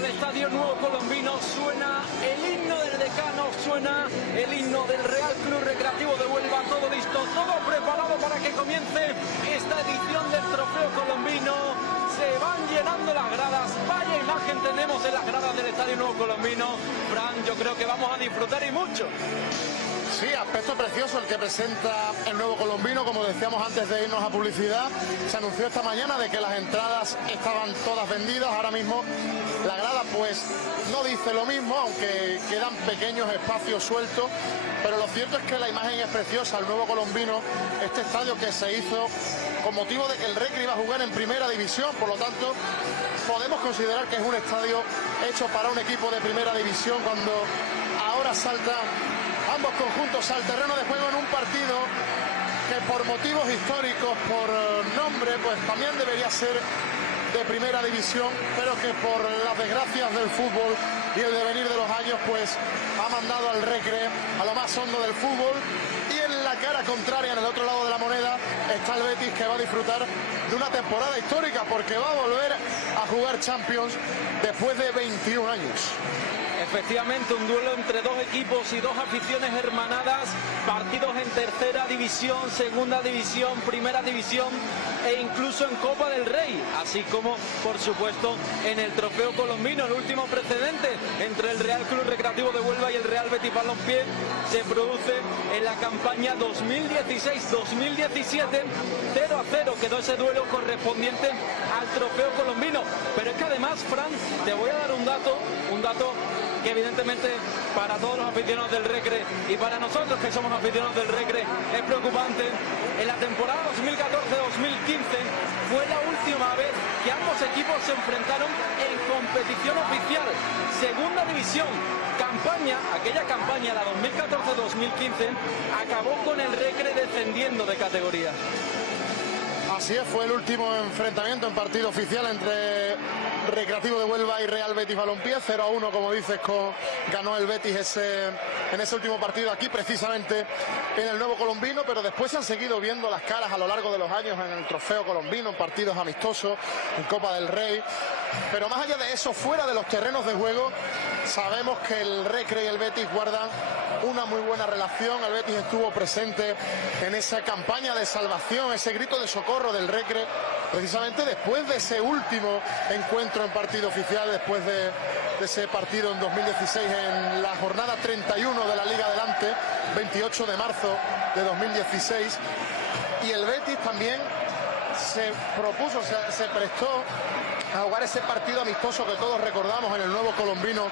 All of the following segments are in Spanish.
al Estadio Nuevo Colombino, suena el himno del Decano, suena el himno del Real Club Recreativo de Huelva, todo listo, todo preparado para que comience esta edición del Trofeo Colombino. Se van llenando las gradas, vaya imagen tenemos en las gradas del Estadio Nuevo Colombino. Fran, yo creo que vamos a disfrutar y mucho. Sí, aspecto precioso el que presenta el Nuevo Colombino. Como decíamos antes de irnos a publicidad, se anunció esta mañana de que las entradas estaban todas vendidas. Ahora mismo la grada pues no dice lo mismo, aunque quedan pequeños espacios sueltos, pero lo cierto es que la imagen es preciosa. El Nuevo Colombino, este estadio que se hizo con motivo de que el Recre iba a jugar en primera división, por lo tanto podemos considerar que es un estadio hecho para un equipo de primera división, cuando ahora saltan ambos conjuntos al terreno de juego en un partido que por motivos históricos, por nombre, pues también debería ser de primera división, pero que por las desgracias del fútbol y el devenir de los años, pues ha mandado al Recre a lo más hondo del fútbol. Y en la cara contraria, en el otro lado de la moneda, está el Betis, que va a disfrutar de una temporada histórica, porque va a volver a jugar Champions después de 21 años. Efectivamente, un duelo entre dos equipos y dos aficiones hermanadas, partidos en tercera división, segunda división, primera división e incluso en Copa del Rey, así como por supuesto en el Trofeo Colombino. El último precedente entre el Real Club Recreativo de Huelva y el Real Betis Balompié se produce en la campaña 2016-2017, 0-0 quedó ese duelo correspondiente al Trofeo Colombino. Pero es que además, Fran, te voy a dar un dato que evidentemente para todos los aficionados del Recre y para nosotros que somos aficionados del Recre es preocupante. En la temporada 2014-2015 fue la última vez que ambos equipos se enfrentaron en competición oficial, segunda división. Aquella campaña, la 2014-2015, acabó con el Recre descendiendo de categoría. Así es, fue el último enfrentamiento en partido oficial entre Recreativo de Huelva y Real Betis Balompié. 0-1, como dices, ganó el Betis en ese último partido aquí, precisamente en el Nuevo Colombino, pero después se han seguido viendo las caras a lo largo de los años en el Trofeo Colombino, en partidos amistosos, en Copa del Rey. Pero más allá de eso, fuera de los terrenos de juego, sabemos que el Recre y el Betis guardan una muy buena relación. El Betis estuvo presente en esa campaña de salvación, ese grito de socorro del Recre, precisamente después de ese último encuentro en partido oficial, después de ese partido en 2016, en la jornada 31 de la Liga Adelante, 28 de marzo de 2016. Y el Betis también se propuso, se prestó a jugar ese partido amistoso que todos recordamos en el Nuevo Colombino,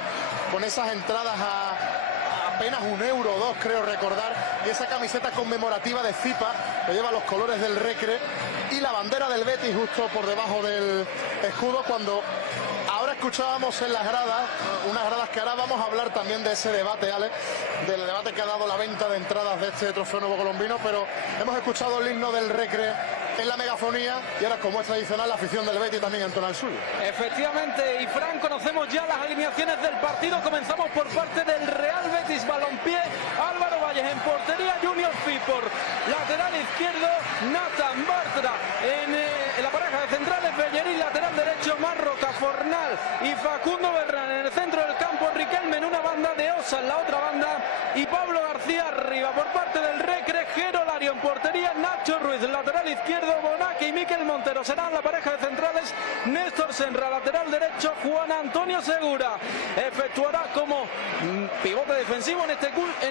con esas entradas a apenas €1 o €2, creo recordar, y esa camiseta conmemorativa de Zipa que lleva los colores del Recre y la bandera del Betis justo por debajo del escudo, cuando ahora escuchábamos en las gradas, unas gradas que ahora vamos a hablar también de ese debate, Alex, del debate que ha dado la venta de entradas de este Trofeo Nuevo Colombino, pero hemos escuchado el himno del Recre en la megafonía y ahora, como es tradicional, la afición del Betis también entona el suyo. Efectivamente, y Fran, conocemos ya las alineaciones del partido. Comenzamos por parte del Real Betis Balompié. Álvaro Valles en portería, Junior Fipor. Lateral izquierdo, Nathan Bartra. En la pareja de centrales, Bellerín. Lateral derecho, Marroca, Fornal y Facundo Berrán. En el centro del campo, Riquelme en una banda, de Osa en la otra banda y Pablo García arriba. Por parte del Recre, Jero Lario en portería, Nacho Ruiz, lateral izquierdo, Bonaque y Miquel Montero serán la pareja de centrales. Néstor Senra, lateral derecho, Juan Antonio Segura efectuará como pivote defensivo en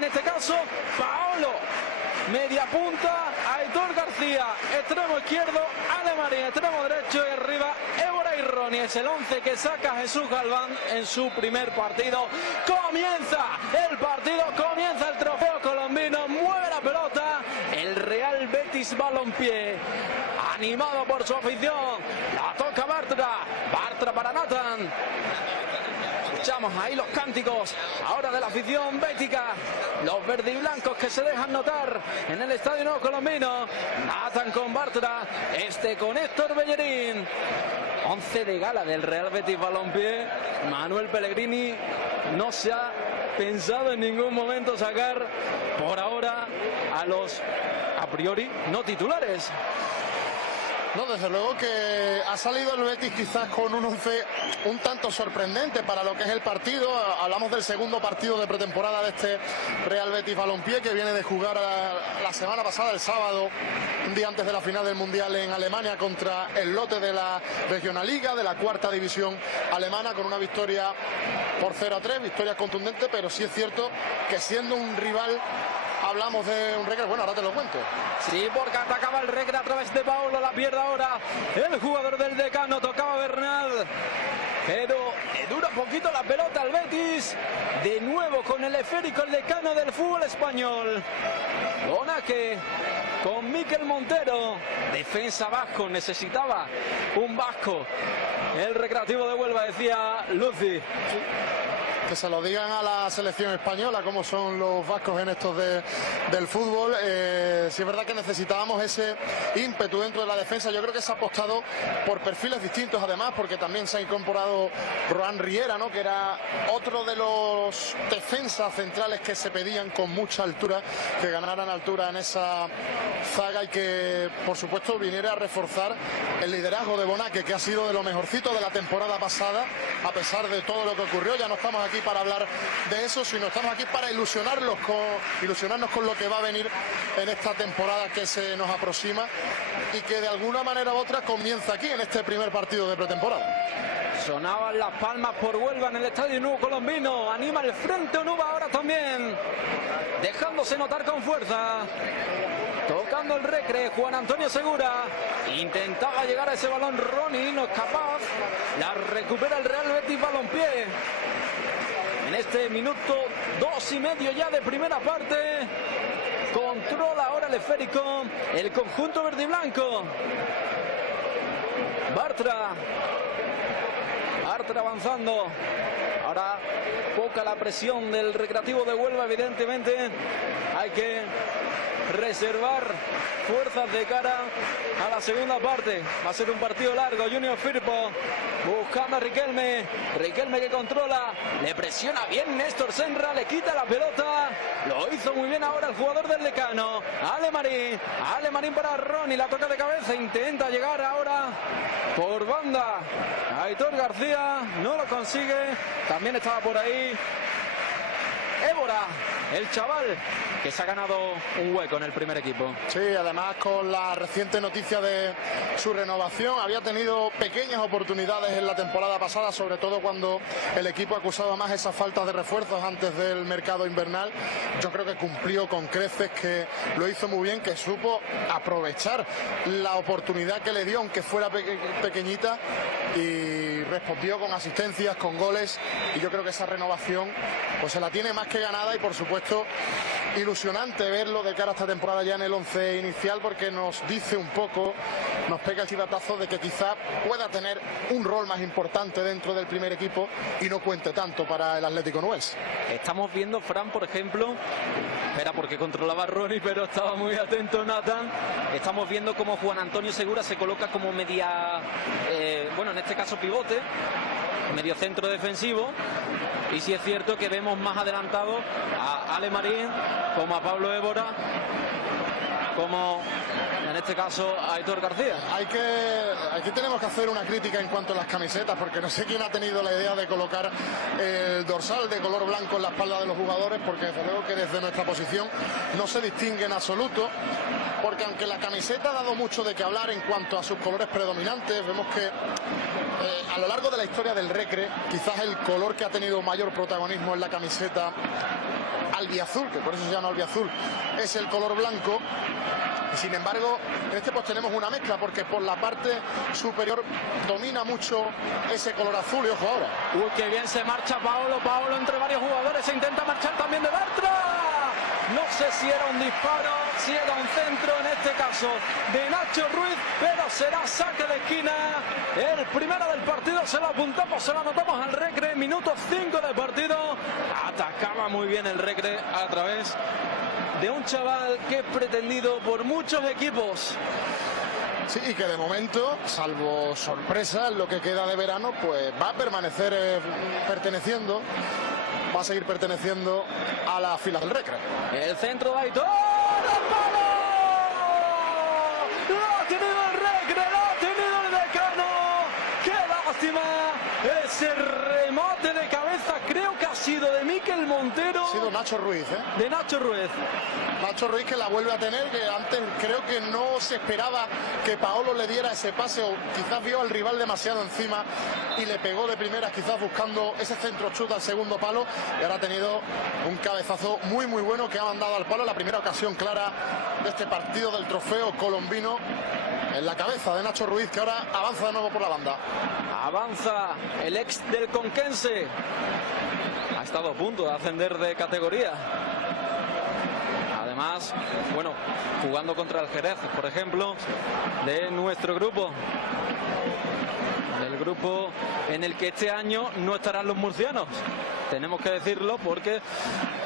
este caso Paolo. Media punta, Aitor García, extremo izquierdo, Ale Marín, extremo derecho, y arriba Évora y Ronnie. Es el 11 que saca Jesús Galván en su primer partido. Comienza el partido, comienza el Trofeo Colombino, mueve la pelota el Real Betis Balompié, animado por su afición. La toca Bartra para Nathan. Escuchamos ahí los cánticos ahora de la afición bética, los verdiblancos que se dejan notar en el Estadio Nuevo Colombino. Nathan con Bartra, con Héctor Bellerín. 11 de gala del Real Betis Balompié. Manuel Pellegrini no se ha pensado en ningún momento sacar por ahora a los a priori no titulares. No, desde luego que ha salido el Betis quizás con un 11 un tanto sorprendente para lo que es el partido. Hablamos del segundo partido de pretemporada de este Real Betis Balompié, que viene de jugar la semana pasada, el sábado, un día antes de la final del Mundial en Alemania, contra el lote de la Regionalliga, de la cuarta división alemana, con una victoria por 0-3, victoria contundente, pero sí es cierto que siendo un rival, hablamos de un Recre, bueno, ahora te lo cuento. Sí, porque atacaba el Recre a través de Paolo, la pierde ahora el jugador del Decano, tocaba Bernal, pero le dura poquito la pelota al Betis. De nuevo con el esférico el Decano del fútbol español. Bonaque con Miquel Montero, defensa vasco, necesitaba un vasco. El Recreativo de Huelva, decía Lucy. Que se lo digan a la selección española cómo son los vascos en estos del fútbol. Sí es verdad que necesitábamos ese ímpetu dentro de la defensa. Yo creo que se ha apostado por perfiles distintos, además, porque también se ha incorporado Rohan Riera, ¿no?, que era otro de los defensas centrales que se pedían con mucha altura, que ganaran altura en esa zaga y que, por supuesto, viniera a reforzar el liderazgo de Bonaque, que ha sido de lo mejorcito de la temporada pasada, a pesar de todo lo que ocurrió. Ya no estamos aquí para hablar de eso, sino estamos aquí para ilusionarnos con lo que va a venir en esta temporada que se nos aproxima y que de alguna manera u otra comienza aquí en este primer partido de pretemporada. Sonaban las palmas por Huelva en el Estadio Nuevo Colombino. Anima el Frente Onuba ahora también, dejándose notar con fuerza. Tocando el Recre, Juan Antonio Segura. Intentaba llegar a ese balón Ronnie, no es capaz. La recupera el Real Betis Balompié. En este minuto 2,5 ya de primera parte. Controla ahora el esférico el conjunto verde y blanco. Bartra avanzando. Ahora poca la presión del Recreativo de Huelva, evidentemente. Hay que reservar fuerzas de cara a la segunda parte. Va a ser un partido largo. Junior Firpo buscando a Riquelme que controla, le presiona bien Néstor Senra, le quita la pelota. Lo hizo muy bien ahora el jugador del Decano, Ale Marín para Ronnie, la toca de cabeza, intenta llegar ahora por banda Aitor García, no lo consigue. También estaba por ahí Évora, el chaval que se ha ganado un hueco en el primer equipo. Sí, además con la reciente noticia de su renovación, había tenido pequeñas oportunidades en la temporada pasada, sobre todo cuando el equipo acusaba más esas faltas de refuerzos antes del mercado invernal. Yo creo que cumplió con creces, que lo hizo muy bien, que supo aprovechar la oportunidad que le dio, aunque fuera pequeñita, y respondió con asistencias, con goles, y yo creo que esa renovación pues se la tiene más que ganada. Y por supuesto ilusionante verlo de cara a esta temporada ya en el 11 inicial, porque nos dice un poco, nos pega el chivatazo de que quizá pueda tener un rol más importante dentro del primer equipo y no cuente tanto para el Atlético Nuez. Estamos viendo, Fran, por ejemplo, era porque controlaba a Ronnie, pero estaba muy atento Nathan. Estamos viendo cómo Juan Antonio Segura se coloca como media, bueno, en este caso pivote, medio centro defensivo. Y sí es cierto que vemos más adelantado a Ale Marín, como a Pablo Évora, como en este caso a Aitor García. Aquí tenemos que hacer una crítica en cuanto a las camisetas, porque no sé quién ha tenido la idea de colocar el dorsal de color blanco en la espalda de los jugadores, porque desde luego que desde nuestra posición no se distingue en absoluto, porque aunque la camiseta ha dado mucho de qué hablar en cuanto a sus colores predominantes, vemos que a lo largo de la historia del Recre, quizás el color que ha tenido mayor protagonismo en la camiseta albiazul, que por eso se llama albiazul, es el color blanco. Y sin embargo, en este pues tenemos una mezcla, porque por la parte superior domina mucho ese color azul. Y ojo ahora. Uy, qué bien se marcha Paolo entre varios jugadores, se intenta marchar también de Bartra. No sé si era un disparo, si era un centro, en este caso de Nacho Ruiz, pero será saque de esquina. El primero del partido, se lo apuntamos, se lo anotamos al Recre, minuto 5 del partido. Atacaba muy bien el Recre a través de un chaval que es pretendido por muchos equipos. Sí, y que de momento, salvo sorpresa en lo que queda de verano, pues va a permanecer perteneciendo, va a seguir perteneciendo a la fila del Recre. El centro de Aitor, ¡al palo! ¡Lo ha tenido el Recre! ¡Lo ha Ha sido Nacho Ruiz, ¿eh? de Nacho Ruiz. Nacho Ruiz, que la vuelve a tener, que antes creo que no se esperaba que Paolo le diera ese pase, o quizás vio al rival demasiado encima y le pegó de primeras, quizás buscando ese centro chute al segundo palo, y ahora ha tenido un cabezazo muy bueno que ha mandado al palo, la primera ocasión clara de este partido del trofeo colombino, en la cabeza de Nacho Ruiz, que ahora avanza de nuevo por la banda. Avanza el ex del Conquense. Ha estado a punto de ascender de categoría. Además, bueno, jugando contra el Jerez, por ejemplo, de nuestro grupo. Del grupo en el que este año no estarán los murcianos. Tenemos que decirlo porque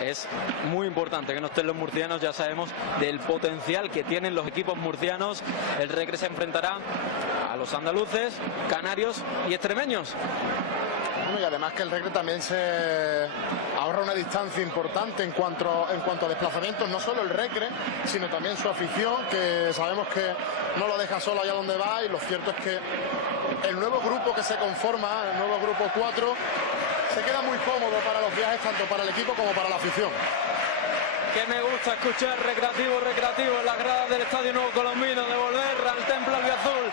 es muy importante que no estén los murcianos. Ya sabemos del potencial que tienen los equipos murcianos. El Recre se enfrentará a los andaluces, canarios y extremeños. Y además que el Recre también se ahorra una distancia importante en cuanto a desplazamientos, no solo el Recre, sino también su afición, que sabemos que no lo deja solo allá donde va, y lo cierto es que el nuevo grupo que se conforma, el nuevo grupo 4, se queda muy cómodo para los viajes, tanto para el equipo como para la afición. Que me gusta escuchar recreativo en las gradas del Estadio Nuevo Colombino, de volver al Templo Albiazul.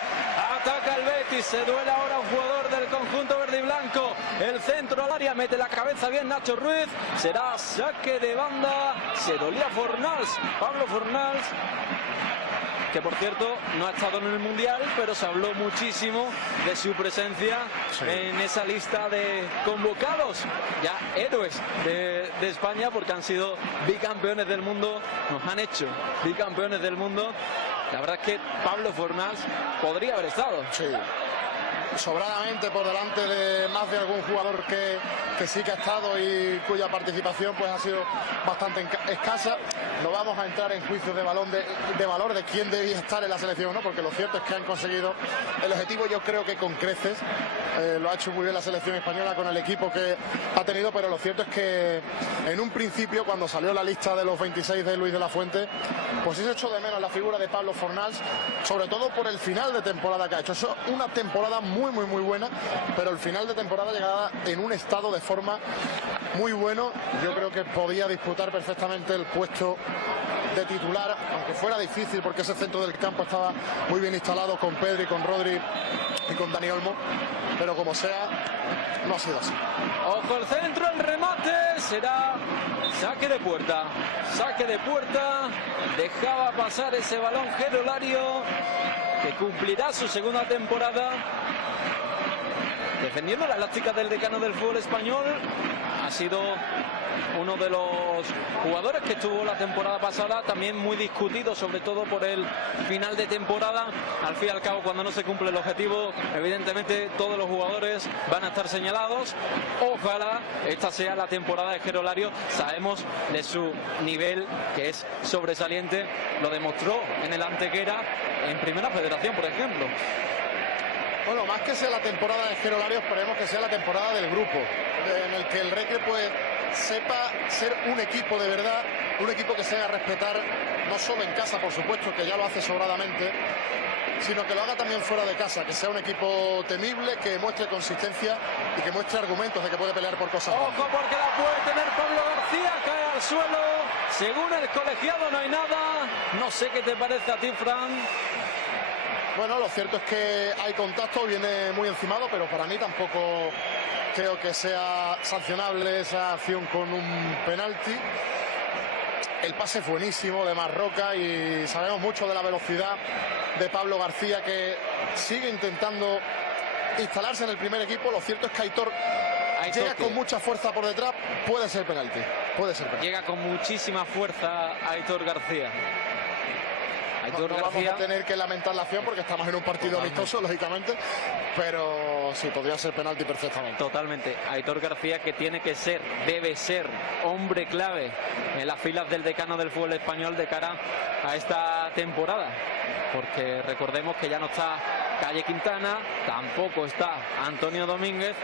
Ataca el Betis, se duela ahora un jugador del conjunto verde y blanco. El centro al área, mete la cabeza bien Nacho Ruiz. Será saque de banda. Se dolía Fornals, Pablo Fornals, que por cierto no ha estado en el Mundial, pero se habló muchísimo de su presencia en esa lista de convocados, ya héroes de España, porque han sido bicampeones del mundo, nos han hecho bicampeones del mundo. La verdad es que Pablo Fornals podría haber estado. Sí, sobradamente por delante de más de algún jugador que sí que ha estado y cuya participación pues ha sido bastante escasa. No vamos a entrar en juicios de valor de quién debía estar en la selección, ¿no? Porque lo cierto es que han conseguido el objetivo, yo creo que con creces. Lo ha hecho muy bien la selección española con el equipo que ha tenido, pero lo cierto es que en un principio, cuando salió la lista de los 26 de Luis de la Fuente, pues sí se echó de menos la figura de Pablo Fornals, sobre todo por el final de temporada que ha hecho. Eso, una temporada muy buena, pero el final de temporada llegaba en un estado de forma muy bueno. Yo creo que podía disputar perfectamente el puesto de titular, aunque fuera difícil porque ese centro del campo estaba muy bien instalado con Pedri, con Rodri y con Dani Olmo, pero como sea, no ha sido así. Ojo el centro, el remate, será saque de puerta. Saque de puerta, dejaba pasar ese balón Gerolario, que cumplirá su segunda temporada defendiendo las elásticas del decano del fútbol español. Ha sido uno de los jugadores que estuvo la temporada pasada, también muy discutido, sobre todo por el final de temporada. Al fin y al cabo, cuando no se cumple el objetivo, evidentemente todos los jugadores van a estar señalados. Ojalá esta sea la temporada de Gerolario. Sabemos de su nivel, que es sobresaliente. Lo demostró en el Antequera, en Primera Federación, por ejemplo. Bueno, más que sea la temporada de Gerolario, esperemos que sea la temporada del grupo, en el que el Recre pues sepa ser un equipo de verdad, un equipo que se haga respetar, no solo en casa, por supuesto, que ya lo hace sobradamente, sino que lo haga también fuera de casa, que sea un equipo temible, que muestre consistencia y que muestre argumentos de que puede pelear por cosas. Ojo, porque la puede tener Pablo García, cae al suelo. Según el colegiado no hay nada. No sé qué te parece a ti, Fran. Bueno, lo cierto es que hay contacto, viene muy encimado, pero para mí tampoco creo que sea sancionable esa acción con un penalti. El pase es buenísimo de Marroca y sabemos mucho de la velocidad de Pablo García, que sigue intentando instalarse en el primer equipo. Lo cierto es que Aitor llega con mucha fuerza por detrás, puede ser penalti. Llega con muchísima fuerza Aitor García. No vamos a tener que lamentar la acción porque estamos en un partido amistoso, lógicamente, pero sí, podría ser penalti perfectamente. Totalmente. Aitor García, que tiene que ser, debe ser hombre clave en las filas del decano del fútbol español de cara a esta temporada, porque recordemos que ya no está Calle Quintana, tampoco está Antonio Domínguez.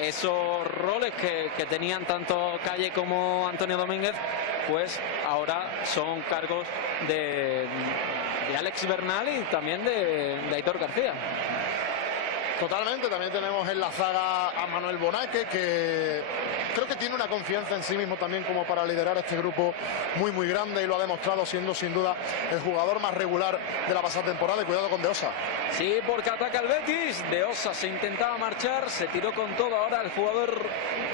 Esos roles que tenían tanto Calle como Antonio Domínguez, pues ahora son cargos de Alex Bernal y también de Aitor García. Totalmente, también tenemos en la zaga a Manuel Bonaque, que creo que tiene una confianza en sí mismo también como para liderar este grupo muy muy grande, y lo ha demostrado siendo sin duda el jugador más regular de la pasada temporada. Y cuidado con De Osa. Sí, porque ataca el Betis. De Osa se intentaba marchar, se tiró con todo ahora el jugador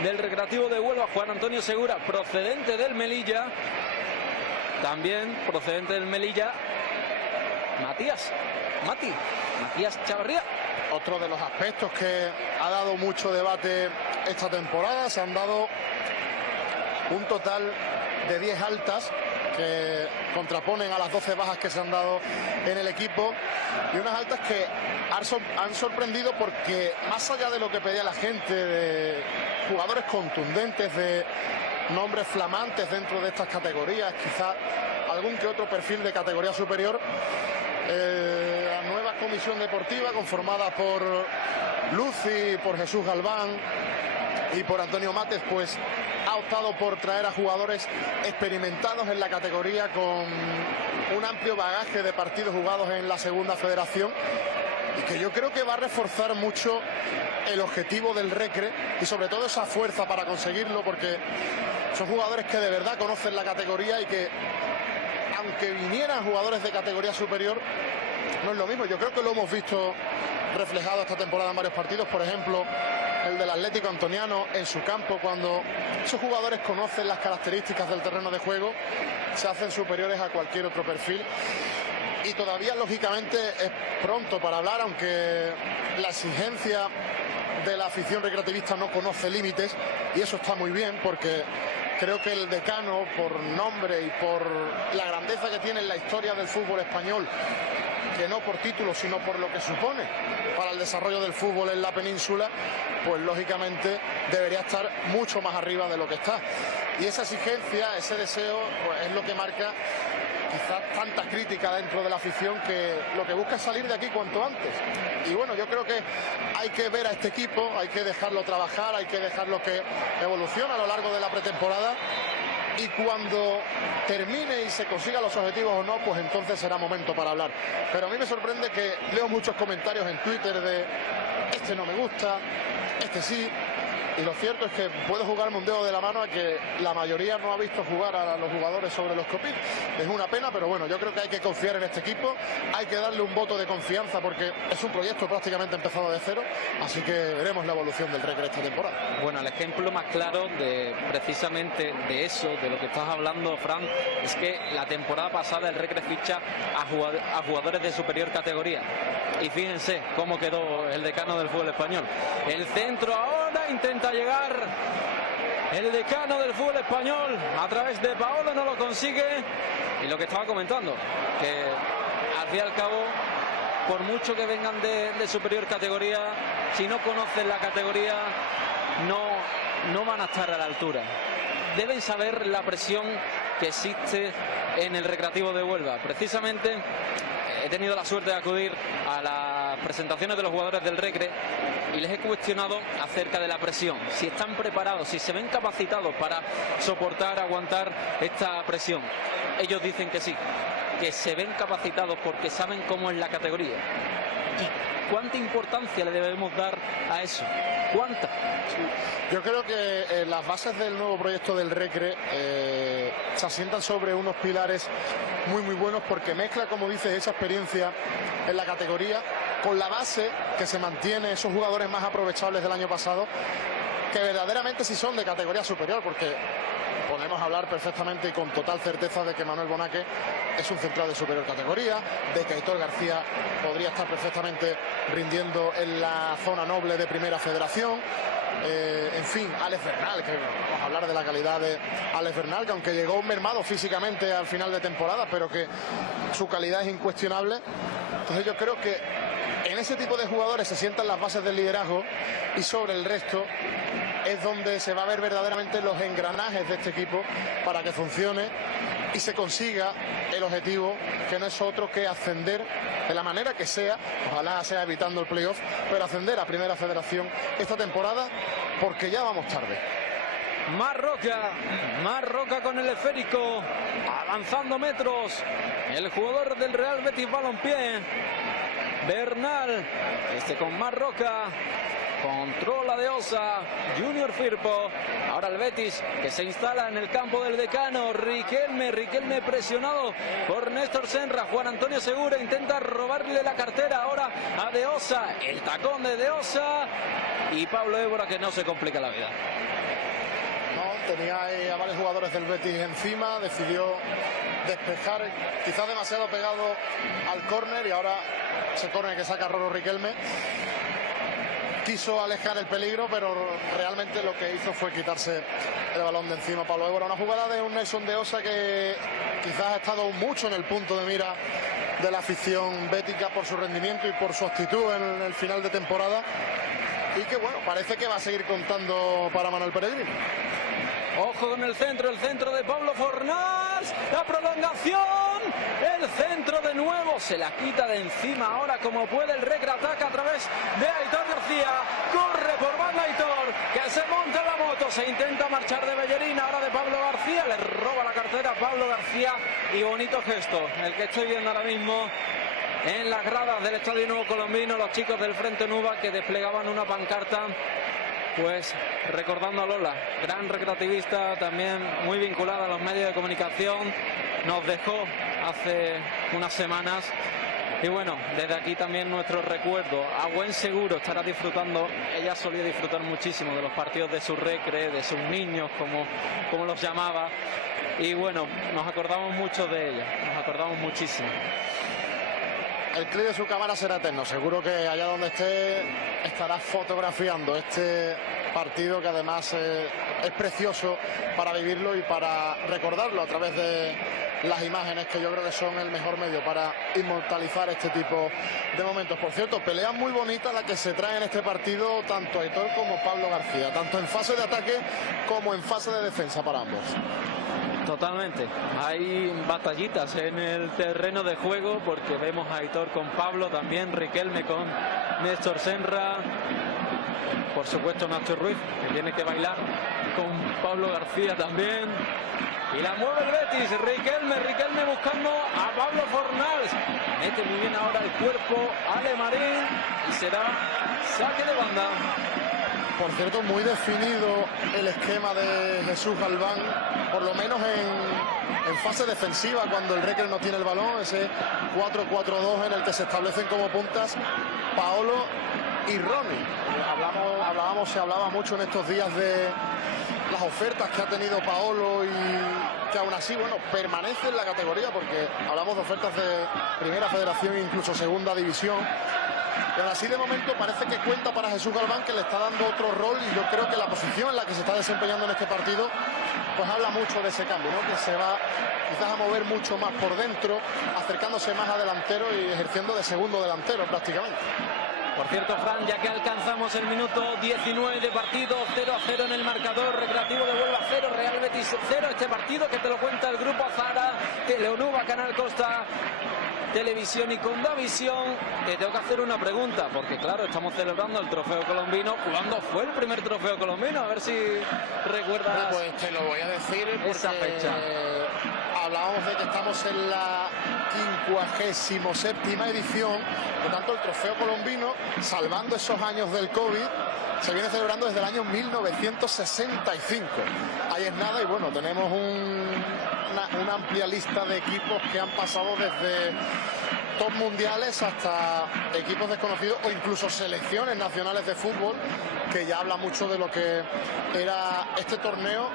del Recreativo de Huelva, Juan Antonio Segura, procedente del Melilla. También procedente del Melilla, Matías Chavarría. Otro de los aspectos que ha dado mucho debate esta temporada. Se han dado un total de 10 altas que contraponen a las 12 bajas que se han dado en el equipo, y unas altas que han sorprendido porque, más allá de lo que pedía la gente, de jugadores contundentes, de nombres flamantes dentro de estas categorías, quizás algún que otro perfil de categoría superior, la nueva comisión deportiva, conformada por Luci, por Jesús Galván y por Antonio Mates, pues ha optado por traer a jugadores experimentados en la categoría, con un amplio bagaje de partidos jugados en la segunda federación, y que yo creo que va a reforzar mucho el objetivo del Recre, y sobre todo esa fuerza para conseguirlo, porque son jugadores que de verdad conocen la categoría, y que, aunque vinieran jugadores de categoría superior, no es lo mismo. Yo creo que lo hemos visto reflejado esta temporada en varios partidos, por ejemplo el del Atlético Antoniano en su campo, cuando esos jugadores conocen las características del terreno de juego, se hacen superiores a cualquier otro perfil. Y todavía, lógicamente, es pronto para hablar, aunque la exigencia de la afición recreativista no conoce límites, y eso está muy bien, porque creo que el Decano, por nombre y por la grandeza que tiene en la historia del fútbol español, que no por título sino por lo que supone para el desarrollo del fútbol en la península, pues lógicamente debería estar mucho más arriba de lo que está. Y esa exigencia, ese deseo, pues es lo que marca quizás tanta crítica dentro de la afición, que lo que busca es salir de aquí cuanto antes. Y bueno, yo creo que hay que ver a este equipo, hay que dejarlo trabajar, hay que dejarlo que evolucione a lo largo de la pretemporada, y cuando termine y se consiga los objetivos o no, pues entonces será momento para hablar. Pero a mí me sorprende que leo muchos comentarios en Twitter de este no me gusta, este sí. Y lo cierto es que puedo jugarme un dedo de la mano a que la mayoría no ha visto jugar a los jugadores sobre los Copil. Es una pena, pero bueno, yo creo que hay que confiar en este equipo, hay que darle un voto de confianza, porque es un proyecto prácticamente empezado de cero, así que veremos la evolución del Recre esta temporada. Bueno, el ejemplo más claro de precisamente de eso, de lo que estás hablando, Fran, es que la temporada pasada el Recre ficha a jugadores de superior categoría. Y fíjense cómo quedó el decano del fútbol español. El centro ahora intenta llegar el decano del fútbol español a través de Paolo, no lo consigue. Y lo que estaba comentando, que al fin y al cabo, por mucho que vengan de superior categoría, si no conocen la categoría, no van a estar a la altura. Deben saber la presión que existe en el Recreativo de Huelva. Precisamente he tenido la suerte de acudir a las presentaciones de los jugadores del Recre y les he cuestionado acerca de la presión, si están preparados, si se ven capacitados para soportar, aguantar esta presión. Ellos dicen que sí, que se ven capacitados porque saben cómo es la categoría. ¿Y cuánta importancia le debemos dar a eso? ¿Cuánta? Yo creo que las bases del nuevo proyecto del Recre se asientan sobre unos pilares muy muy buenos, porque mezcla, como dices, esa experiencia en la categoría con la base que se mantiene, esos jugadores más aprovechables del año pasado, que verdaderamente sí son de categoría superior, porque podemos hablar perfectamente y con total certeza de que Manuel Bonaque es un central de superior categoría, de que Aitor García podría estar perfectamente rindiendo en la zona noble de Primera Federación. En fin, Alex Bernal, que vamos a hablar de la calidad de Alex Bernal, que aunque llegó mermado físicamente al final de temporada, pero que su calidad es incuestionable. Entonces yo creo que en ese tipo de jugadores se sientan las bases del liderazgo, y sobre el resto es donde se va a ver verdaderamente los engranajes de este equipo para que funcione y se consiga el objetivo, que no es otro que ascender de la manera que sea, ojalá sea evitando el playoff, pero ascender a Primera Federación esta temporada, porque ya vamos tarde. Marroca con el esférico, avanzando metros, el jugador del Real Betis Balompié, Bernal, con Marroca, Controla de Osa, Junior Firpo. Ahora el Betis que se instala en el campo del Decano. Riquelme presionado por Néstor Senra. Juan Antonio Segura intenta robarle la cartera ahora a De Osa. El tacón de De Osa. Y Pablo Évora que no se complica la vida. No, tenía ahí a varios jugadores del Betis encima. Decidió despejar, quizás demasiado pegado al córner. Y ahora ese córner que saca Roro Riquelme. Quiso alejar el peligro, pero realmente lo que hizo fue quitarse el balón de encima a Pablo Évora. Una jugada de un Nelson De Osa que quizás ha estado mucho en el punto de mira de la afición bética por su rendimiento y por su actitud en el final de temporada. Y que bueno, parece que va a seguir contando para Manuel Pellegrini. Ojo con el centro de Pablo Fornals, la prolongación, el centro de nuevo, se la quita de encima ahora como puede el Recre ataca a través de Aitor García, corre por banda Aitor, que se monta en la moto, se intenta marchar de Bellerín, ahora de Pablo García, le roba la cartera a Pablo García y bonito gesto, el que estoy viendo ahora mismo en las gradas del Estadio Nuevo Colombino, los chicos del Frente Nuba que desplegaban una pancarta. Pues recordando a Lola, gran recreativista, también muy vinculada a los medios de comunicación, nos dejó hace unas semanas y bueno, desde aquí también nuestro recuerdo, a buen seguro estará disfrutando, ella solía disfrutar muchísimo de los partidos de su recre, de sus niños, como los llamaba, y bueno, nos acordamos mucho de ella, nos acordamos muchísimo. El clip de su cámara será eterno, seguro que allá donde esté estará fotografiando este partido que además es precioso para vivirlo y para recordarlo a través de las imágenes que yo creo que son el mejor medio para inmortalizar este tipo de momentos. Por cierto, pelea muy bonita la que se trae en este partido tanto Aitor como Pablo García, tanto en fase de ataque como en fase de defensa para ambos. Totalmente, hay batallitas en el terreno de juego porque vemos a Aitor con Pablo, también Riquelme con Néstor Senra, por supuesto Nacho Ruiz que tiene que bailar con Pablo García también, y la mueve el Betis, Riquelme buscando a Pablo Fornals, mete muy bien ahora el cuerpo Ale Marín y será saque de banda. Por cierto, muy definido el esquema de Jesús Galván, por lo menos en fase defensiva, cuando el Recre no tiene el balón, ese 4-4-2 en el que se establecen como puntas Paolo y Ronnie. Se hablaba mucho en estos días de las ofertas que ha tenido Paolo y que aún así, bueno, permanece en la categoría, porque hablamos de ofertas de Primera Federación e incluso Segunda División. Pero así de momento parece que cuenta para Jesús Galván, que le está dando otro rol, y yo creo que la posición en la que se está desempeñando en este partido pues habla mucho de ese cambio, ¿no? Que se va quizás a mover mucho más por dentro, acercándose más a delantero y ejerciendo de segundo delantero prácticamente. Por cierto, Fran, ya que alcanzamos el minuto 19 de partido, 0-0 en el marcador, Recreativo de Huelva 0, Real Betis 0, este partido que te lo cuenta el Grupo Zara, Teleonuba, Canal Costa Televisión y Condavisión. Te tengo que hacer una pregunta, porque claro, estamos celebrando el trofeo colombino. ¿Cuándo fue el primer trofeo colombino? A ver si recuerdas. Pues te lo voy a decir porque esa fecha. Hablábamos de que estamos en la 57ª edición, por tanto el trofeo colombino, salvando esos años del COVID, se viene celebrando desde el año 1965. Ahí es nada, y bueno, tenemos una amplia lista de equipos que han pasado desde top mundiales hasta equipos desconocidos o incluso selecciones nacionales de fútbol, que ya habla mucho de lo que era este torneo,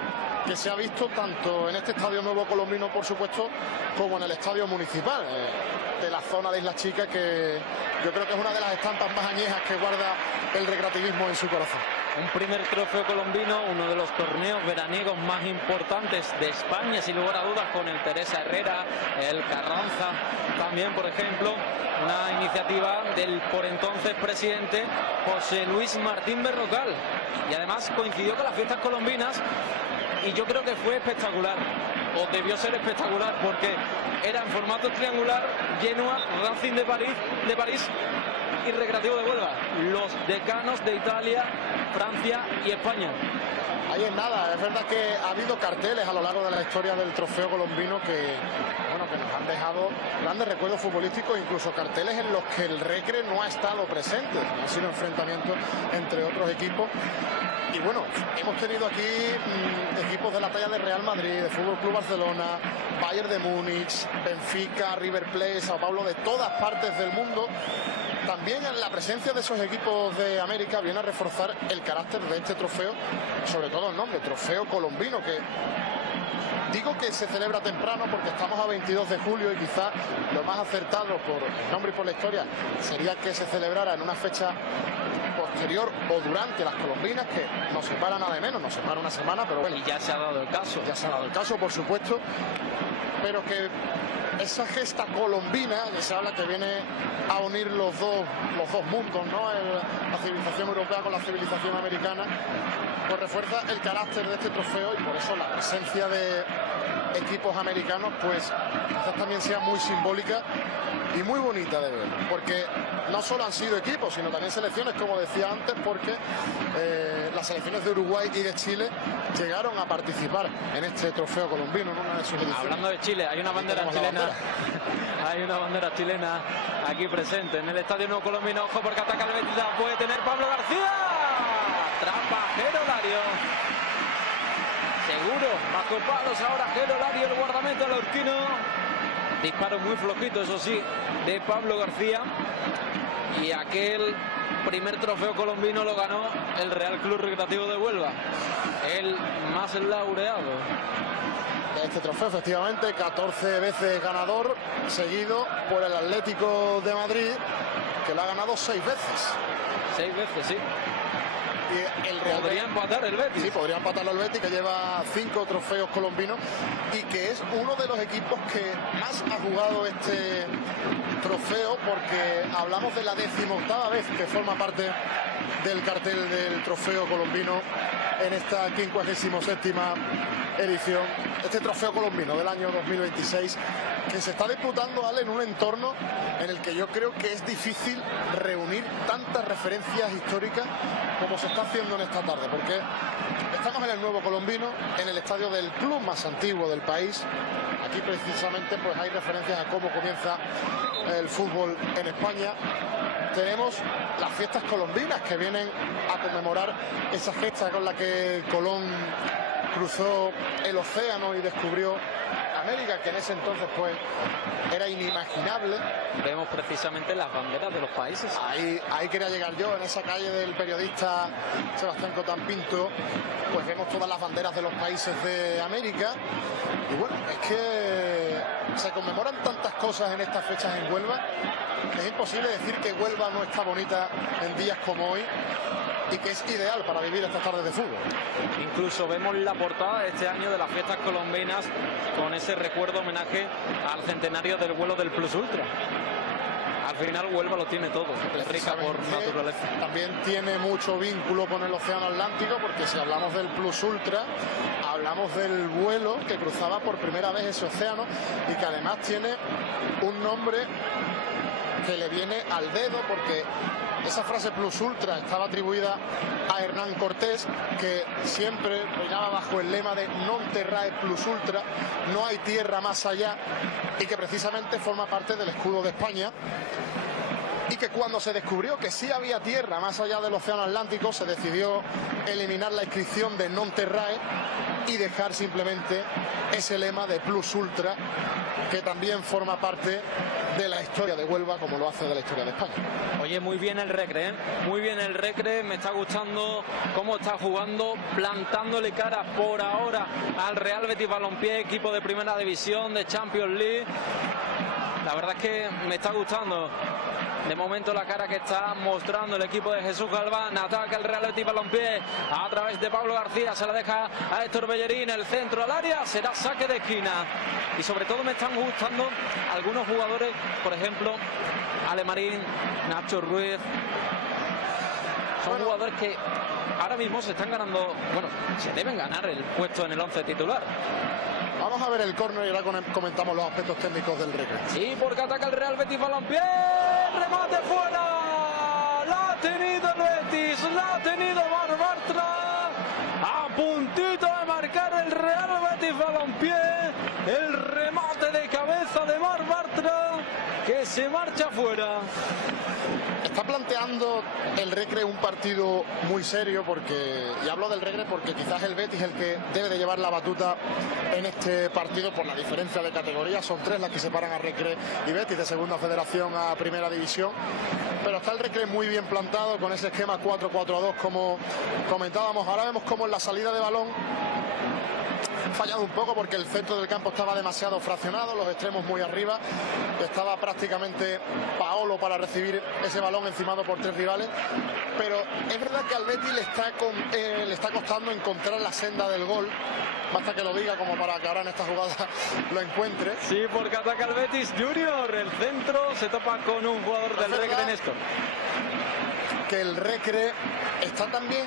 que se ha visto tanto en este Estadio Nuevo Colombino, por supuesto, como en el Estadio Municipal de la zona de Islas Chicas, que yo creo que es una de las estampas más añejas que guarda el recreativismo en su corazón. Un primer trofeo colombino, uno de los torneos veraniegos más importantes de España, sin lugar a dudas, con el Teresa Herrera, el Carranza, también, por ejemplo, una iniciativa del por entonces presidente José Luis Martín Berrocal, y además coincidió con las fiestas colombinas, y yo creo que fue espectacular, o debió ser espectacular, porque era en formato triangular, Genoa, Racing de París, y Recreativo de Huelva, los decanos de Italia, Francia y España. Ahí es nada, es verdad que ha habido carteles a lo largo de la historia del trofeo colombino que, bueno, que nos han dejado grandes recuerdos futbolísticos, incluso carteles en los que el Recre no ha estado presente, han sido enfrentamientos entre otros equipos. Y bueno, hemos tenido aquí equipos de la talla de Real Madrid, de Fútbol Club Barcelona, Bayern de Múnich, Benfica, River Plate, Sao Paulo, de todas partes del mundo. También la presencia de esos equipos de América viene a reforzar el carácter de este trofeo, sobre todo el nombre, Trofeo Colombino, que digo que se celebra temprano porque estamos a 22 de julio y quizá lo más acertado por el nombre y por la historia sería que se celebrara en una fecha posterior o durante las colombinas, que nos separa nada de menos, nos separa una semana, pero bueno. Y ya se ha dado el caso. Ya se ha dado el caso, por supuesto, pero que esa gesta colombina, que se habla que viene a unir los dos mundos, ¿no? La civilización europea con la civilización americana, pues refuerza el carácter de este trofeo y por eso la presencia de equipos americanos pues quizás también sea muy simbólica y muy bonita de ver, porque no solo han sido equipos, sino también selecciones, como decía antes, porque las selecciones de Uruguay y de Chile llegaron a participar en este trofeo colombino, ¿no? Una de sus ediciones. Hablando de Chile, hay una bandera chilena. Hay una bandera chilena aquí presente en el Estadio Nuevo Colombino. Ojo, porque ataca el Betis, la puede tener Pablo García. Trampa Gerolario. Seguro, bajo palos ahora Gerolario, el guardameta lorquino. Disparo muy flojito, eso sí, de Pablo García. Y aquel primer trofeo colombino lo ganó el Real Club Recreativo de Huelva, el más laureado. Este trofeo, efectivamente, 14 veces ganador, seguido por el Atlético de Madrid, que lo ha ganado 6 veces. 6 veces, sí. Y el Real podría empatar el Betis. Sí, podría empatarlo el Betis, que lleva 5 trofeos colombinos y que es uno de los equipos que más ha jugado este trofeo, porque hablamos de la 18ª vez que forma parte del cartel del trofeo colombino en esta 57ª edición. Este trofeo colombino del año 2026 que se está disputando, Ale, en un entorno en el que yo creo que es difícil reunir tantas referencias históricas como se está haciendo en esta tarde, porque estamos en el Nuevo Colombino, en el estadio del club más antiguo del país. Aquí precisamente pues hay referencias a cómo comienza el fútbol en España. Tenemos las fiestas colombinas que vienen a conmemorar esa gesta con la que Colón cruzó el océano y descubrió América, que en ese entonces pues era inimaginable. Vemos precisamente las banderas de los países. Ahí quería llegar yo, en esa calle del periodista Sebastián Cotán Pinto, pues vemos todas las banderas de los países de América. Y bueno, es que se conmemoran tantas cosas en estas fechas en Huelva, que es imposible decir que Huelva no está bonita en días como hoy y que es ideal para vivir estas tardes de fútbol. Incluso vemos la portada de este año de las fiestas colombinas con ese recuerdo homenaje al centenario del vuelo del Plus Ultra. Al final Huelva lo tiene todo, es rica por naturaleza. También tiene mucho vínculo con el océano Atlántico, porque si hablamos del Plus Ultra, hablamos del vuelo que cruzaba por primera vez ese océano y que además tiene un nombre que le viene al dedo, porque esa frase Plus Ultra estaba atribuida a Hernán Cortés, que siempre reinaba bajo el lema de Non terrae plus ultra, no hay tierra más allá, y que precisamente forma parte del escudo de España. Y que cuando se descubrió que sí había tierra más allá del océano Atlántico, se decidió eliminar la inscripción de Non terrae y dejar simplemente ese lema de Plus Ultra, que también forma parte de la historia de Huelva, como lo hace de la historia de España. Oye, muy bien el Recre, ¿eh? Muy bien el Recre, me está gustando cómo está jugando, plantándole cara por ahora al Real Betis Balompié, equipo de primera división de Champions League. La verdad es que me está gustando de momento la cara que está mostrando el equipo de Jesús Galván. Ataca el Real Betis Balompié a través de Pablo García, se la deja a Héctor Bellerín, el centro al área, será saque de esquina. Y sobre todo me están gustando algunos jugadores, por ejemplo Ale Marín, Nacho Ruiz. Son jugadores que ahora mismo se están ganando, bueno, se deben ganar el puesto en el 11 titular. Vamos a ver el córner y ahora comentamos los aspectos técnicos del Recre. Sí, porque ataca el Real Betis Balompié, remate fuera. tenido el Betis, la ha tenido Marc Bartra. A puntito de marcar el Real Betis Balompié. El remate de cabeza de Marc Bartra que se marcha fuera. Está planteando el Recre un partido muy serio, porque, y hablo del Recre porque quizás el Betis es el que debe de llevar la batuta en este partido por la diferencia de categoría. Son 3 las que separan a Recre y Betis de segunda federación a primera división. Pero está el Recre muy bien plantado con ese esquema 4-4-2 como comentábamos. Ahora vemos cómo en la salida de balón fallado un poco porque el centro del campo estaba demasiado fraccionado, los extremos muy arriba, estaba prácticamente Paolo para recibir ese balón encimado por 3 rivales, pero es verdad que al Betis le está costando encontrar la senda del gol. Basta que lo diga como para que ahora en esta jugada lo encuentre. Sí, porque ataca el Betis Junior, el centro se topa con un jugador del Recre, Néstor. Que el Recre está también,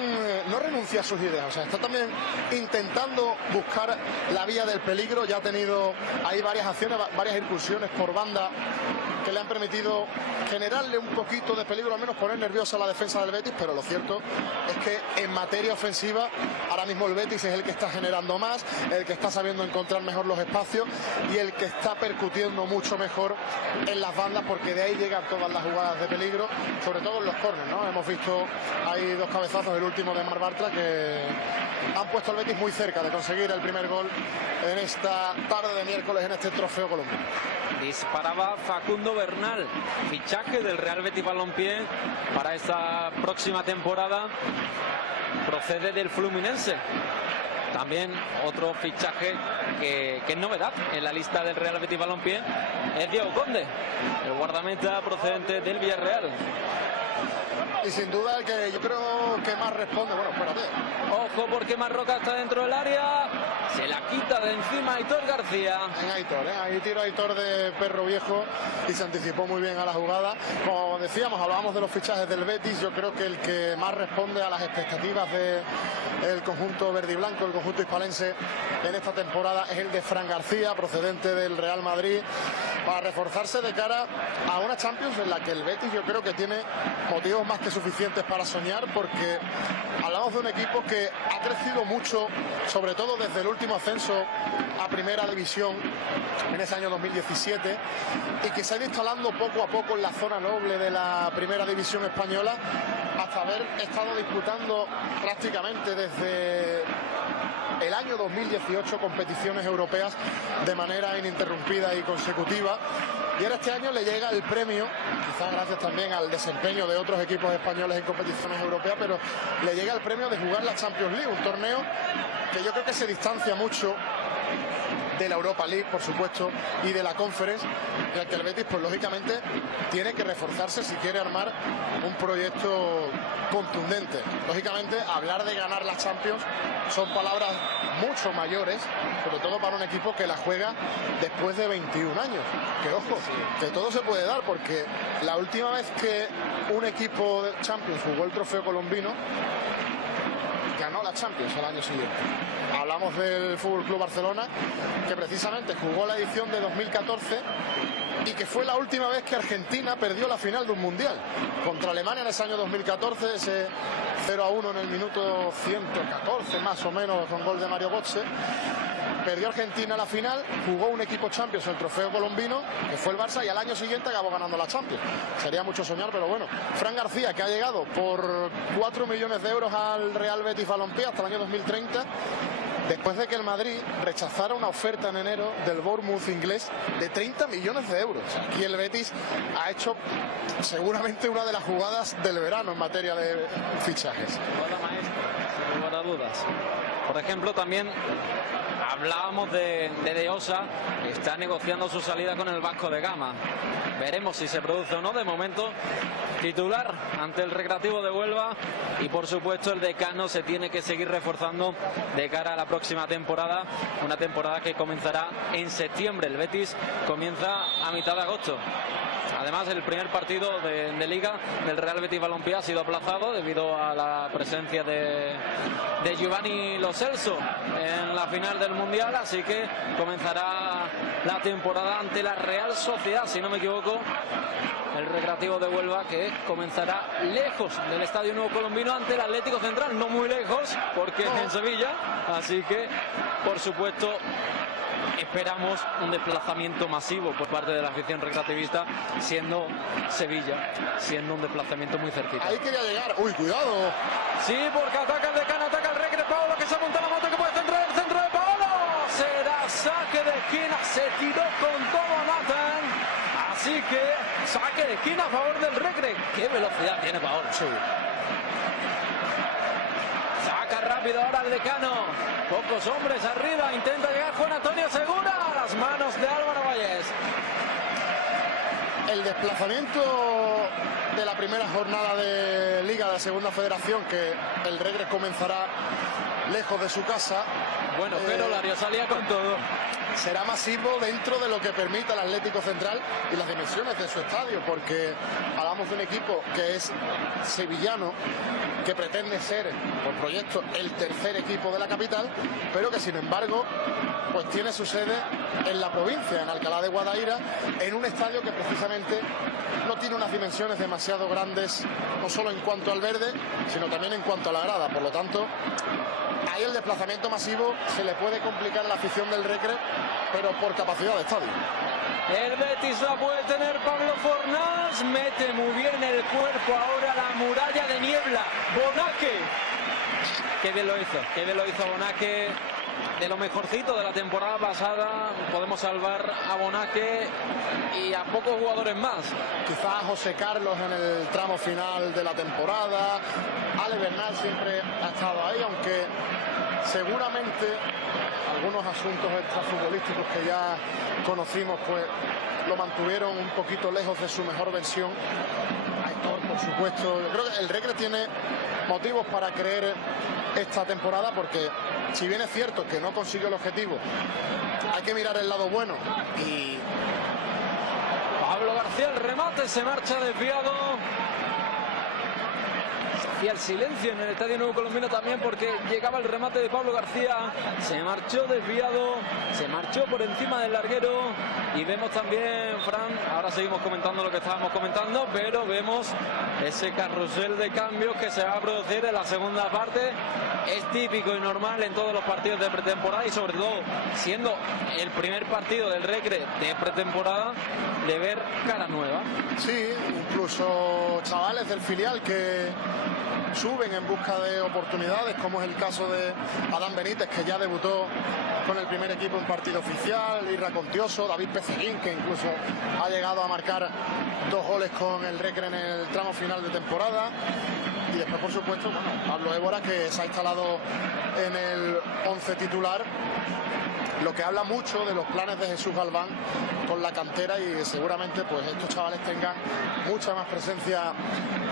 no renuncia a sus ideas, o sea, está también intentando buscar la vía del peligro. Ya ha tenido ahí varias acciones, varias incursiones por banda que le han permitido generarle un poquito de peligro, al menos poner nerviosa la defensa del Betis, pero lo cierto es que en materia ofensiva ahora mismo el Betis es el que está generando más, el que está sabiendo encontrar mejor los espacios y el que está percutiendo mucho mejor en las bandas, porque de ahí llegan todas las jugadas de peligro, sobre todo en los córneres, ¿no? Hemos visto ahí 2 cabezazos, el último de Marc Bartra, que han puesto al Betis muy cerca de conseguir el primer gol en esta tarde de miércoles en este trofeo colombiano. Disparaba Facundo Bernal, fichaje del Real Betis Balompié para esta próxima temporada, procede del Fluminense. También otro fichaje que es novedad en la lista del Real Betis Balompié es Diego Conde, el guardameta procedente del Villarreal. Y sin duda el que yo creo que más responde, bueno, espérate. Ojo porque Marroca está dentro del área, se la quita de encima Aitor García. En Aitor, ahí tiro Aitor de perro viejo y se anticipó muy bien a la jugada. Como decíamos, hablábamos de los fichajes del Betis, yo creo que el que más responde a las expectativas del conjunto verde y blanco, el conjunto hispalense en esta temporada, es el de Fran García, procedente del Real Madrid, para reforzarse de cara a una Champions en la que el Betis yo creo que tiene motivos más que suficientes para soñar, porque hablamos de un equipo que ha crecido mucho, sobre todo desde el último ascenso a primera división en ese año 2017, y que se ha ido instalando poco a poco en la zona noble de la primera división española, hasta haber estado disputando prácticamente desde el año 2018 competiciones europeas de manera ininterrumpida y consecutiva. Y ahora este año le llega el premio, quizás gracias también al desempeño de otros equipos españoles en competiciones europeas, pero le llega el premio de jugar la Champions League, un torneo que yo creo que se distancia mucho de la Europa League, por supuesto, y de la Conference, en el que el Betis, pues lógicamente, tiene que reforzarse si quiere armar un proyecto contundente. Lógicamente, hablar de ganar la Champions son palabras mucho mayores, sobre todo para un equipo que la juega después de 21 años. Que ojo, que todo se puede dar, porque la última vez que un equipo de Champions jugó el trofeo colombino, ganó la Champions al año siguiente. Hablamos del Fútbol Club Barcelona, que precisamente jugó la edición de 2014 y que fue la última vez que Argentina perdió la final de un mundial contra Alemania en ese año 2014, ese 0-1 en el minuto 114 más o menos, con gol de Mario Götze. Perdió Argentina la final, jugó un equipo Champions, el trofeo colombino, que fue el Barça, y al año siguiente acabó ganando la Champions. Sería mucho soñar, pero bueno. Fran García, que ha llegado por 4 millones de euros al Real Betis Balompié hasta el año 2030, después de que el Madrid rechazara una oferta en enero del Bournemouth inglés de 30 millones de euros. Aquí el Betis ha hecho seguramente una de las jugadas del verano en materia de fichajes. Hola, maestro, sin lugar a dudas. Por ejemplo, también hablábamos de Osa, que está negociando su salida con el Vasco de Gama. Veremos si se produce o no. De momento, titular ante el Recreativo de Huelva, y por supuesto el decano se tiene que seguir reforzando de cara a la próxima temporada, una temporada que comenzará en septiembre. El Betis comienza a mitad de agosto. Además, el primer partido de Liga del Real Betis Balompié ha sido aplazado debido a la presencia de Giovanni Lo Celso en la final del Mundial, así que comenzará la temporada ante la Real Sociedad, si no me equivoco, el Recreativo de Huelva, que comenzará lejos del Estadio Nuevo Colombino ante el Atlético Central, no muy lejos porque es en Sevilla, así que por supuesto esperamos un desplazamiento masivo por parte de la afición recreativista, siendo Sevilla, siendo un desplazamiento muy cerquita. Ahí quería llegar. Uy, cuidado. Sí, porque ataca el Decano, ataca el Recre. Paolo, que se apunta la moto, que puede centrar el centro de Paolo. Será saque de esquina, se tiró con todo Nathan. Así que saque de esquina a favor del Recre. Qué velocidad tiene Paolo. Sí. Saca rápido ahora el Decano. Pocos hombres arriba. Intenta llegar Juan Antonio Segura a las manos de Álvaro Valles. El desplazamiento de la primera jornada de Liga de la Segunda Federación, que el Recre comenzará lejos de su casa. Bueno, pero Lario salía con todo. Será masivo dentro de lo que permita el Atlético Central y las dimensiones de su estadio, porque hablamos de un equipo que es sevillano, que pretende ser, por proyecto, el tercer equipo de la capital, pero que sin embargo pues tiene su sede en la provincia, en Alcalá de Guadaira, en un estadio que precisamente no tiene unas dimensiones demasiado grandes, no solo en cuanto al verde, sino también en cuanto a la grada. Por lo tanto, ahí el desplazamiento masivo se le puede complicar a la afición del Recre, pero por capacidad de estadio. El Betis la puede tener Pablo Fornals, mete muy bien el cuerpo ahora la muralla de niebla. Bonaque, qué bien lo hizo Bonaque, de lo mejorcito de la temporada pasada. Podemos salvar a Bonaque y a pocos jugadores más. Quizás José Carlos en el tramo final de la temporada, Ale Bernal siempre ha estado ahí, aunque seguramente algunos asuntos extrafutbolísticos que ya conocimos pues lo mantuvieron un poquito lejos de su mejor versión. Aitor, por supuesto, yo creo que el Recre tiene motivos para creer esta temporada, porque si bien es cierto que no consiguió el objetivo, hay que mirar el lado bueno. Y Pablo García, el remate, se marcha desviado. Y el silencio en el Estadio Nuevo Colombino también, porque llegaba el remate de Pablo García, se marchó desviado, se marchó por encima del larguero. Y vemos también, Fran, ahora seguimos comentando lo que estábamos comentando, pero vemos ese carrusel de cambios que se va a producir en la segunda parte. Es típico y normal en todos los partidos de pretemporada, y sobre todo siendo el primer partido del Recre de pretemporada, de ver caras nuevas. sí, incluso chavales del filial que suben en busca de oportunidades, como es el caso de Adán Benítez, que ya debutó con el primer equipo en partido oficial, Irra Contioso, David Pecerín, que incluso ha llegado a marcar 2 goles con el Recre en el tramo final de temporada. Y después, por supuesto, bueno, Pablo Évora, que se ha instalado en el 11 titular, lo que habla mucho de los planes de Jesús Galván con la cantera, y seguramente pues estos chavales tengan mucha más presencia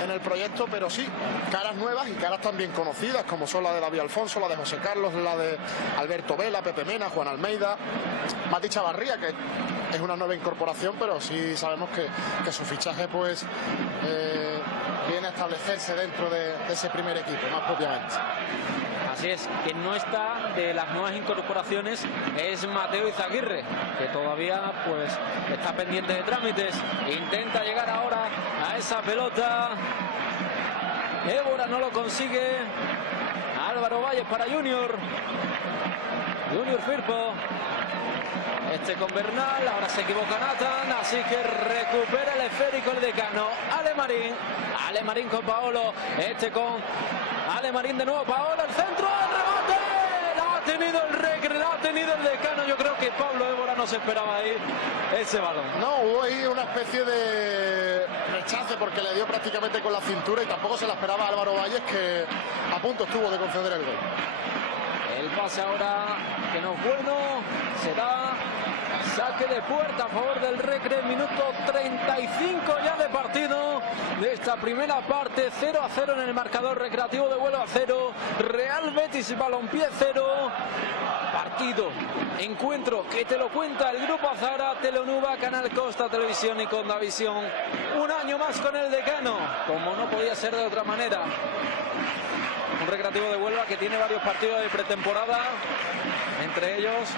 en el proyecto. Pero sí, caras nuevas y caras también conocidas, como son la de David Alfonso, la de José Carlos, la de Alberto Vela, Pepe Mena, Juan Almeida, Mati Chavarría, que es una nueva incorporación, pero sí sabemos que su fichaje pues viene a establecerse dentro de ese primer equipo, más propiamente. Así es, quien no está de las nuevas incorporaciones es Mateo Izaguirre, que todavía pues está pendiente de trámites. Intenta llegar ahora a esa pelota. Évora no lo consigue. Álvaro Valles para Junior Firpo. Este con Bernal, ahora se equivoca Nathan, así que recupera el esférico el Decano. Ale Marín con Paolo, este con Ale Marín de nuevo, Paolo, el centro, el remate, la ha tenido el Recre, la ha tenido el Decano. Yo creo que Pablo Évora no se esperaba ahí ese balón. No, hubo ahí una especie de rechace, porque le dio prácticamente con la cintura, y tampoco se la esperaba Álvaro Valles, que a punto estuvo de conceder el gol. El pase ahora, que no es bueno, será saque de puerta a favor del Recre. Minuto 35 ya de partido de esta primera parte. 0-0 en el marcador. Recreativo de Huelva 0, Real Betis Balompié 0. Partido, encuentro que te lo cuenta el Grupo Azara, Teleonuba, Canal Costa Televisión y Condavisión. Un año más con el Decano, como no podía ser de otra manera. Un Recreativo de Huelva que tiene varios partidos de pretemporada, entre ellos,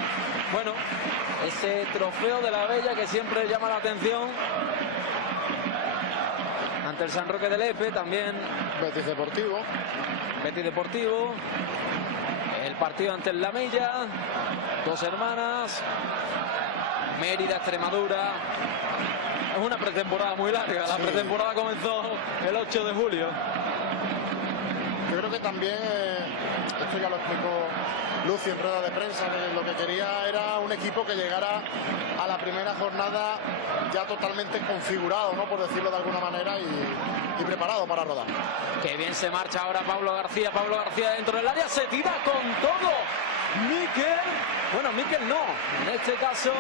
bueno, ese trofeo de la Bella que siempre llama la atención ante el San Roque de Lepe, también Betis Deportivo. Betis Deportivo, el partido ante el La Mella, Dos Hermanas, Mérida, Extremadura. Es una pretemporada muy larga. La pretemporada comenzó el 8 de julio. Yo creo que también, esto ya lo explicó Lucy en rueda de prensa, que lo que quería era un equipo que llegara a la primera jornada ya totalmente configurado, ¿no?, por decirlo de alguna manera, y preparado para rodar. Qué bien se marcha ahora Pablo García. Pablo García dentro del área, se tira con todo. Miquel, bueno, Miquel no, en este caso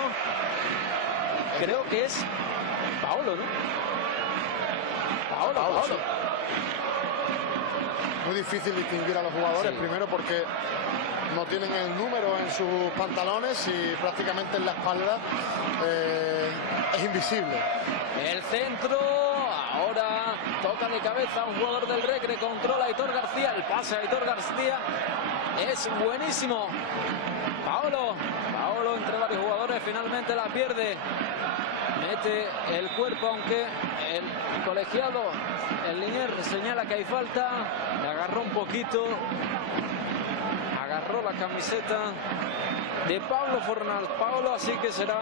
creo que es Paolo, ¿no? Paolo. Sí. Muy difícil distinguir a los jugadores, Sí. Primero porque no tienen el número en sus pantalones y prácticamente en la espalda es invisible. El centro, ahora toca de cabeza un jugador del Recre, controla a Aitor García, el pase a Aitor García es buenísimo. Paolo entre varios jugadores, finalmente la pierde, mete el cuerpo, aunque el colegiado, el Linier, señala que hay falta, le agarró un poquito, agarró la camiseta de Pablo Fornals, así que será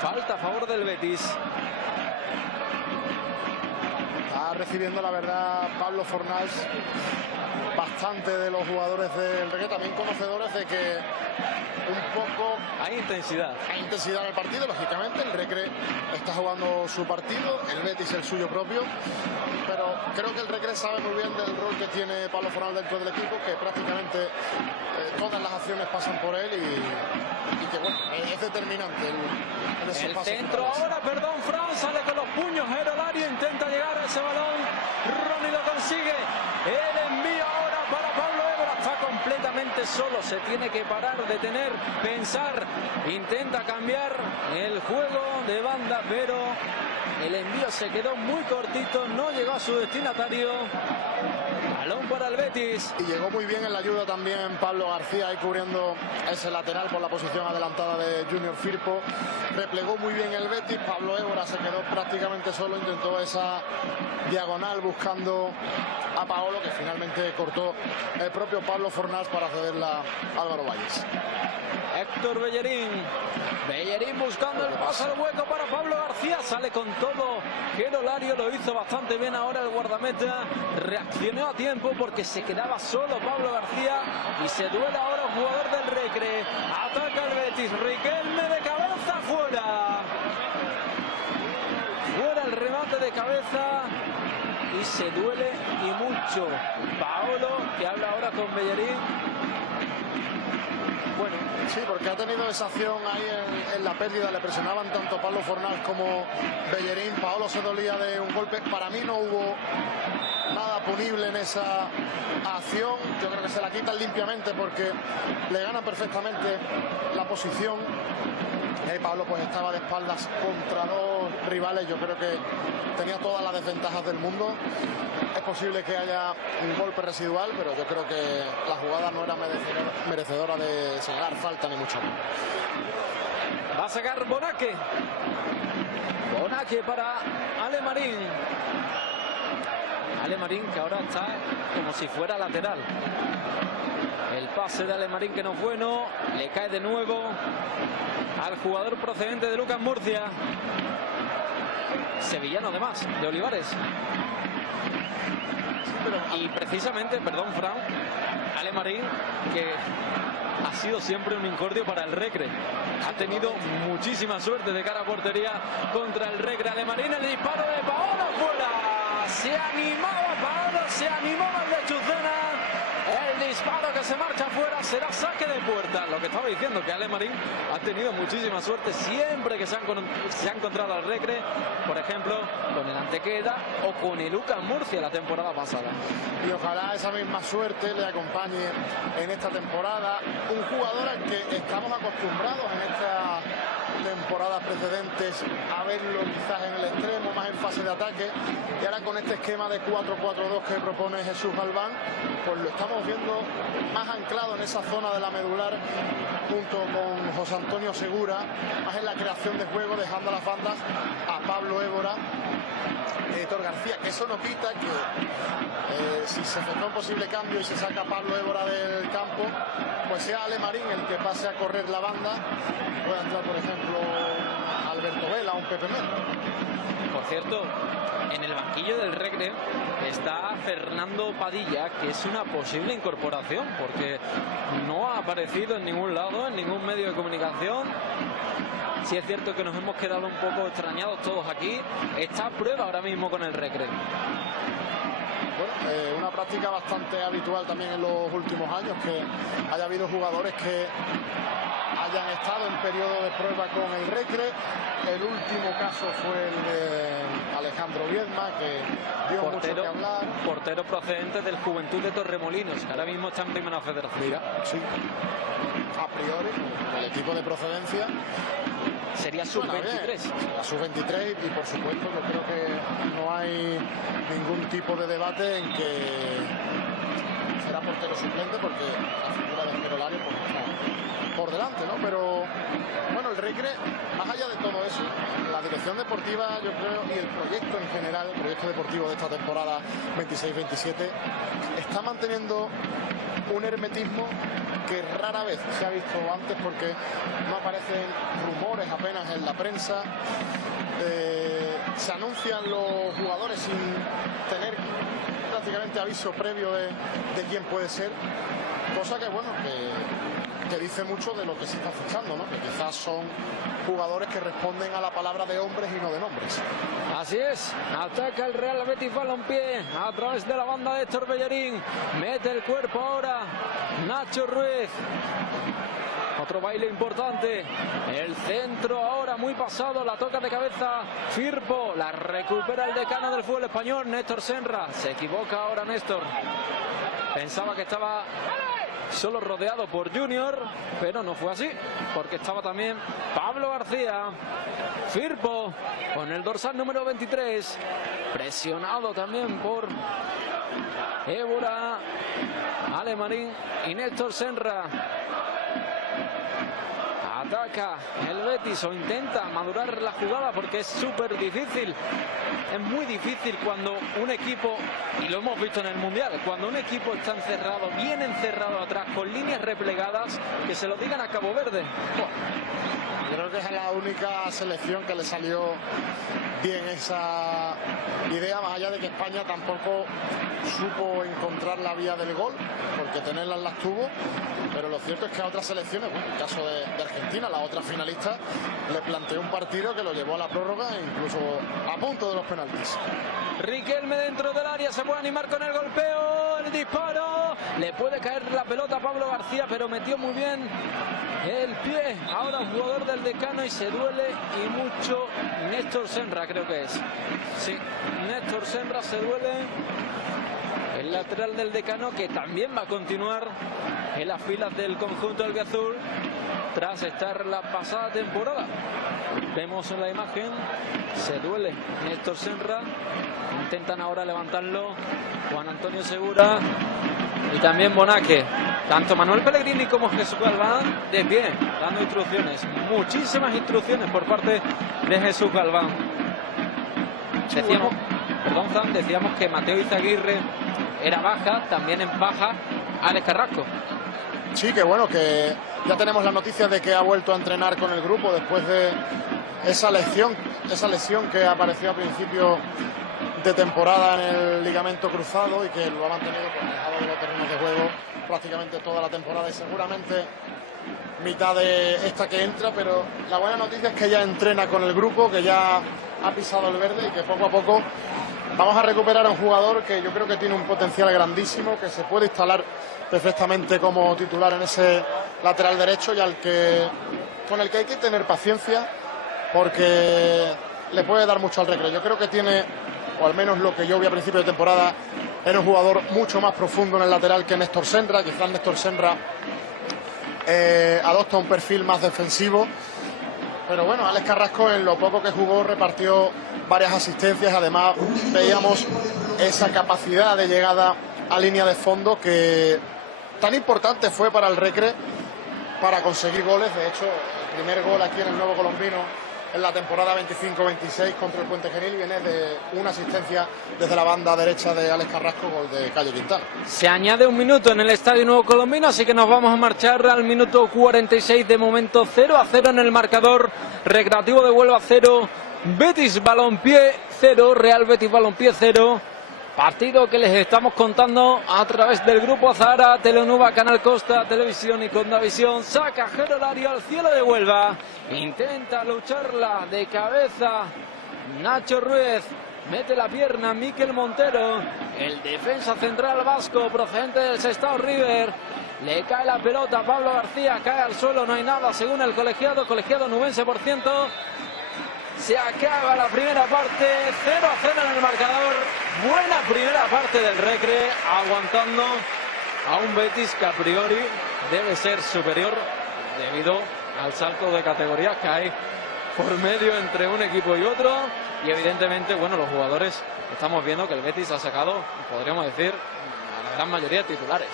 falta a favor del Betis. Está recibiendo, la verdad, Pablo Fornals bastante de los jugadores del Recre, también conocedores de que un poco hay intensidad en el partido. Lógicamente el Recre está jugando su partido, el Betis el suyo propio, pero creo que el Recre sabe muy bien del rol que tiene Pablo Fornals dentro del equipo, que prácticamente todas las acciones pasan por él y que bueno, es determinante en esos el pasos centro finales. ahora, perdón, Fran sale con los puños, Herolario intenta llegar a ese balón, Ronnie lo consigue, el envío ahora para Pablo Évora, está completamente solo, se tiene que parar, detener, pensar, intenta cambiar el juego de banda, pero el envío se quedó muy cortito, no llegó a su destinatario. Balón para el Betis. Y llegó muy bien en la ayuda también Pablo García, ahí cubriendo ese lateral por la posición adelantada de Junior Firpo. Replegó muy bien el Betis, Pablo Évora se quedó prácticamente solo, intentó esa diagonal buscando a Paolo, que finalmente cortó el propio Pablo Fornals para cederla a Álvaro Valles. Héctor Bellerín buscando el pase al hueco para Pablo García, sale con todo Herolario, lo hizo bastante bien ahora el guardameta, reaccionó a tiempo porque se quedaba solo Pablo García y se duela ahora un jugador del Recre, ataca el Betis, Riquelme de cabeza, fuera el remate de cabeza y se duele y mucho Paolo, que habla ahora con Bellerín. Bueno, sí, porque ha tenido esa acción ahí en la pérdida, le presionaban tanto Pablo Fornals como Bellerín. Paolo se dolía de un golpe, para mí no hubo nada punible en esa acción, yo creo que se la quitan limpiamente porque le ganan perfectamente la posición. Pablo pues estaba de espaldas contra dos rivales, yo creo que tenía todas las desventajas del mundo. Es posible que haya un golpe residual, pero yo creo que la jugada no era merecedora de señalar falta ni mucho menos. Va a sacar Bonaque para Ale Marín, que ahora está como si fuera lateral. El pase de Ale Marín que no es bueno, le cae de nuevo al jugador procedente de Lucas Murcia, sevillano además, de Olivares. Y precisamente, perdón Fran, Ale Marín, que ha sido siempre un incordio para el Recre, ha tenido muchísima suerte de cara a portería contra el Recre. Ale Marín, el disparo de Paolo, fuera, se animaba Paolo, se animaba el de Chucena. El disparo que se marcha afuera será saque de puerta. Lo que estaba diciendo, que Ale Marín ha tenido muchísima suerte siempre que se ha encontrado al Recre, por ejemplo con el Antequera o con el Lucas Murcia la temporada pasada. Y ojalá esa misma suerte le acompañe en esta temporada. Un jugador al que estamos acostumbrados en esta temporadas precedentes a verlo quizás en el extremo, más en fase de ataque, y ahora con este esquema de 4-4-2 que propone Jesús Galván, pues lo estamos viendo más anclado en esa zona de la medular junto con José Antonio Segura, más en la creación de juego, dejando a las bandas a Pablo Évora, Héctor García, que eso no quita que si se efectúa un posible cambio y se saca a Pablo Évora del campo, pues sea Ale Marín el que pase a correr la banda, pueda entrar por ejemplo Alberto Vela o un Pepe Mel. Por cierto, en el banquillo del Recre está Fernando Padilla, que es una posible incorporación, porque no ha aparecido en ningún lado, en ningún medio de comunicación. Sí es cierto que nos hemos quedado un poco extrañados todos aquí. Está a prueba ahora mismo con el Recre. Bueno, una práctica bastante habitual también en los últimos años, que haya habido jugadores que hayan estado en periodo de prueba con el Recre. El último caso fue el de Alejandro Viedma, que dio mucho que hablar. Portero procedente del Juventud de Torremolinos, que ahora mismo está en Primera Federación. Mira, sí. A priori, el equipo de procedencia sería sub-23. La sub-23 y por supuesto yo creo que no hay ningún tipo de debate en que será portero suplente, porque la figura de Perolario pues está por delante, ¿no? Pero bueno, el Recre, más allá de todo eso, la dirección deportiva, yo creo, y el proyecto en general, el proyecto deportivo de esta temporada 26-27, está manteniendo un hermetismo que rara vez se ha visto antes, porque no aparecen rumores apenas en la prensa, se anuncian los jugadores sin tener prácticamente aviso previo de quién puede ser, cosa que bueno, que dice mucho de lo que se está fichando, ¿no? Que quizás son jugadores que responden a la palabra de hombres y no de nombres. Así es, ataca el Real Betis Balompié a través de la banda de Héctor Bellerín, mete el cuerpo ahora Nacho Ruiz. Otro baile importante, el centro ahora muy pasado, la toca de cabeza Firpo, la recupera el decano del fútbol español, Néstor Senra. Se equivoca ahora Néstor, pensaba que estaba solo rodeado por Junior, pero no fue así, porque estaba también Pablo García. Firpo con el dorsal número 23, presionado también por Évora, Ale Marín y Néstor Senra. Ataca el Betis o intenta madurar la jugada, porque es súper difícil. Es muy difícil cuando un equipo, y lo hemos visto en el Mundial, cuando un equipo está encerrado, bien encerrado atrás, con líneas replegadas, que se lo digan a Cabo Verde. Yo creo que es la única selección que le salió bien esa idea, más allá de que España tampoco supo encontrar la vía del gol, porque tenerlas las tuvo, pero lo cierto es que a otras selecciones, bueno, en el caso de Argentina, la otra finalista, le planteó un partido que lo llevó a la prórroga e incluso a punto de los penaltis. Riquelme dentro del área, se puede animar con el golpeo, el disparo, le puede caer la pelota a Pablo García, pero metió muy bien el pie, ahora jugador del decano, y se duele y mucho Néstor Senra, creo que es. Sí, Néstor Senra se duele, el lateral del decano, que también va a continuar en las filas del conjunto albiazul tras estar la pasada temporada. Vemos en la imagen, se duele Néstor Senra, intentan ahora levantarlo Juan Antonio Segura y también Bonaque. Tanto Manuel Pellegrini como Jesús Galván de pie, dando instrucciones, muchísimas instrucciones por parte de Jesús Galván. Decíamos, perdón, Zan, decíamos que Mateo Izaguirre era baja, también en baja Alex Carrasco. Sí, que bueno, que ya tenemos la noticia de que ha vuelto a entrenar con el grupo después de esa lesión que apareció a principio de temporada en el ligamento cruzado, y que lo ha mantenido alejado de los terrenos de juego prácticamente toda la temporada y seguramente mitad de esta que entra. Pero la buena noticia es que ya entrena con el grupo, que ya ha pisado el verde y que poco a poco vamos a recuperar a un jugador que yo creo que tiene un potencial grandísimo, que se puede instalar perfectamente como titular en ese lateral derecho, y con el que hay que tener paciencia, porque le puede dar mucho al Recre. Yo creo que tiene, o al menos lo que yo vi a principio de temporada, era un jugador mucho más profundo en el lateral que Néstor Senra. Quizás Néstor Senra adopta un perfil más defensivo, Pero bueno, Alex Carrasco en lo poco que jugó repartió varias asistencias. Además veíamos esa capacidad de llegada a línea de fondo que tan importante fue para el Recre para conseguir goles. De hecho, el primer gol aquí en el Nuevo Colombino en la temporada 25-26 contra el Puente Genil viene de una asistencia desde la banda derecha de Alex Carrasco, gol de Cayo Quintana. Se añade un minuto en el Estadio Nuevo Colombino, así que nos vamos a marchar al minuto 46. De momento 0-0 en el marcador. Recreativo de Huelva 0, Betis Balompié 0, Real Betis Balompié 0. Partido que les estamos contando a través del Grupo Azahara, Telenuba, Canal Costa, Televisión y Condavisión. Saca Gerolario al cielo de Huelva. Intenta lucharla de cabeza Nacho Ruiz. Mete la pierna Mikel Montero. El defensa central vasco procedente del Sestao River. Le cae la pelota a Pablo García. Cae al suelo, no hay nada según el colegiado nubense por ciento. Se acaba la primera parte, 0-0 en el marcador. Buena primera parte del Recre, aguantando a un Betis que a priori debe ser superior debido al salto de categorías que hay por medio entre un equipo y otro. Y evidentemente, bueno, los jugadores, estamos viendo que el Betis ha sacado, podríamos decir, a la gran mayoría de titulares.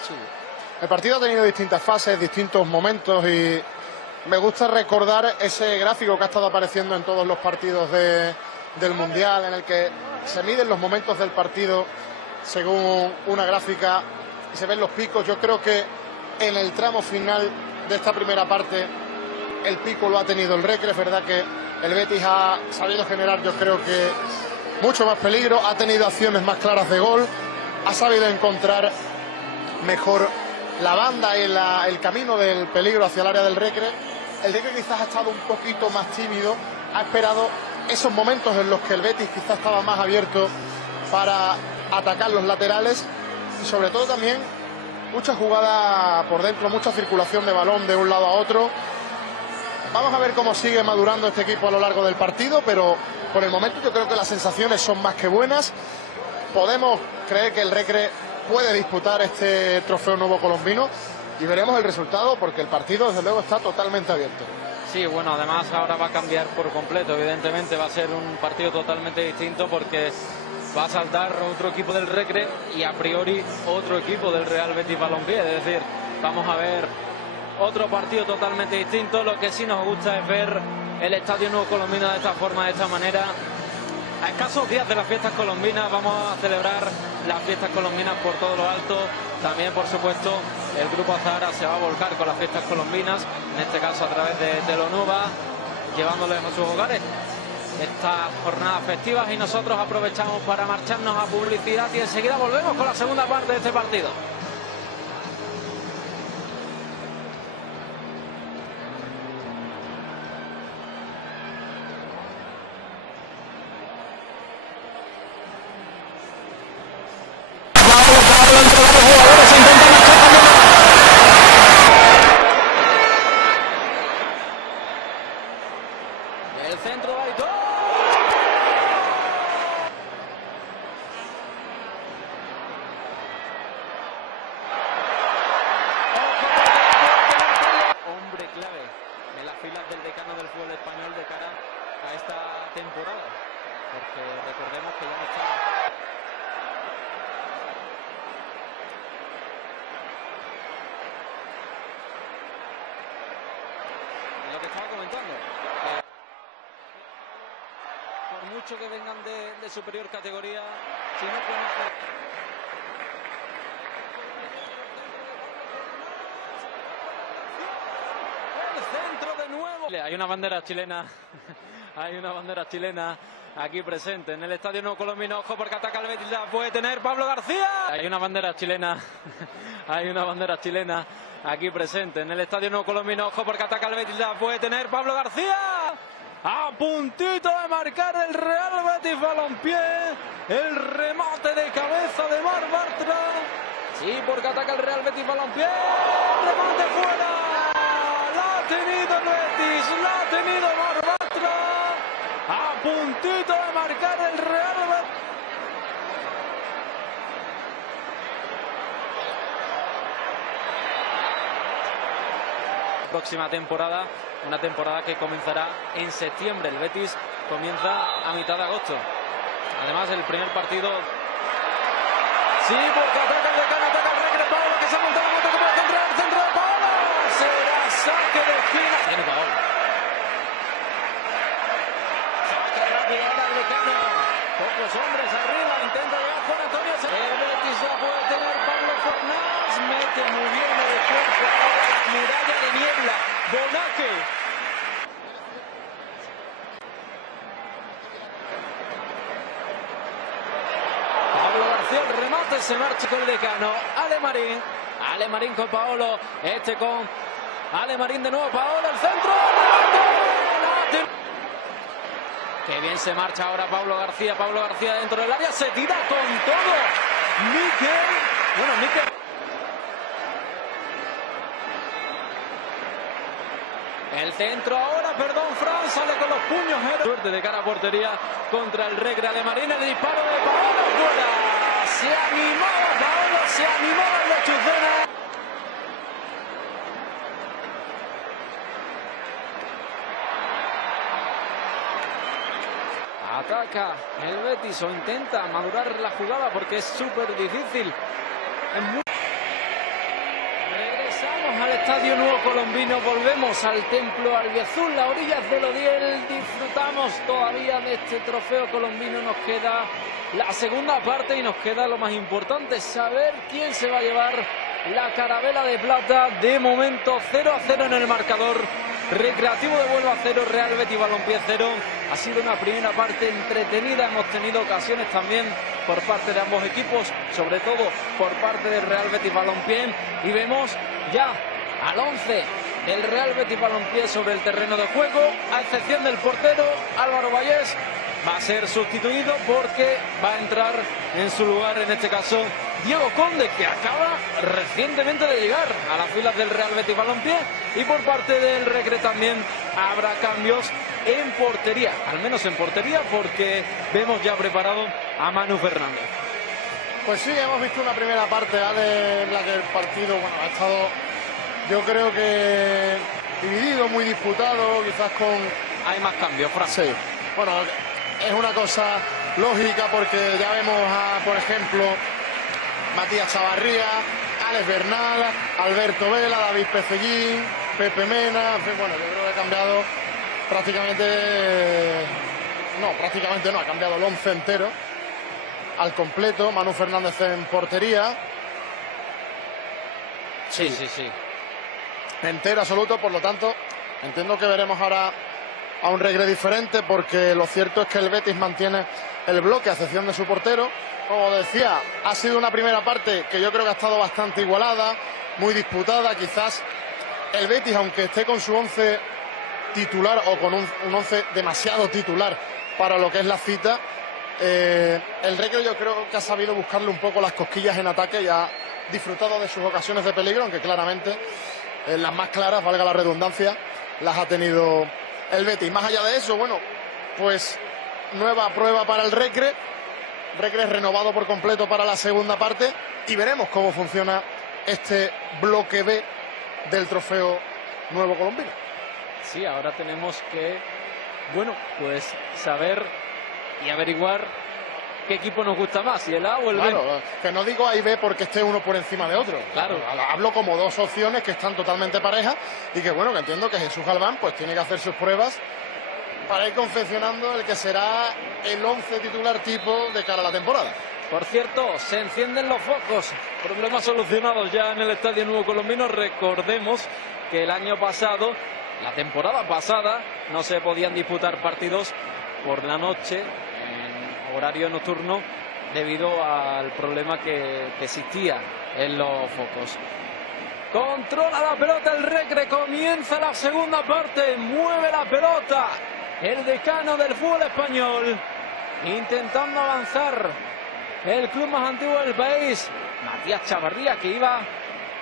El partido ha tenido distintas fases, distintos momentos y me gusta recordar ese gráfico que ha estado apareciendo en todos los partidos del Mundial, en el que se miden los momentos del partido según una gráfica y se ven los picos. Yo creo que en el tramo final de esta primera parte el pico lo ha tenido el Recre. Es verdad que el Betis ha sabido generar, yo creo que mucho más peligro, ha tenido acciones más claras de gol, ha sabido encontrar mejor la banda y el camino del peligro hacia el área del Recre. El Recre quizás ha estado un poquito más tímido, ha esperado esos momentos en los que el Betis quizás estaba más abierto para atacar los laterales y sobre todo también mucha jugada por dentro, mucha circulación de balón de un lado a otro. Vamos a ver cómo sigue madurando este equipo a lo largo del partido, pero por el momento yo creo que las sensaciones son más que buenas. Podemos creer que el Recre puede disputar este trofeo Nuevo Colombino y veremos el resultado porque el partido desde luego está totalmente abierto. Sí, bueno, además ahora va a cambiar por completo, evidentemente va a ser un partido totalmente distinto porque va a saltar otro equipo del Recre y a priori otro equipo del Real Betis Balompié, es decir, vamos a ver otro partido totalmente distinto. Lo que sí nos gusta es ver el Estadio Nuevo Colombino de esta forma, de esta manera. A escasos días de las fiestas colombinas vamos a celebrar las fiestas colombinas por todo lo alto. También, por supuesto, el Grupo Azahara se va a volcar con las fiestas colombinas, en este caso a través de Telenuba, llevándoles a sus hogares estas jornadas festivas y nosotros aprovechamos para marcharnos a publicidad y enseguida volvemos con la segunda parte de este partido. El centro de Aitor. Hombre clave en las filas del decano del fútbol español de cara a esta temporada, porque recordemos que ya no está. Lo que estaba comentando, por mucho que vengan de superior categoría, si no conoce... El centro de nuevo. Hay una bandera chilena, hay una bandera chilena aquí presente en el Estadio Nuevo Colombino. Ojo porque ataca el Betis, la puede tener Pablo García. Hay una bandera chilena, hay una bandera chilena aquí presente en el Estadio Nuevo Colombino. Ojo porque ataca el Betis, la puede tener Pablo García. A puntito de marcar el Real Betis Balompié. El remate de cabeza de Marc Bartra. Sí, porque ataca el Real Betis Balompié. Remate fuera. La ha tenido el Betis. La ha tenido Marc Bartra. A puntito de marcar el Real Betis. próxima temporada, una temporada que comenzará en septiembre. El Betis comienza a mitad de agosto. Además, el primer partido... Sí, porque ataca el Decano, ataca el Recre, Paolo, que se ha montado, que puede centrar, el centro de Paolo. Será saque de esquina. Tiene Paolo. Saque rápido ahora el Decano. Pocos hombres arriba, intenta llegar Juan Antonio. El Betis la puede tener Pablo Fornals. Mete muy bien el cuerpo ahora la muralla de niebla. Bonaque. El remate, se marcha con el Decano. Ale Marín con Paolo, con Ale Marín de nuevo, Paolo, el centro, remate. Qué bien se marcha ahora Pablo García dentro del área, se tira con todo. Mikel. El centro ahora, Fran sale con los puños. Suerte de cara a portería contra el Recre. Ale Marín, el disparo de Paolo, fuera. Se animaba Paolo, se animaba el Lechucena. Ataca el Betis o intenta madurar la jugada porque es súper difícil. Regresamos al Estadio Nuevo Colombino, volvemos al Templo Albiazul, a orillas del Odiel. Disfrutamos todavía de este trofeo colombino. Nos queda la segunda parte y nos queda lo más importante, saber quién se va a llevar la carabela de plata. De momento 0-0 en el marcador. Recreativo de Huelva 0, Real Betis Balompié 0. Ha sido una primera parte entretenida, hemos tenido ocasiones también por parte de ambos equipos, sobre todo por parte del Real Betis Balompié, y vemos ya al 11 del Real Betis Balompié sobre el terreno de juego, a excepción del portero Álvaro Vallés. Va a ser sustituido porque va a entrar en su lugar, en este caso, Diego Conde, que acaba recientemente de llegar a las filas del Real Betis Balompié. Y por parte del Recre también habrá cambios en portería, al menos en portería, porque vemos ya preparado a Manu Fernández. Pues sí, hemos visto una primera parte en la que el partido ha estado, yo creo que dividido, muy disputado, quizás con... Hay más cambios, Fran. Sí, bueno, es una cosa lógica porque ya vemos a, por ejemplo, Matías Chavarría, Alex Bernal, Alberto Vela, David Pecellín, Pepe Mena. Bueno, yo creo que ha cambiado prácticamente no, ha cambiado el 11 entero al completo. Manu Fernández en portería. Sí. Entero, absoluto, por lo tanto, entiendo que veremos ahora a un Recre diferente, porque lo cierto es que el Betis mantiene el bloque a excepción de su portero. Como decía, ha sido una primera parte que yo creo que ha estado bastante igualada, muy disputada. Quizás el Betis, aunque esté con su 11 titular o con un 11 demasiado titular para lo que es la cita, el Recre yo creo que ha sabido buscarle un poco las cosquillas en ataque y ha disfrutado de sus ocasiones de peligro, aunque claramente las más claras, valga la redundancia, las ha tenido el Betis. Más allá de eso, bueno, pues nueva prueba para el Recre renovado por completo para la segunda parte, y veremos cómo funciona este bloque B del trofeo Nuevo Colombino. Sí, ahora tenemos que, pues saber y averiguar qué equipo nos gusta más, si el A o el B. Claro, que no digo A y B porque esté uno por encima de otro. Claro. Hablo como dos opciones que están totalmente parejas y que que entiendo que Jesús Galván pues tiene que hacer sus pruebas para ir confeccionando el que será el 11 titular tipo de cara a la temporada. Por cierto, se encienden los focos. Problemas solucionados ya en el Estadio Nuevo Colombino. Recordemos que el año pasado, la temporada pasada, no se podían disputar partidos por la noche en horario nocturno debido al problema que existía en los focos. Controla la pelota el Recre, comienza la segunda parte, mueve la pelota el decano del fútbol español, intentando avanzar el club más antiguo del país, Matías Chavarría, que iba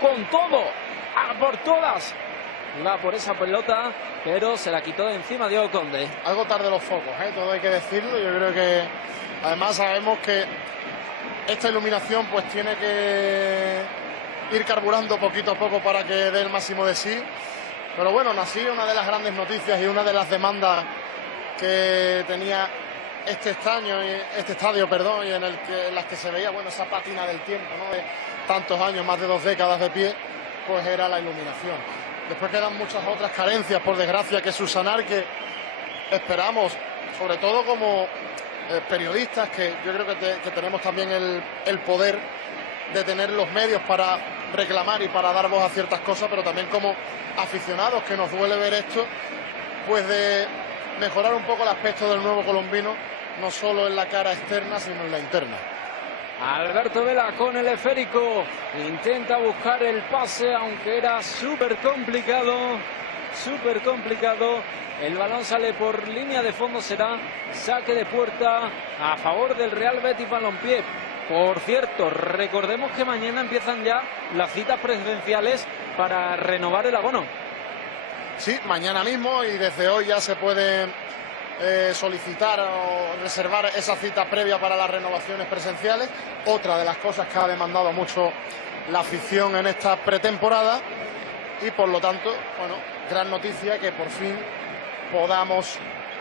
con todo, a por todas, iba por esa pelota, pero se la quitó de encima Diego Conde. Algo tarde los focos, todo hay que decirlo. Yo creo que además sabemos que esta iluminación pues tiene que ir carburando poquito a poco para que dé el máximo de sí, Pero bueno, nació una de las grandes noticias y una de las demandas que tenía este estadio, y en las que se veía, bueno, esa pátina del tiempo, ¿no? De tantos años, más de 2 décadas de pie, pues era la iluminación. Después quedan muchas otras carencias, por desgracia, que subsanar, que esperamos, sobre todo como periodistas, que yo creo que tenemos también el poder de tener los medios para reclamar y para dar voz a ciertas cosas, pero también como aficionados, que nos duele ver esto, pues de mejorar un poco el aspecto del nuevo colombino, no solo en la cara externa, sino en la interna. Alberto Vela con el esférico, intenta buscar el pase, aunque era súper complicado. El balón sale por línea de fondo, será saque de puerta a favor del Real Betis Balompié. Por cierto, recordemos que mañana empiezan ya las citas presenciales para renovar el abono. Sí, mañana mismo, y desde hoy ya se puede solicitar o reservar esa cita previa para las renovaciones presenciales. Otra de las cosas que ha demandado mucho la afición en esta pretemporada, y por lo tanto, bueno, gran noticia que por fin podamos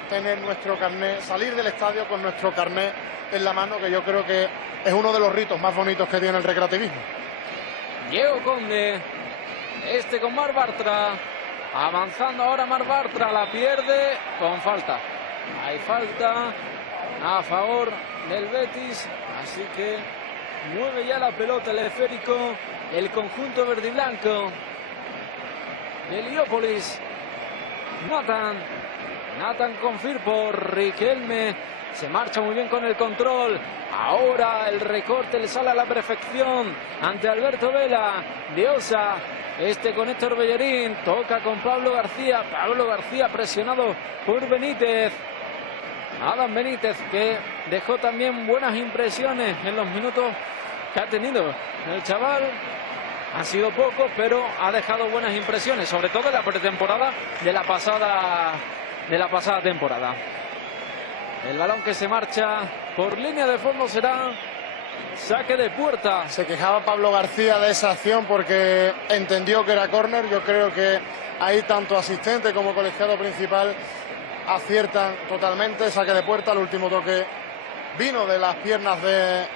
tener nuestro carné, salir del estadio con nuestro carné en la mano, que yo creo que es uno de los ritos más bonitos que tiene el recreativismo. Diego Conde, con Marc Bartra, avanzando ahora Marc Bartra, la pierde con falta. Hay falta a favor del Betis, así que mueve ya la pelota, el esférico, el conjunto verde y blanco de Heliópolis. Nathan con Firpo, Riquelme se marcha muy bien con el control. Ahora el recorte le sale a la perfección ante Alberto Vela. Diosa, con Héctor Bellerín, toca con Pablo García presionado por Benítez. Adam Benítez, que dejó también buenas impresiones en los minutos que ha tenido el chaval. Han sido pocos, pero ha dejado buenas impresiones, sobre todo en la pretemporada de la pasada temporada. El balón que se marcha por línea de fondo será saque de puerta. Se quejaba Pablo García de esa acción porque entendió que era córner. Yo creo que ahí tanto asistente como colegiado principal aciertan totalmente. Saque de puerta, el último toque vino de las piernas de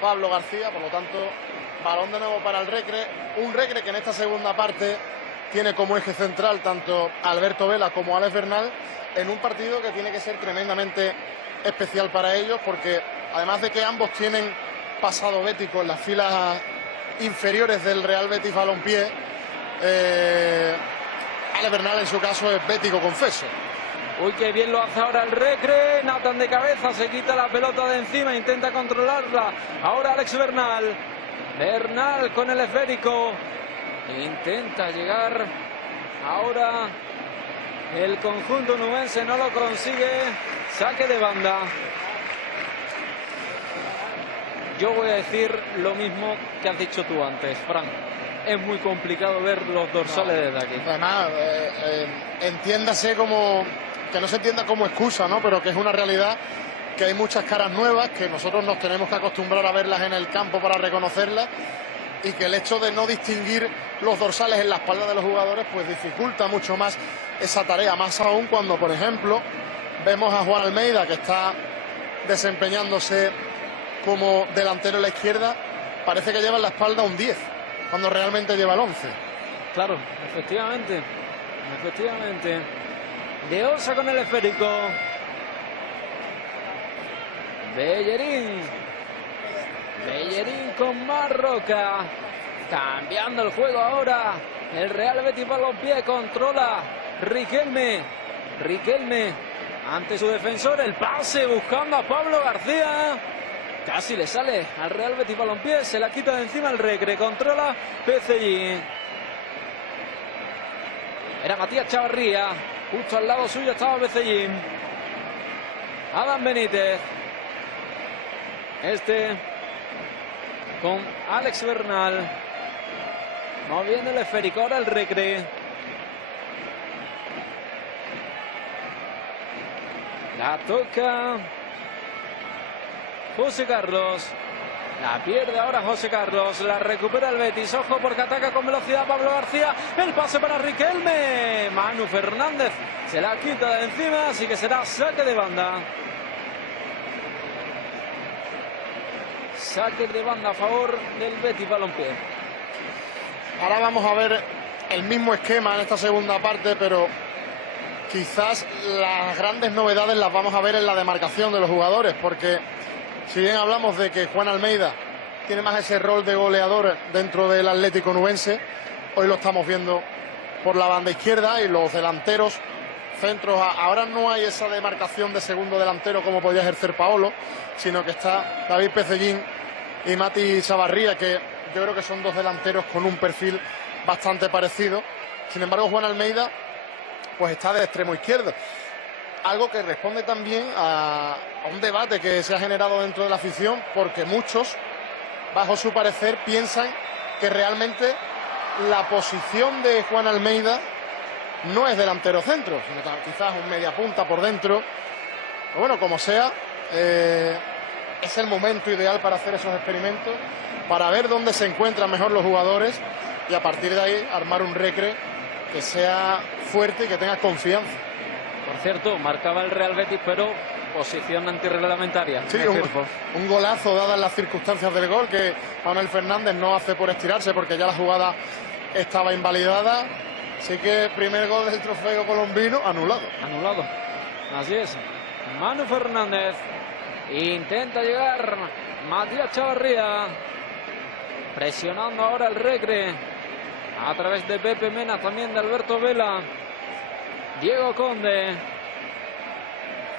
Pablo García, por lo tanto balón de nuevo para el Recre, un Recre que en esta segunda parte tiene como eje central tanto a Alberto Vela como a Alex Bernal, en un partido que tiene que ser tremendamente especial para ellos, porque además de que ambos tienen pasado bético en las filas inferiores del Real Betis Balompié, Alex Bernal en su caso es bético confeso. Uy, qué bien lo hace ahora el Recre. Nathan de cabeza, se quita la pelota de encima, intenta controlarla. Ahora Alex Bernal. Bernal con el esférico. Intenta llegar. Ahora el conjunto nubense no lo consigue. Saque de banda. Yo voy a decir lo mismo que has dicho tú antes, Fran. Es muy complicado ver los dorsales desde aquí. Además, entiéndase como... que no se entienda como excusa, ¿no? Pero que es una realidad, que hay muchas caras nuevas, que nosotros nos tenemos que acostumbrar a verlas en el campo para reconocerlas, y que el hecho de no distinguir los dorsales en la espalda de los jugadores pues dificulta mucho más esa tarea, más aún cuando, por ejemplo, vemos a Juan Almeida, que está desempeñándose como delantero en la izquierda, parece que lleva en la espalda un 10, cuando realmente lleva el 11. Claro, efectivamente. De Osa con el esférico. Bellerín con Marroca. Cambiando el juego ahora. El Real Betis Balompié controla. Riquelme ante su defensor. El pase buscando a Pablo García. Casi le sale al Real Betis Balompié. Se la quita de encima el Recre. Controla PCI. Era Matías Chavarría. Justo al lado suyo estaba Becellín. Adam Benítez. Con Alex Bernal. Moviendo el esférico. Ahora el Recre. La toca José Carlos. La pierde ahora José Carlos, la recupera el Betis. Ojo porque ataca con velocidad Pablo García. El pase para Riquelme. Manu Fernández se la quita de encima, así que será saque de banda. Saque de banda a favor del Betis Balompié. Ahora vamos a ver el mismo esquema en esta segunda parte, pero quizás las grandes novedades las vamos a ver en la demarcación de los jugadores, porque si bien hablamos de que Juan Almeida tiene más ese rol de goleador dentro del Atlético Nubense, hoy lo estamos viendo por la banda izquierda y los delanteros centros. Ahora no hay esa demarcación de segundo delantero como podía ejercer Paolo, sino que está David Pecellín y Mati Chavarría, que yo creo que son dos delanteros con un perfil bastante parecido. Sin embargo, Juan Almeida pues está de extremo izquierdo, algo que responde también a un debate que se ha generado dentro de la afición, porque muchos, bajo su parecer, piensan que realmente la posición de Juan Almeida no es delantero centro, sino quizás un media punta por dentro. Pero bueno, como sea, es el momento ideal para hacer esos experimentos, para ver dónde se encuentran mejor los jugadores y a partir de ahí armar un recre que sea fuerte y que tenga confianza. Por cierto, marcaba el Real Betis, pero posición antirreglamentaria. Sí, un golazo dadas las circunstancias del gol, que Manuel Fernández no hace por estirarse porque ya la jugada estaba invalidada. Así que primer gol del trofeo colombino anulado. Anulado, así es. Manu Fernández intenta llegar. Matías Chavarría presionando ahora el recre a través de Pepe Mena, también de Alberto Vela. Diego Conde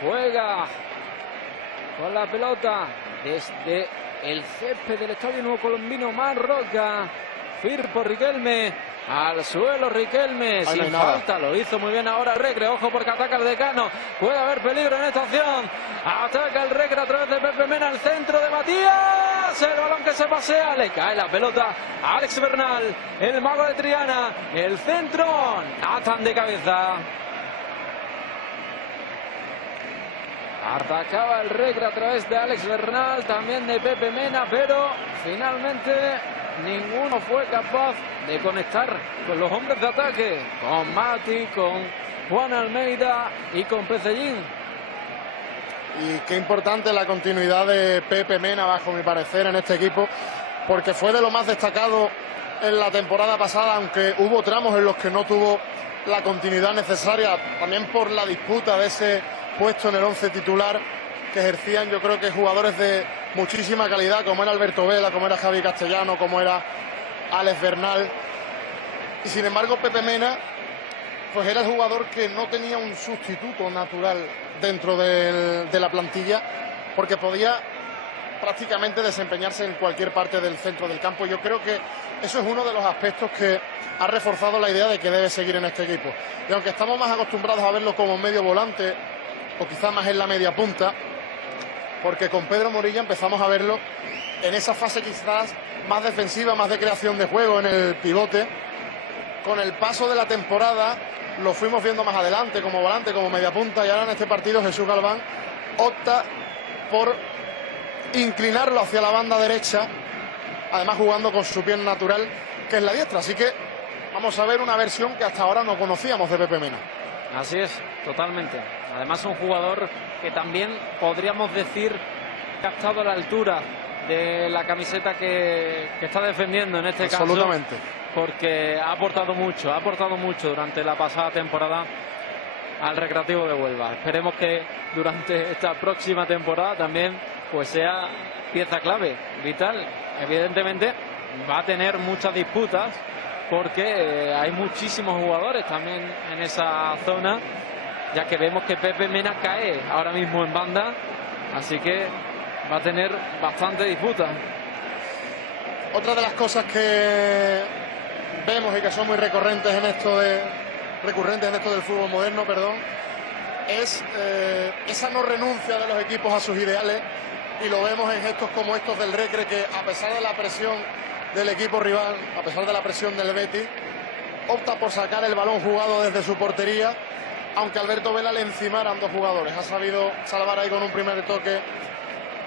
juega con la pelota desde el césped del Estadio Nuevo Colombino. Marroca, Firpo, Riquelme al suelo, Riquelme sin falta, lo hizo muy bien ahora el Recre. Ojo porque ataca el Decano, puede haber peligro en esta acción. Ataca el Recre a través de Pepe Mena, al centro de Matías, el balón que se pasea, le cae la pelota a Alex Bernal, el mago de Triana, el centro, Nathan de cabeza. Atacaba el Recre a través de Alex Bernal, también de Pepe Mena, pero finalmente ninguno fue capaz de conectar con los hombres de ataque, con Mati, con Juan Almeida y con Pecellín. Y qué importante la continuidad de Pepe Mena, bajo mi parecer, en este equipo, porque fue de lo más destacado en la temporada pasada, aunque hubo tramos en los que no tuvo la continuidad necesaria, también por la disputa de ese puesto en el 11 titular que ejercían, yo creo que jugadores de muchísima calidad, como era Alberto Vela, como era Javi Castellano, como era Alex Bernal. Y sin embargo Pepe Mena pues era el jugador que no tenía un sustituto natural dentro de la plantilla, porque podía prácticamente desempeñarse en cualquier parte del centro del campo. Yo creo que eso es uno de los aspectos que ha reforzado la idea de que debe seguir en este equipo. Y aunque estamos más acostumbrados a verlo como medio volante o quizás más en la media punta, porque con Pedro Morilla empezamos a verlo en esa fase quizás más defensiva, más de creación de juego en el pivote. Con el paso de la temporada lo fuimos viendo más adelante como volante, como media punta, y ahora en este partido Jesús Galván opta por inclinarlo hacia la banda derecha, además jugando con su pierna natural, que es la diestra. Así que vamos a ver una versión que hasta ahora no conocíamos de Pepe Mena. Así es, totalmente. Además un jugador que también podríamos decir que ha estado a la altura de la camiseta que está defendiendo en este caso. Absolutamente. Porque ha aportado mucho durante la pasada temporada al Recreativo de Huelva. Esperemos que durante esta próxima temporada también pues sea pieza clave, vital. Evidentemente va a tener muchas disputas porque hay muchísimos jugadores también en esa zona, ya que vemos que Pepe Mena cae ahora mismo en banda, así que va a tener bastante disputa. Otra de las cosas que vemos y que son muy recurrentes en esto del fútbol moderno, es esa no renuncia de los equipos a sus ideales, y lo vemos en gestos como estos del Recre, que a pesar de la presión del equipo rival, a pesar de la presión del Betis, opta por sacar el balón jugado desde su portería, aunque Alberto Vela le encimaran dos jugadores. Ha sabido salvar ahí con un primer toque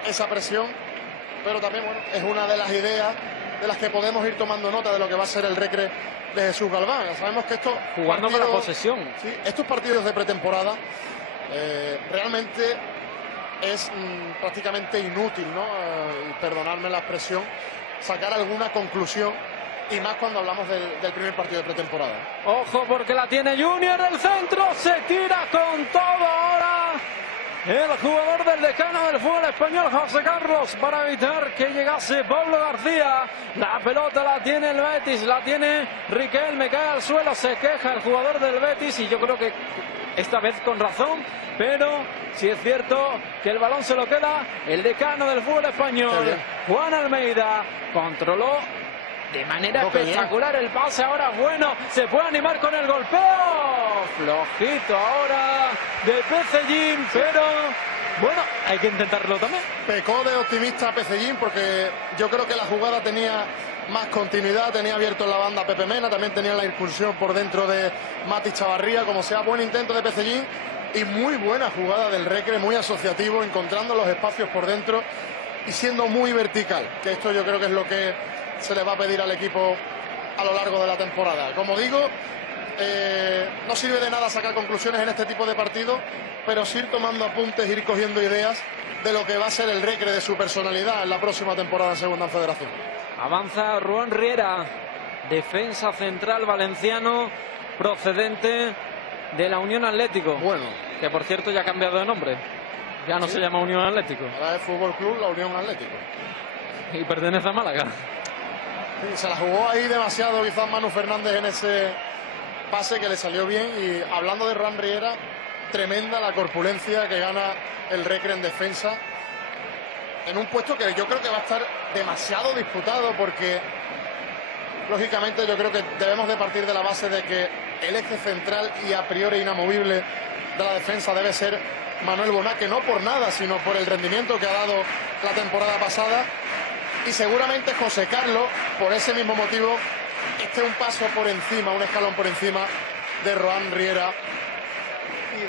esa presión pero también, bueno, es una de las ideas de las que podemos ir tomando nota de lo que va a ser el Recre de Jesús Galván. Ya sabemos que estos jugando con la posesión. Sí, estos partidos de pretemporada realmente es prácticamente inútil, ¿no? Perdonadme la expresión, sacar alguna conclusión, y más cuando hablamos del primer partido de pretemporada. Ojo, porque la tiene Junior, el centro, se tira con todo ahora el jugador del decano del fútbol español, José Carlos, para evitar que llegase Pablo García. La pelota la tiene el Betis, la tiene Riquelme, cae al suelo, se queja el jugador del Betis, y yo creo que esta vez con razón, pero sí es cierto que el balón se lo queda el decano del fútbol español, Juan Almeida. Controló de manera espectacular el pase, ahora bueno, se puede animar con el golpeo, flojito ahora de Pecellín, pero bueno, hay que intentarlo también. Pecó de optimista Pecellín, porque yo creo que la jugada tenía más continuidad, tenía abierto en la banda Pepe Mena, también tenía la impulsión por dentro de Mati Chavarría, como sea. Buen intento de Pecellín y muy buena jugada del Recre, muy asociativo, encontrando los espacios por dentro y siendo muy vertical, que esto yo creo que es lo que se le va a pedir al equipo a lo largo de la temporada. Como digo, no sirve de nada sacar conclusiones en este tipo de partidos, pero sí ir tomando apuntes, ir cogiendo ideas de lo que va a ser el Recre, de su personalidad en la próxima temporada en Segunda Federación. Avanza Ruan Riera, defensa central valenciano, procedente de la Unión Atlético. Bueno, que por cierto ya ha cambiado de nombre, ya no se llama Unión Atlético. Ahora es Fútbol Club La Unión Atlético. Y pertenece a Málaga. Sí, se la jugó ahí demasiado quizás Manu Fernández en ese pase que le salió bien. Y hablando de Ruan Riera, tremenda la corpulencia que gana el Recre en defensa, en un puesto que yo creo que va a estar demasiado disputado, porque lógicamente yo creo que debemos de partir de la base de que el eje central y a priori inamovible de la defensa debe ser Manuel Boná, que no por nada, sino por el rendimiento que ha dado la temporada pasada. Y seguramente José Carlos, por ese mismo motivo, esté un paso por encima, un escalón por encima de Ruan Riera y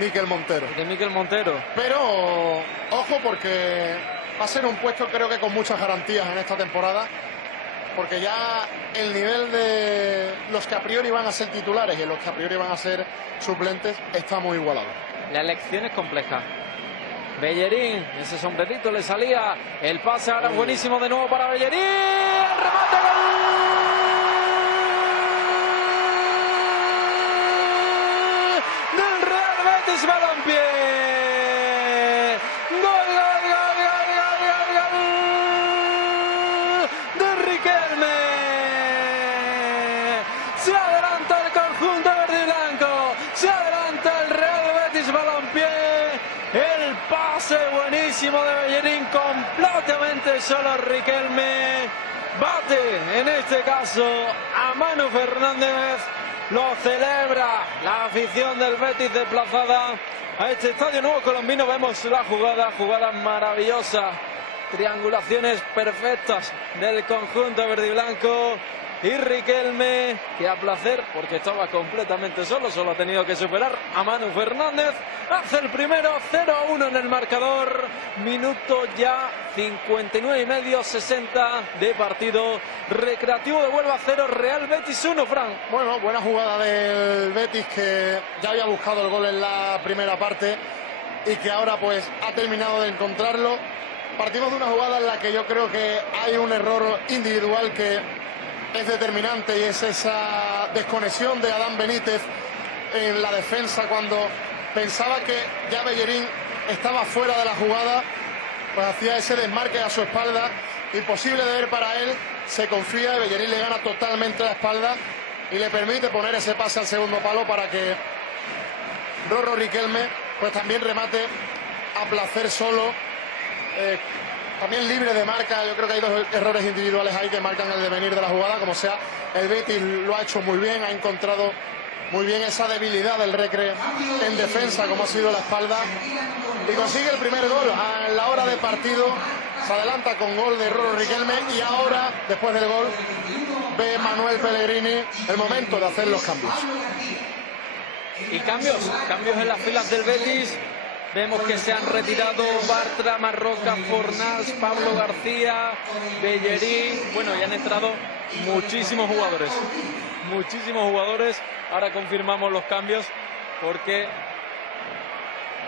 de Miquel Montero. Pero ojo, porque va a ser un puesto creo que con muchas garantías en esta temporada, porque ya el nivel de los que a priori van a ser titulares y los que a priori van a ser suplentes está muy igualado. La elección es compleja. Bellerín, ese sombrerito le salía, el pase ahora buenísimo de nuevo para Bellerín, el remate, gol del Real Betis Balompié, gol de Riquelme, se adelanta el conjunto verde y blanco, se adelanta el Real Betis Balompié. El pase buenísimo de Bellerín, completamente solo Riquelme, bate en este caso a Manu Fernández, lo celebra la afición del Betis desplazada a este estadio nuevo colombino. Vemos la jugada maravillosa, triangulaciones perfectas del conjunto verde y blanco. Y Riquelme, que a placer, porque estaba completamente solo ha tenido que superar a Manu Fernández, hace el primero, 0-1 en el marcador, minuto ya 59 y medio, 60 de partido. Recreativo de Huelva 0, Real Betis 1, Fran. Bueno, buena jugada del Betis, que ya había buscado el gol en la primera parte y que ahora pues ha terminado de encontrarlo. Partimos de una jugada en la que yo creo que hay un error individual que es determinante, y es esa desconexión de Adán Benítez en la defensa cuando pensaba que ya Bellerín estaba fuera de la jugada, pues hacía ese desmarque a su espalda, imposible de ver para él, se confía y Bellerín le gana totalmente la espalda y le permite poner ese pase al segundo palo para que Rorro Riquelme pues también remate a placer solo. También libre de marca. Yo creo que hay dos errores individuales ahí que marcan el devenir de la jugada. Como sea, el Betis lo ha hecho muy bien, ha encontrado muy bien esa debilidad del Recre en defensa, como ha sido la espalda, y consigue el primer gol a la hora de partido. Se adelanta con gol de Rorro Riquelme, y ahora, después del gol, ve Manuel Pellegrini el momento de hacer los cambios. Y cambios en las filas del Betis. Vemos que se han retirado Bartra, Marroca, Fornals, Pablo García, Bellerín. Bueno, y han entrado muchísimos jugadores. Muchísimos jugadores. Ahora confirmamos los cambios porque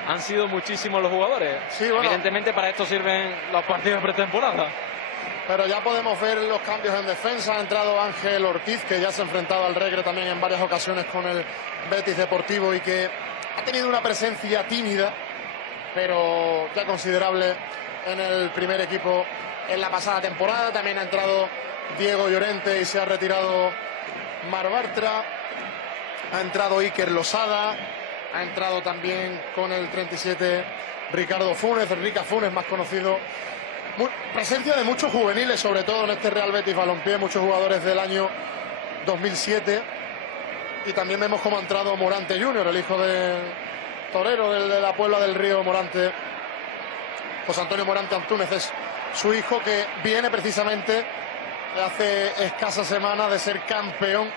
han sido muchísimos los jugadores. Sí, bueno. Evidentemente para esto sirven los partidos de pretemporada. Pero ya podemos ver los cambios en defensa. Ha entrado Ángel Ortiz, que ya se ha enfrentado al Regre también en varias ocasiones con el Betis Deportivo y que ha tenido una presencia tímida, pero ya considerable en el primer equipo en la pasada temporada. También ha entrado Diego Llorente y se ha retirado Mar Bartra. Ha entrado Iker Losada. Ha entrado también con el 37 Ricardo Funes, Rica Funes, más conocido. Presencia de muchos juveniles, sobre todo en este Real Betis Balompié, muchos jugadores del año 2007. Y también vemos cómo ha entrado Morante Junior, el hijo de torero de la Puebla del Río, Morante. José Antonio Morante Antúnez es su hijo, que viene precisamente hace escasas semanas de ser campeón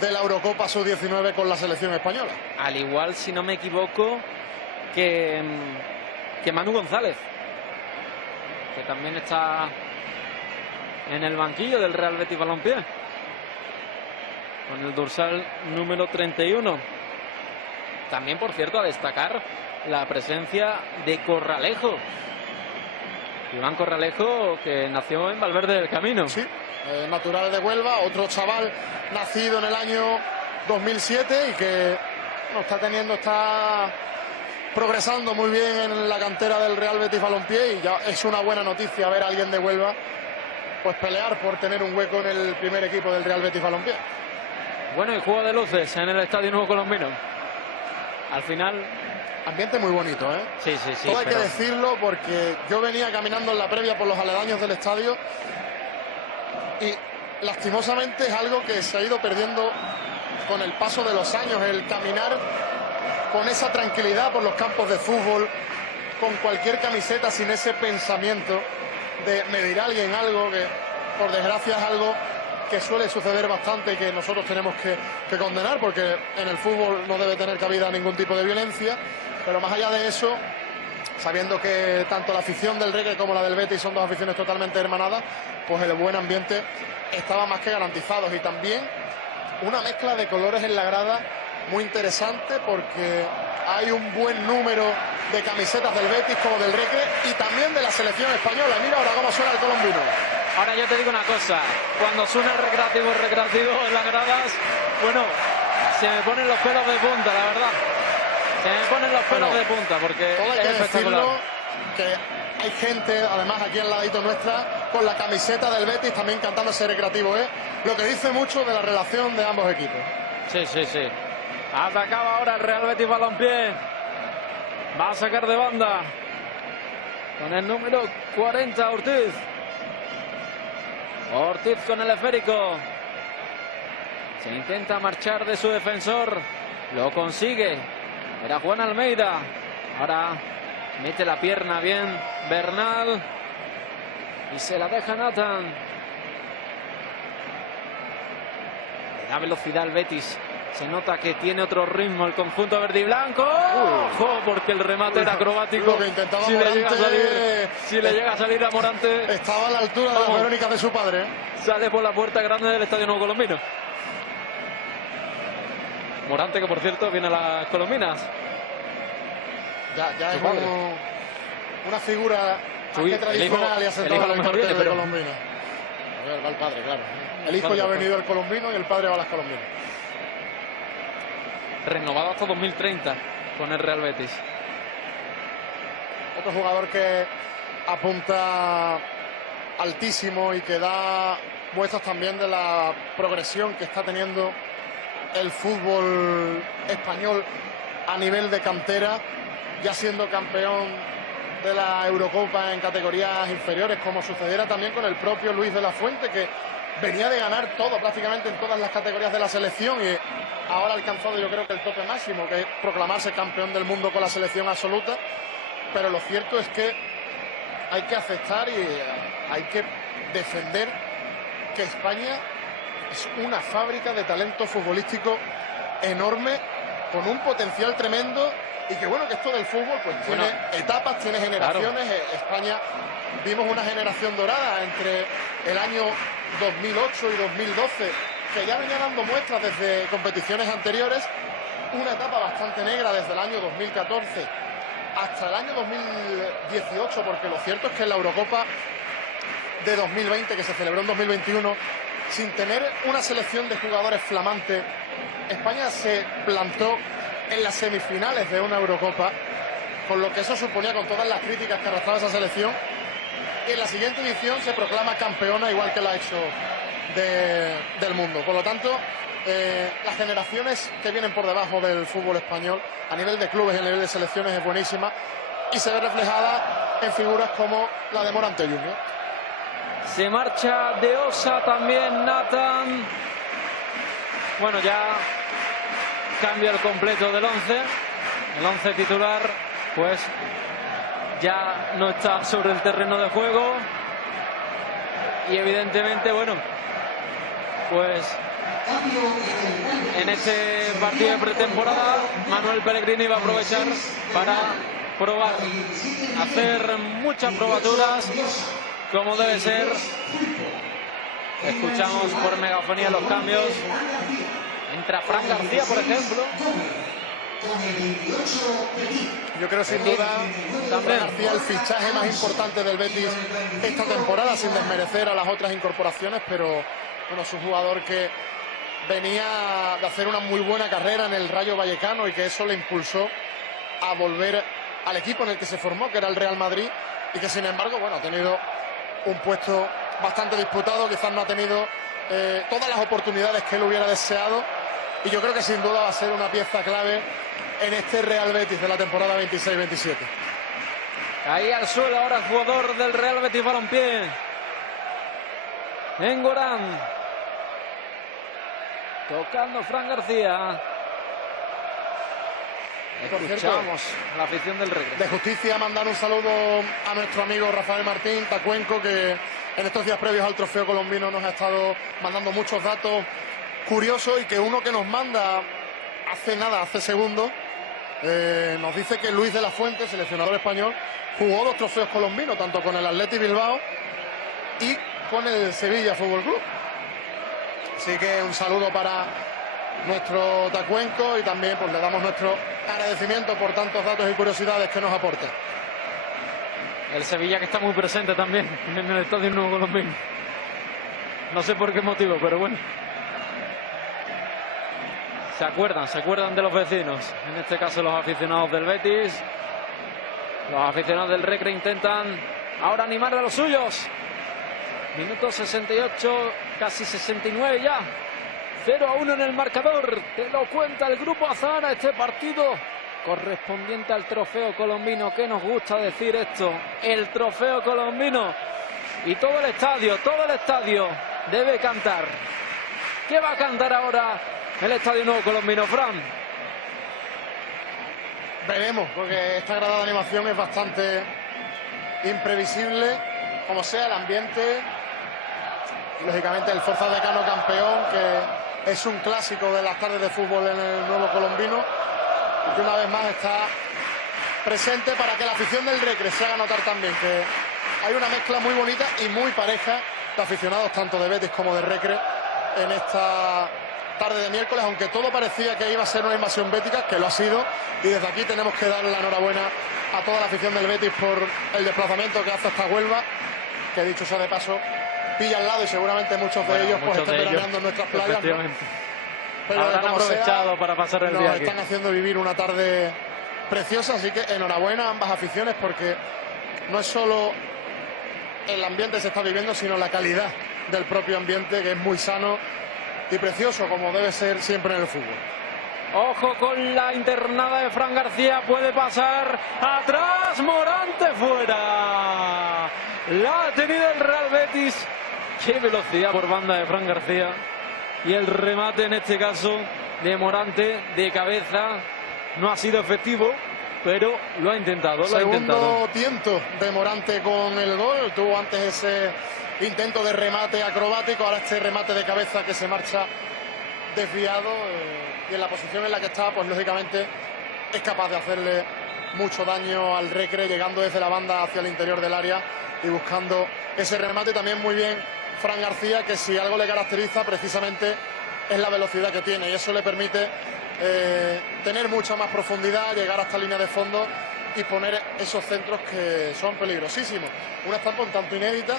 de la Eurocopa Sub-19 con la selección española. Al igual, si no me equivoco, que Manu González, que también está en el banquillo del Real Betis Balompié, con el dorsal número 31. También, por cierto, a destacar la presencia de Corralejo. Iván Corralejo, que nació en Valverde del Camino. Sí, natural de Huelva, otro chaval nacido en el año 2007 y que está progresando muy bien en la cantera del Real Betis Balompié, y ya es una buena noticia ver a alguien de Huelva pues pelear por tener un hueco en el primer equipo del Real Betis Balompié. Bueno, y juego de luces en el Estadio Nuevo Colombino. Al final, ambiente muy bonito, ¿eh? Sí. Todo hay que decirlo, porque yo venía caminando en la previa por los aledaños del estadio y lastimosamente es algo que se ha ido perdiendo con el paso de los años, el caminar con esa tranquilidad por los campos de fútbol, con cualquier camiseta, sin ese pensamiento de me dirá alguien algo, que por desgracia es algo que suele suceder bastante y que nosotros tenemos que condenar, porque en el fútbol no debe tener cabida ningún tipo de violencia. Pero más allá de eso, sabiendo que tanto la afición del Regre como la del Betis son dos aficiones totalmente hermanadas, pues el buen ambiente estaba más que garantizado. Y también una mezcla de colores en la grada muy interesante, porque hay un buen número de camisetas del Betis como del Regre y también de la selección española. Mira ahora cómo suena el colombino. Ahora yo te digo una cosa, cuando suena el recreativo en las gradas, bueno, se me ponen los pelos de punta, la verdad. Se me ponen los pelos de punta, porque todo hay que es espectacular. decirlo, que hay gente, además aquí al ladito nuestra, con la camiseta del Betis también cantando ese recreativo, lo que dice mucho de la relación de ambos equipos. Sí. Atacaba ahora el Real Betis Balompié. Va a sacar de banda con el número 40, Ortiz. Ortiz con el esférico. Se intenta marchar de su defensor. Lo consigue. Era Juan Almeida. Ahora mete la pierna bien Bernal. Y se la deja Nathan. Le da velocidad al Betis. Se nota que tiene otro ritmo el conjunto verde y blanco. ¡Ojo! Porque el remate era acrobático. Lo que intentaba si Morante, le llega a salir a Morante, estaba a la altura de las Verónicas de su padre. Sale por la puerta grande del Estadio Nuevo Colombino. Morante, que por cierto viene a las colombinas. Ya es una figura tradicional y asentada en el cartel de Colombino. A ver, va el padre, claro. El hijo ya ha venido al Colombino y el padre va a las colombinas. Renovado hasta 2030 con el Real Betis. Otro jugador que apunta altísimo y que da muestras también de la progresión que está teniendo el fútbol español a nivel de cantera, ya siendo campeón de la Eurocopa en categorías inferiores, como sucediera también con el propio Luis de la Fuente, que venía de ganar todo prácticamente en todas las categorías de la selección y ahora ha alcanzado, yo creo, que el tope máximo, que es proclamarse campeón del mundo con la selección absoluta. Pero lo cierto es que hay que aceptar y hay que defender que España es una fábrica de talento futbolístico enorme, con un potencial tremendo y que bueno, que esto del fútbol pues tiene etapas, tiene generaciones. Claro. España vimos una generación dorada entre el año 2008 y 2012 que ya venía dando muestras desde competiciones anteriores, una etapa bastante negra desde el año 2014 hasta el año 2018, porque lo cierto es que en la Eurocopa de 2020, que se celebró en 2021, sin tener una selección de jugadores flamantes, España se plantó en las semifinales de una Eurocopa, con lo que eso suponía, con todas las críticas que arrastraba esa selección, y en la siguiente edición se proclama campeona, igual que lo ha hecho del mundo. Por lo tanto, las generaciones que vienen por debajo del fútbol español, a nivel de clubes y a nivel de selecciones, es buenísima, y se ve reflejada en figuras como la de Morante Junior. Se marcha de Osa también Nathan. Bueno, ya cambia el completo del 11. El 11 titular pues ya no está sobre el terreno de juego. Y evidentemente, bueno, pues en este partido de pretemporada Manuel Pellegrini va a aprovechar para probar, hacer muchas probaturas, como debe ser. Escuchamos por megafonía los cambios. Entra Fran García, por ejemplo. Yo creo sin duda Fran García el fichaje más importante del Betis esta temporada, sin desmerecer a las otras incorporaciones, pero bueno, es un jugador que venía de hacer una muy buena carrera en el Rayo Vallecano y que eso le impulsó a volver al equipo en el que se formó, que era el Real Madrid, y que sin embargo, bueno, ha tenido un puesto bastante disputado, quizás no ha tenido todas las oportunidades que él hubiera deseado, y yo creo que sin duda va a ser una pieza clave en este Real Betis de la temporada 26-27. Ahí al suelo ahora el jugador del Real Betis Balompié, Engorán, tocando Fran García. Escuchamos la afición del Recre. De justicia mandar un saludo a nuestro amigo Rafael Martín Tacuenco, que en estos días previos al trofeo colombino nos ha estado mandando muchos datos curiosos, y que uno que nos manda hace segundos, nos dice que Luis de la Fuente, seleccionador español, jugó 2 trofeos colombinos, tanto con el Athletic Bilbao y con el Sevilla Fútbol Club. Así que un saludo para nuestro Tacuenco, y también pues le damos nuestro agradecimiento por tantos datos y curiosidades que nos aporta. El Sevilla, que está muy presente también en el Estadio Nuevo Colombino. No sé por qué motivo, pero bueno. Se acuerdan de los vecinos. En este caso los aficionados del Betis. Los aficionados del Recre intentan ahora animar a los suyos. Minuto 68, casi 69 ya. 0-1 en el marcador. Te lo cuenta el Grupo Azahara, este partido correspondiente al trofeo colombino. ¿Qué nos gusta decir esto? El trofeo colombino. Y todo el estadio debe cantar. ¿Qué va a cantar ahora el Estadio Nuevo Colombino, Fran? Veremos, porque esta grada de animación es bastante imprevisible. Como sea el ambiente, lógicamente el Forza Decano campeón, que es un clásico de las tardes de fútbol en el Nuevo Colombino, y que una vez más está presente para que la afición del Recre se haga notar también, que hay una mezcla muy bonita y muy pareja de aficionados tanto de Betis como de Recre en esta tarde de miércoles, aunque todo parecía que iba a ser una invasión bética, que lo ha sido, y desde aquí tenemos que darle la enhorabuena a toda la afición del Betis por el desplazamiento que hace hasta Huelva, que dicho sea de paso pilla al lado, y seguramente muchos de ellos pues están veraneando en nuestras playas, ¿no? Pero habrán aprovechado para pasar el día aquí. Están haciendo vivir una tarde preciosa, así que enhorabuena a ambas aficiones, porque no es solo el ambiente que se está viviendo, sino la calidad del propio ambiente, que es muy sano y precioso, como debe ser siempre en el fútbol. Ojo con la internada de Fran García, puede pasar atrás, Morante fuera. La ha tenido el Real Betis. Qué velocidad por banda de Fran García, y el remate en este caso de Morante de cabeza no ha sido efectivo, pero lo ha intentado. Segundo tiento de Morante con el gol. Tuvo antes ese intento de remate acrobático, ahora este remate de cabeza que se marcha desviado, y en la posición en la que estaba, pues lógicamente es capaz de hacerle mucho daño al Recre, llegando desde la banda hacia el interior del área y buscando ese remate. También muy bien Fran García, que si algo le caracteriza precisamente es la velocidad que tiene, y eso le permite tener mucha más profundidad, llegar hasta línea de fondo y poner esos centros que son peligrosísimos. Una estampa un tanto inédita,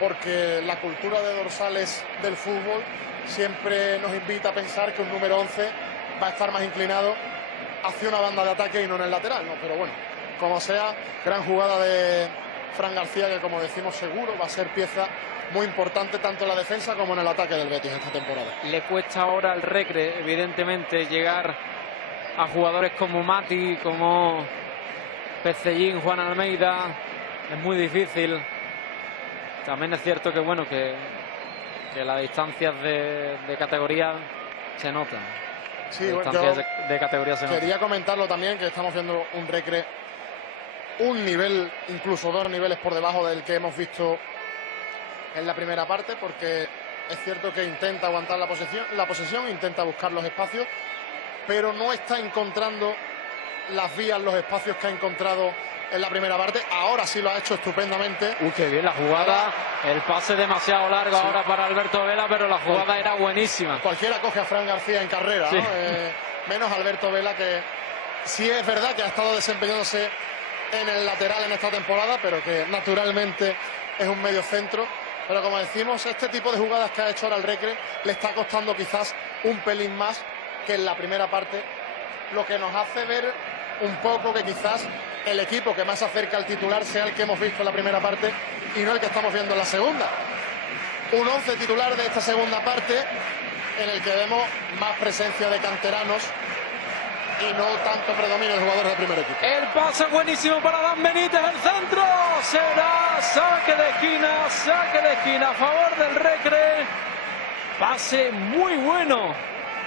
porque la cultura de dorsales del fútbol siempre nos invita a pensar que un número 11 va a estar más inclinado hacia una banda de ataque y no en el lateral, ¿no? Pero bueno, como sea, gran jugada de Fran García, que como decimos seguro va a ser pieza muy importante tanto en la defensa como en el ataque del Betis esta temporada. Le cuesta ahora al Recre, evidentemente, llegar a jugadores como Mati, como Pecellín, Juan Almeida. Es muy difícil. También es cierto que bueno, que las distancias de categoría se notan. Sí, las bueno, distancias de categoría se notan. Quería comentarlo también, que estamos viendo un Recre un nivel, incluso 2 niveles por debajo del que hemos visto en la primera parte, porque es cierto que intenta aguantar la posesión, intenta buscar los espacios, pero no está encontrando las vías, los espacios que ha encontrado en la primera parte. Ahora sí lo ha hecho estupendamente. Uy, qué bien la jugada. El pase demasiado largo ahora para Alberto Vela, pero la jugada era buenísima. Cualquiera coge a Fran García en carrera, sí. ¿no? Menos Alberto Vela, que sí es verdad que ha estado desempeñándose en el lateral en esta temporada, pero que naturalmente es un medio centro. Pero como decimos, este tipo de jugadas que ha hecho ahora el Recre le está costando quizás un pelín más que en la primera parte, lo que nos hace ver un poco que quizás el equipo que más se acerca al titular sea el que hemos visto en la primera parte y no el que estamos viendo en la segunda. Un 11 titular de esta segunda parte en el que vemos más presencia de canteranos y no tanto predominio de jugadores del primer equipo. El pase buenísimo para Adán Benítez, el centro será saque de esquina a favor del Recre. Pase muy bueno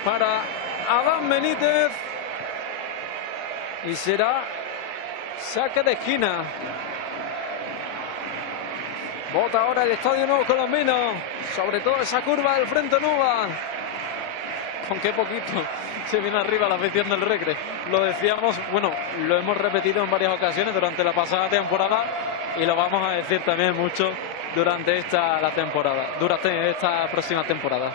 para Adán Benítez y será saque de esquina. Bota ahora el Estadio Nuevo Colombino, sobre todo esa curva del Frente Nueva. Con qué poquito se viene arriba la afición del Recre. Lo decíamos, bueno, lo hemos repetido en varias ocasiones durante la pasada temporada y lo vamos a decir también mucho durante esta próxima temporada.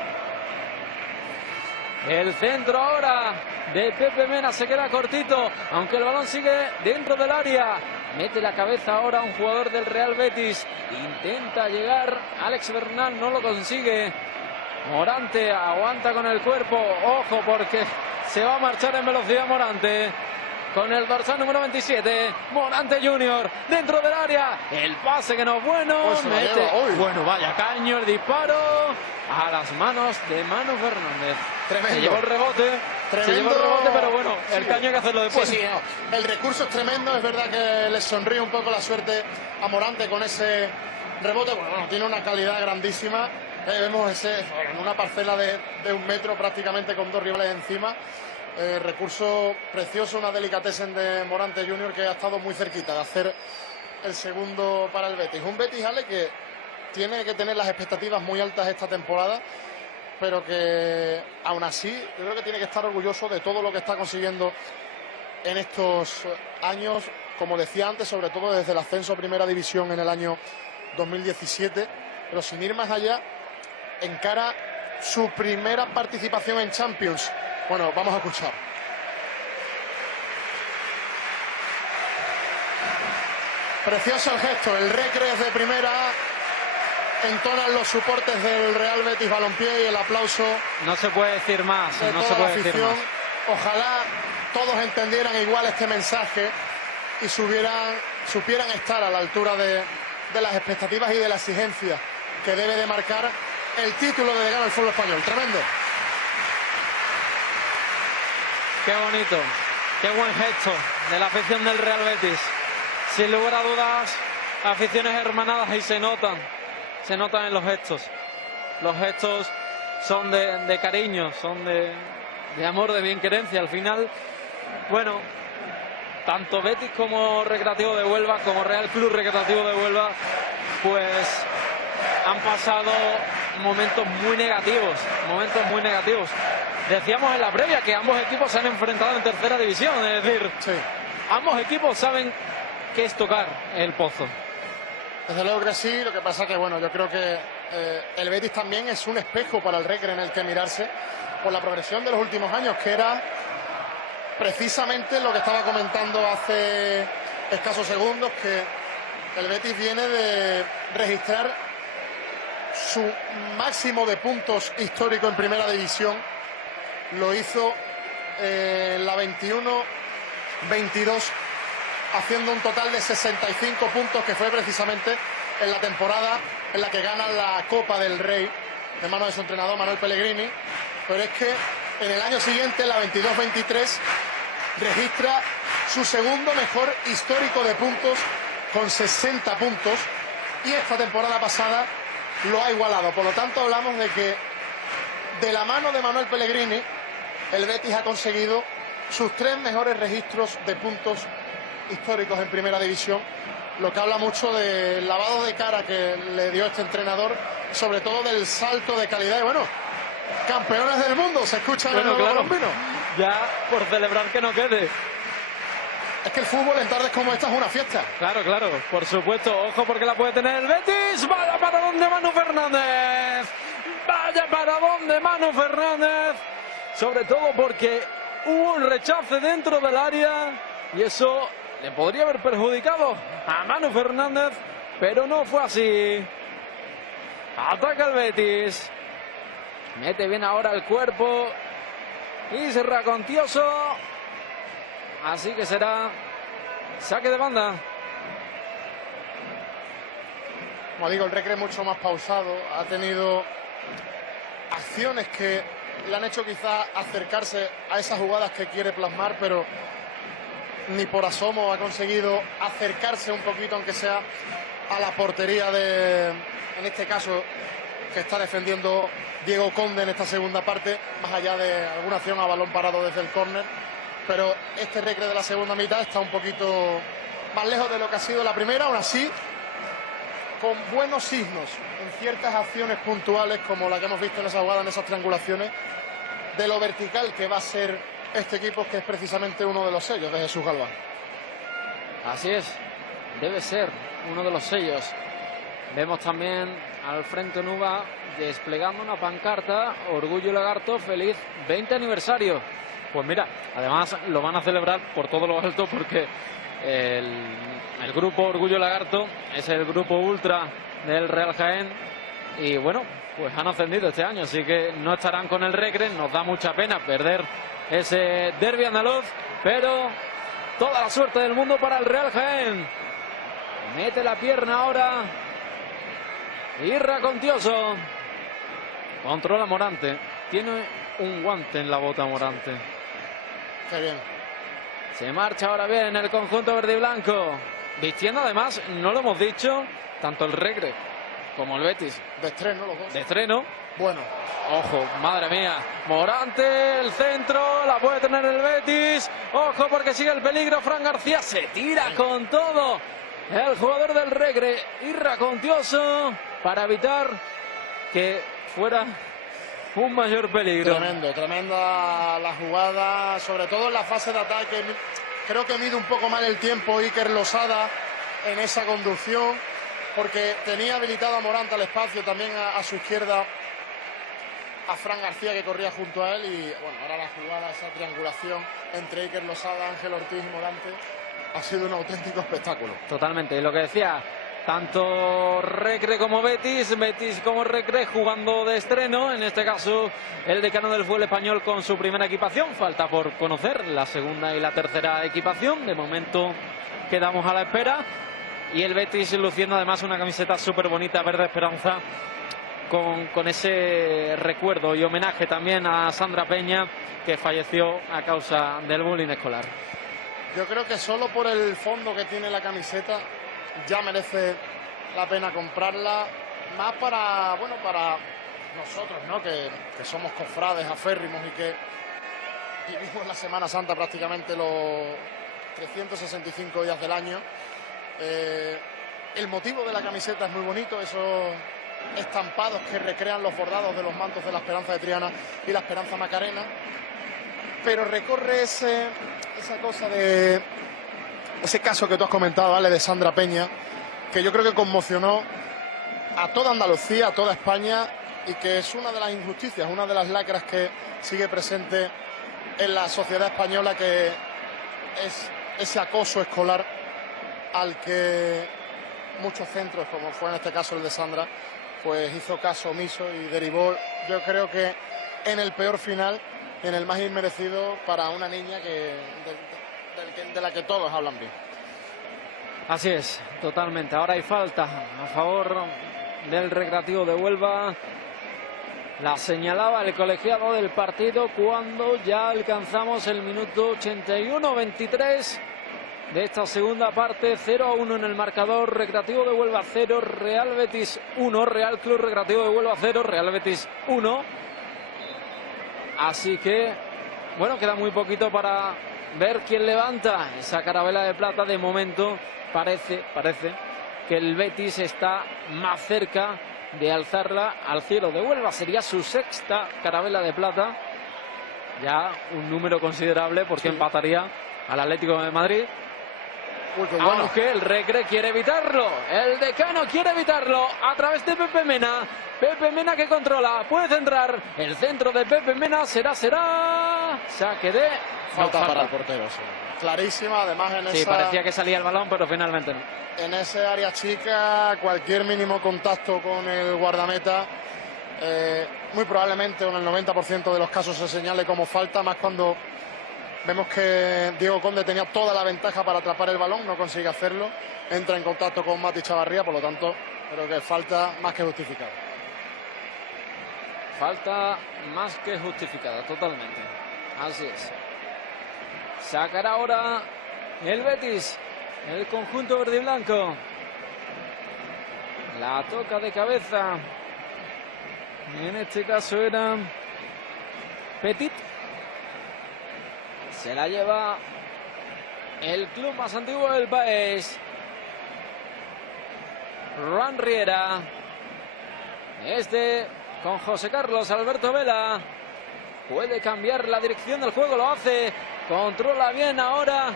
El centro ahora de Pepe Mena se queda cortito, aunque el balón sigue dentro del área. Mete la cabeza ahora un jugador del Real Betis. Intenta llegar Alex Bernal, no lo consigue. Morante aguanta con el cuerpo. Ojo, porque se va a marchar en velocidad Morante. Con el dorsal número 27, Morante Junior, dentro del área. El pase que no es bueno. Bueno, vaya caño, el disparo a las manos de Manu Fernández. Tremendo. Se llevó el rebote. Se llevó el rebote, pero bueno, sí, el caño hay que hacerlo después. Sí, no. El recurso es tremendo. Es verdad que le sonríe un poco la suerte a Morante con ese rebote. Bueno, tiene una calidad grandísima. Vemos en una parcela de 1 metro prácticamente con 2 rivales encima. Recurso precioso, una delicatessen de Morante Junior, que ha estado muy cerquita de hacer el segundo para el Betis. Un Betis, Ale, que tiene que tener las expectativas muy altas esta temporada, pero que aún así yo creo que tiene que estar orgulloso de todo lo que está consiguiendo en estos años, como decía antes, sobre todo desde el ascenso a Primera División en el año 2017, pero sin ir más allá, encara su primera participación en Champions. Bueno, vamos a escuchar. Precioso el gesto, el Recre de primera, entonan los soportes del Real Betis Balompié y el aplauso. No se puede decir más, de no toda se puede la decir afición. más. Ojalá todos entendieran igual este mensaje y supieran estar a la altura de las expectativas y de la exigencia que debe de marcar el título de llegar al fútbol español. Tremendo. Qué bonito, qué buen gesto de la afición del Real Betis. Sin lugar a dudas, aficiones hermanadas y se notan en los gestos. Los gestos son de cariño, son de amor, de bienquerencia. Al final, bueno, tanto Betis como Recreativo de Huelva, como Real Club Recreativo de Huelva, pues han pasado momentos muy negativos, Decíamos en la previa que ambos equipos se han enfrentado en tercera división, es decir, Sí. ambos equipos saben qué es tocar el pozo. Desde luego que sí, lo que pasa que, bueno, yo creo que el Betis también es un espejo para el Recre en el que mirarse por la progresión de los últimos años, que era precisamente lo que estaba comentando hace escasos segundos, que el Betis viene de registrar su máximo de puntos histórico en primera división. Lo hizo en la 21-22, haciendo un total de 65 puntos, que fue precisamente en la temporada en la que gana la Copa del Rey de mano de su entrenador Manuel Pellegrini. Pero es que en el año siguiente, en la 22-23, registra su segundo mejor histórico de puntos con 60 puntos, y esta temporada pasada lo ha igualado. Por lo tanto, hablamos de que de la mano de Manuel Pellegrini el Betis ha conseguido sus 3 mejores registros de puntos históricos en primera división, lo que habla mucho del lavado de cara que le dio este entrenador, sobre todo del salto de calidad. Y bueno, campeones del mundo, se escucha en el nuevo colombino. Ya por celebrar que no quede. Es que el fútbol en tardes como esta es una fiesta. Claro, por supuesto. Ojo, porque la puede tener el Betis. Vaya para donde Manu Fernández. Vaya para donde Manu Fernández. Sobre todo porque hubo un rechace dentro del área y eso le podría haber perjudicado a Manu Fernández, pero no fue así. Ataca el Betis. Mete bien ahora el cuerpo. Y se Racontioso. Así que será saque de banda. Como digo, el Recre mucho más pausado. Ha tenido acciones que le han hecho quizás acercarse a esas jugadas que quiere plasmar, pero ni por asomo ha conseguido acercarse un poquito, aunque sea a la portería de, en este caso, que está defendiendo Diego Conde en esta segunda parte, más allá de alguna acción a balón parado desde el córner. Pero este Recre de la segunda mitad está un poquito más lejos de lo que ha sido la primera, aún así con buenos signos en ciertas acciones puntuales, como la que hemos visto en esa jugada, en esas triangulaciones, de lo vertical que va a ser este equipo, que es precisamente uno de los sellos de Jesús Galván. Así es, debe ser uno de los sellos. Vemos también al frente Nuba desplegando una pancarta: Orgullo Lagarto, feliz 20 aniversario. Pues mira, además lo van a celebrar por todo lo alto, porque el grupo Orgullo Lagarto es el grupo ultra del Real Jaén y bueno, pues han ascendido este año, así que no estarán con el Recre. Nos da mucha pena perder ese derbi andaluz, pero toda la suerte del mundo para el Real Jaén. Mete la pierna ahora y Racontioso. Controla Morante, tiene un guante en la bota Morante. Qué bien. Se marcha ahora bien en el conjunto verde y blanco, vistiendo además, no lo hemos dicho, tanto el Recre como el Betis De estreno los dos. de estreno. Bueno, Ojo, madre mía, Morante, el centro, la puede tener el Betis. Ojo, porque sigue el peligro. Fran García se tira con todo. El jugador del Recre, Racontioso, para evitar que fuera un mayor peligro. tremenda la jugada, sobre todo en la fase de ataque. Creo que mide un poco mal el tiempo Iker Losada en esa conducción, porque tenía habilitado a Morante al espacio, también a su izquierda a Fran García, que corría junto a él. Y bueno, ahora la jugada, esa triangulación entre Iker Losada, Ángel Ortiz y Morante, ha sido un auténtico espectáculo. Totalmente, y lo que decía, tanto Recre como Betis como Recre jugando de estreno. En este caso el decano del fútbol español con su primera equipación. Falta por conocer la segunda y la tercera equipación. De momento quedamos a la espera. Y el Betis luciendo además una camiseta súper bonita, verde esperanza, con ese recuerdo y homenaje también a Sandra Peña, que falleció a causa del bullying escolar. Yo creo que solo por el fondo que tiene la camiseta ya merece la pena comprarla, más para, bueno, para nosotros, ¿no? Que somos cofrades aférrimos y que vivimos la Semana Santa prácticamente los 365 días del año. El motivo de la camiseta es muy bonito, eso estampados que recrean los bordados de los mantos de la Esperanza de Triana y la Esperanza Macarena, pero recorre esa cosa de ese caso que tú has comentado, ¿vale?, de Sandra Peña, que yo creo que conmocionó a toda Andalucía, a toda España, y que es una de las injusticias, una de las lacras que sigue presente en la sociedad española, que es ese acoso escolar al que muchos centros, como fue en este caso el de Sandra, pues hizo caso omiso y derivó, yo creo que en el peor final, en el más inmerecido para una niña de la que todos hablan bien. Así es, totalmente. Ahora hay falta a favor del Recreativo de Huelva. La señalaba el colegiado del partido cuando ya alcanzamos el minuto 81-23 de esta segunda parte. 0-1 en el marcador. Recreativo de Huelva 0, Real Betis 1, Real Club Recreativo de Huelva 0, Real Betis 1. Así que, bueno, queda muy poquito para ver quién levanta esa carabela de plata. De momento parece que el Betis está más cerca de alzarla al cielo de Huelva. Sería su sexta carabela de plata, ya un número considerable, porque empataría al Atlético de Madrid. Aunque el Recre quiere evitarlo, el decano quiere evitarlo a través de Pepe Mena. Pepe Mena que controla, puede centrar, el centro de Pepe Mena será saque de falta para el portero, sí. Clarísima, además en sí, parecía que salía el balón, pero finalmente no. En ese área chica, cualquier mínimo contacto con el guardameta, muy probablemente en el 90% de los casos se señale como falta, más cuando vemos que Diego Conde tenía toda la ventaja para atrapar el balón, no consigue hacerlo, entra en contacto con Mati Chavarría, por lo tanto creo que falta más que justificada. Falta más que justificada, totalmente. Así es. Sacará ahora el Betis, el conjunto verde y blanco. La toca de cabeza. En este caso era Petit. Se la lleva el club más antiguo del país. Ruan Riera. Con José Carlos Alberto Vela. Puede cambiar la dirección del juego, lo hace. Controla bien ahora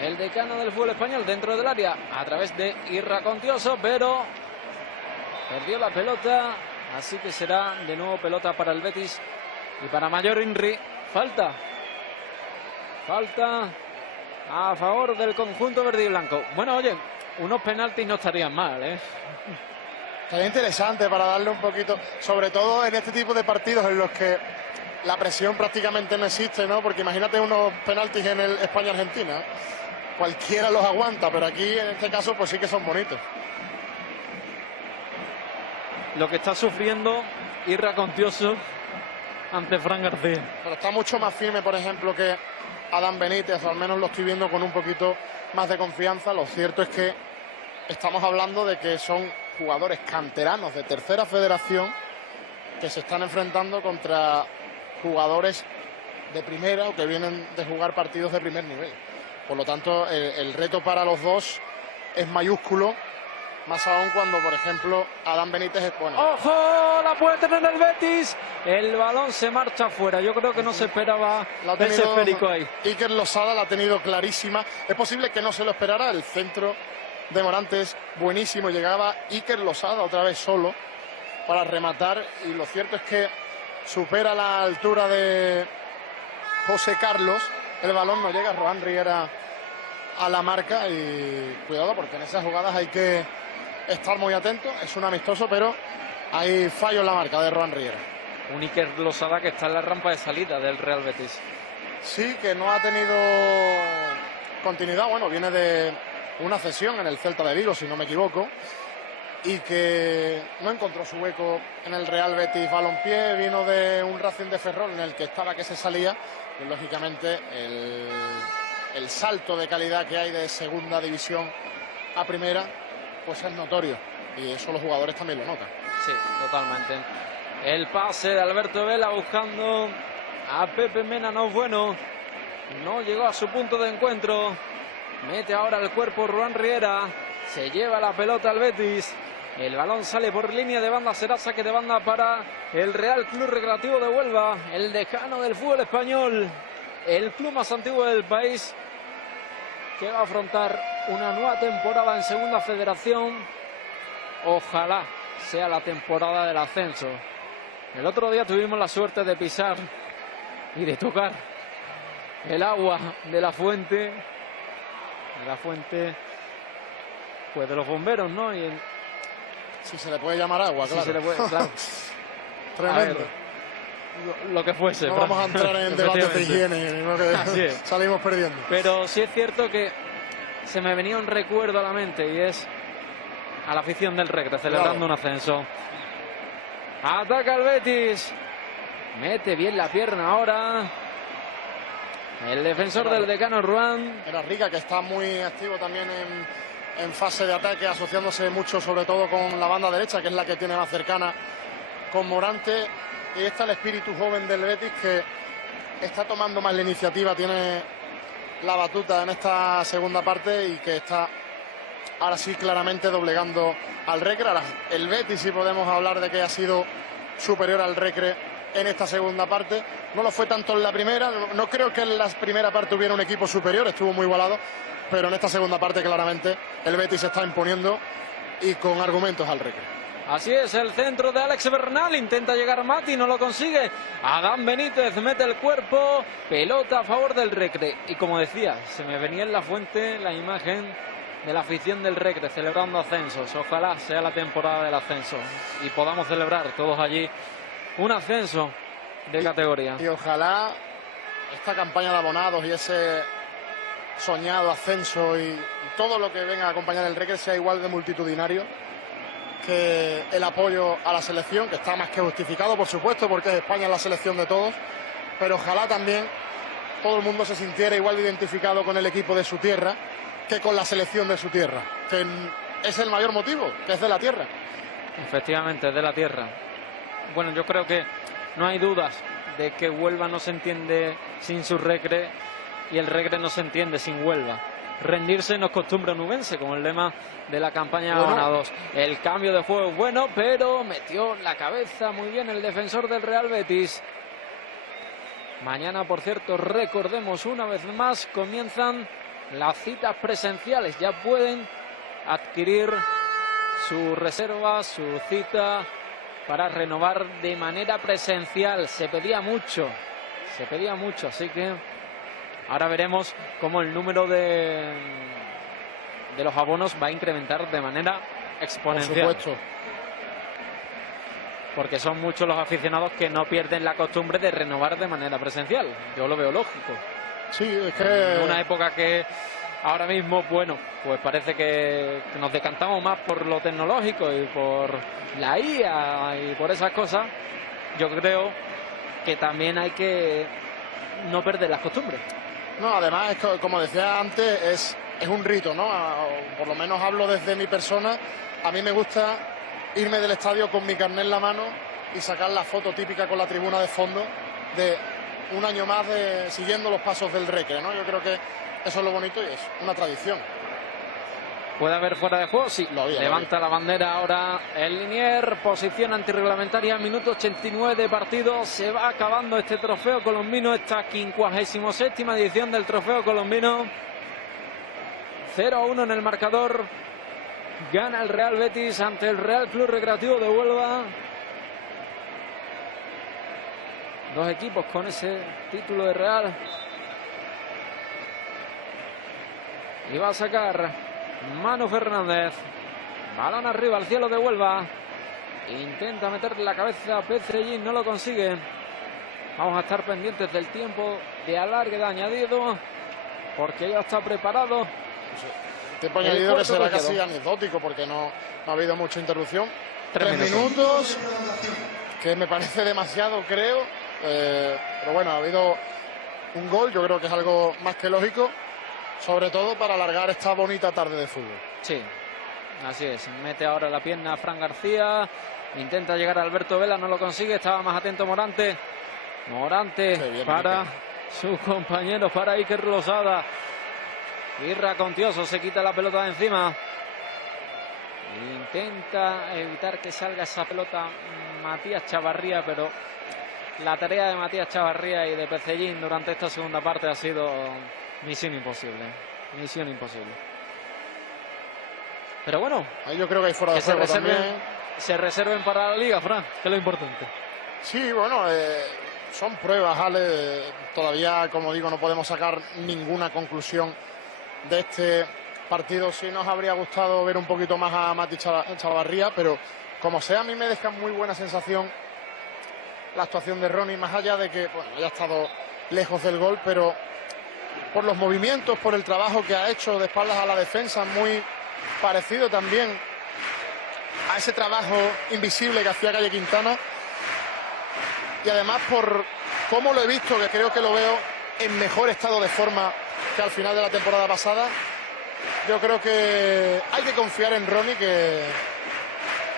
el decano del fútbol español dentro del área a través de Irracontioso, pero perdió la pelota. Así que será de nuevo pelota para el Betis y para Mayor Inri. Falta a favor del conjunto verde y blanco. Bueno, oye, unos penaltis no estarían mal, ¿eh? Estaría interesante para darle un poquito, sobre todo en este tipo de partidos en los que la presión prácticamente no existe, ¿no? Porque imagínate unos penaltis en el España-Argentina, cualquiera los aguanta, pero aquí en este caso pues sí que son bonitos. Lo que está sufriendo Irracontioso ante Fran García. Pero está mucho más firme, por ejemplo, que Adán Benítez, o al menos lo estoy viendo con un poquito más de confianza. Lo cierto es que estamos hablando de que son jugadores canteranos de tercera federación que se están enfrentando contra jugadores de primera o que vienen de jugar partidos de primer nivel. Por lo tanto, el reto para los dos es mayúsculo, más aún cuando, por ejemplo, Adán Benítez es bueno. ¡Ojo! La puede tener el Betis. El balón se marcha fuera. Yo creo que no se esperaba ese esférico ahí. Iker Losada la ha tenido clarísima. Es posible que no se lo esperara. El centro de Morantes buenísimo. Llegaba Iker Losada otra vez solo para rematar. Y lo cierto es que supera la altura de José Carlos. El balón no llega. Ruan Riera a la marca. Y cuidado, porque en esas jugadas hay que estar muy atento. Es un amistoso, pero hay fallo en la marca de Ruan Riera. Un Iker Losada que está en la rampa de salida del Real Betis. Sí, que no ha tenido continuidad. Bueno, viene de una cesión en el Celta de Vigo, si no me equivoco, y que no encontró su hueco en el Real Betis Balompié. Vino de un Racing de Ferrol en el que estaba que se salía. Y lógicamente el salto de calidad que hay de segunda división a primera pues es notorio, y eso los jugadores también lo notan. Sí, totalmente. El pase de Alberto Vela buscando a Pepe Mena, no es bueno, no llegó a su punto de encuentro. Mete ahora el cuerpo Ruan Riera, se lleva la pelota al Betis. El balón sale por línea de banda, será saque de banda para el Real Club Recreativo de Huelva, el decano del fútbol español, el club más antiguo del país, que va a afrontar una nueva temporada en Segunda Federación. Ojalá sea la temporada del ascenso. El otro día tuvimos la suerte de pisar y de tocar el agua de la fuente, pues de los bomberos, ¿no? Y si se le puede llamar agua, claro. Si se le puede, claro. Tremendo. Ver, lo que fuese. No vamos a entrar en debates de higiene, ¿no? Que salimos perdiendo. Pero sí es cierto que se me venía un recuerdo a la mente, y es a la afición del Recre celebrando un ascenso. Ataca el Betis. Mete bien la pierna ahora el defensor del decano Ruán. Era Rica, que está muy activo también en fase de ataque, asociándose mucho sobre todo con la banda derecha, que es la que tiene más cercana con Morante. Y está el espíritu joven del Betis, que está tomando más la iniciativa, tiene la batuta en esta segunda parte y que está ahora sí claramente doblegando al Recre. Ahora, el Betis sí podemos hablar de que ha sido superior al Recre en esta segunda parte. No lo fue tanto en la primera, no creo que en la primera parte hubiera un equipo superior, estuvo muy igualado, pero en esta segunda parte claramente el Betis se está imponiendo y con argumentos al Recre. Así es, el centro de Alex Bernal, intenta llegar Mati, no lo consigue. Adán Benítez mete el cuerpo, pelota a favor del Recre. Y como decía, se me venía en la fuente la imagen de la afición del Recre celebrando ascensos. Ojalá sea la temporada del ascenso y podamos celebrar todos allí un ascenso de categoría. Y ojalá esta campaña de abonados y ese soñado ascenso y todo lo que venga a acompañar el Recre sea igual de multitudinario que el apoyo a la selección, que está más que justificado, por supuesto, porque España es la selección de todos, pero ojalá también todo el mundo se sintiera igual de identificado con el equipo de su tierra que con la selección de su tierra, que es el mayor motivo, que es de la tierra. Efectivamente, es de la tierra. Bueno, yo creo que no hay dudas de que Huelva no se entiende sin su Recre y el Recre no se entiende sin Huelva. Rendirse no es costumbre onubense, como el lema de la campaña de abonados. El cambio de juego es bueno, pero metió la cabeza muy bien el defensor del Real Betis. Mañana, por cierto, recordemos una vez más, comienzan las citas presenciales. Ya pueden adquirir su reserva, su cita para renovar de manera presencial. Se pedía mucho, así que ahora veremos cómo el número de los abonos va a incrementar de manera exponencial. Por supuesto. Porque son muchos los aficionados que no pierden la costumbre de renovar de manera presencial. Yo lo veo lógico. Sí, es que en una época que ahora mismo, bueno, pues parece que nos decantamos más por lo tecnológico y por la IA y por esas cosas. Yo creo que también hay que no perder las costumbres. No, además, como decía antes, es un rito, ¿no? Por lo menos hablo desde mi persona. A mí me gusta irme del estadio con mi carnet en la mano y sacar la foto típica con la tribuna de fondo de un año más siguiendo los pasos del Recre, ¿no? Yo creo que eso es lo bonito y es una tradición. ¿Puede haber fuera de juego? Sí. Levanta la bandera ahora el Linier. Posición antirreglamentaria, minuto 89 de partido. Se va acabando este trofeo colombino, esta 57ª edición del trofeo colombino. 0-1 en el marcador. Gana el Real Betis ante el Real Club Recreativo de Huelva. Dos equipos con ese título de Real. Y va a sacar Manu Fernández. Balón arriba al cielo de Huelva. Intenta meter la cabeza a Petrellín, no lo consigue. Vamos a estar pendientes del tiempo de alargue de añadido, porque ya está preparado. El tiempo añadido que será casi anecdótico, porque no ha habido mucha interrupción. 3 minutos, que me parece demasiado, creo. Pero bueno, ha habido un gol, yo creo que es algo más que lógico, sobre todo para alargar esta bonita tarde de fútbol. Sí, así es. Mete ahora la pierna a Fran García, intenta llegar a Alberto Vela, no lo consigue, estaba más atento Morante para sus compañeros, para Iker Losada. Irra Contioso se quita la pelota de encima. Intenta evitar que salga esa pelota Matías Chavarría, pero la tarea de Matías Chavarría y de Pecellín durante esta segunda parte ha sido misión imposible. Misión imposible. Pero bueno, ahí yo creo que hay fuera de juego también. Se reserven para la liga, Fran, que es lo importante. Sí, bueno, son pruebas, Ale. Todavía, como digo, no podemos sacar ninguna conclusión de este partido. Sí nos habría gustado ver un poquito más a Mati Chavarría, pero como sea, a mí me deja muy buena sensación la actuación de Ronnie, más allá de que bueno, haya estado lejos del gol, pero por los movimientos, por el trabajo que ha hecho de espaldas a la defensa, muy parecido también a ese trabajo invisible que hacía Calle Quintana, y además por cómo lo he visto, que creo que lo veo en mejor estado de forma que al final de la temporada pasada. Yo creo que hay que confiar en Ronnie, que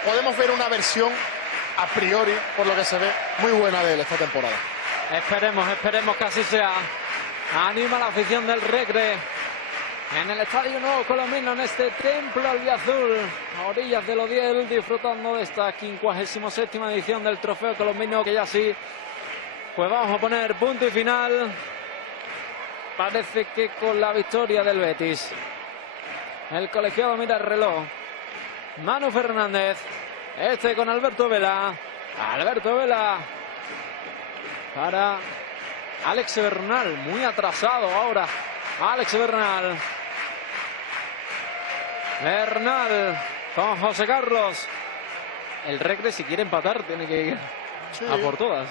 podemos ver una versión a priori, por lo que se ve, muy buena de él esta temporada. Esperemos que así sea. Anima la afición del Recre en el Estadio Nuevo Colombino, en este templo albiazul, a orillas del Odiel, disfrutando de esta 57ª edición del Trofeo Colombino, que ya sí, pues vamos a poner punto y final. Parece que con la victoria del Betis, el colegiado mira el reloj. Manu Fernández, con Alberto Vela. Alberto Vela para Alex Bernal, muy atrasado ahora. Alex Bernal. Bernal con José Carlos. El Recre, si quiere empatar, tiene que ir a por todas.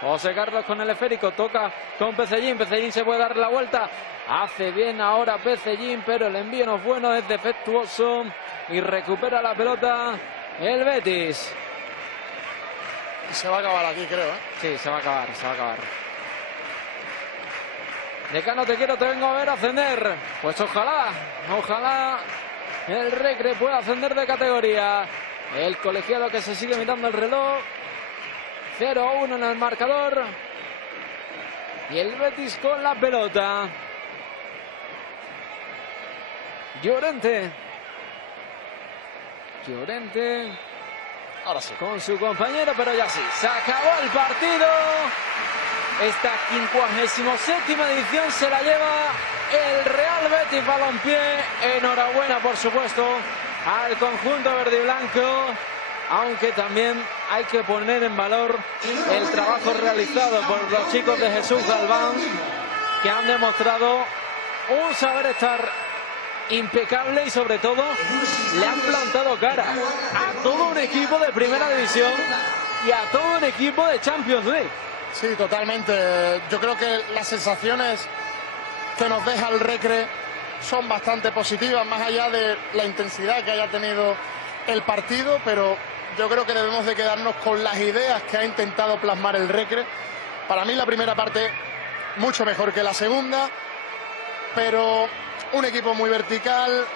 José Carlos con el esférico, toca con Pecellín. Pecellín se puede dar la vuelta. Hace bien ahora Pecellín, pero el envío no es bueno, es defectuoso. Y recupera la pelota el Betis. Y se va a acabar aquí, creo, ¿eh? Sí, se va a acabar. Decano, te quiero, te vengo a ver ascender. Pues ojalá el Recre pueda ascender de categoría. El colegiado que se sigue mirando el reloj. 0-1 en el marcador. Y el Betis con la pelota. Llorente. Ahora sí. Con su compañero, pero ya sí. Se acabó el partido. Esta 57ª edición se la lleva el Real Betis Balompié. Enhorabuena, por supuesto, al conjunto verde y blanco. Aunque también hay que poner en valor el trabajo realizado por los chicos de Jesús Galván, que han demostrado un saber estar impecable y sobre todo le han plantado cara a todo un equipo de primera división y a todo un equipo de Champions League. Sí, totalmente. Yo creo que las sensaciones que nos deja el Recre son bastante positivas, más allá de la intensidad que haya tenido el partido, pero yo creo que debemos de quedarnos con las ideas que ha intentado plasmar el Recre. Para mí la primera parte mucho mejor que la segunda, pero un equipo muy vertical,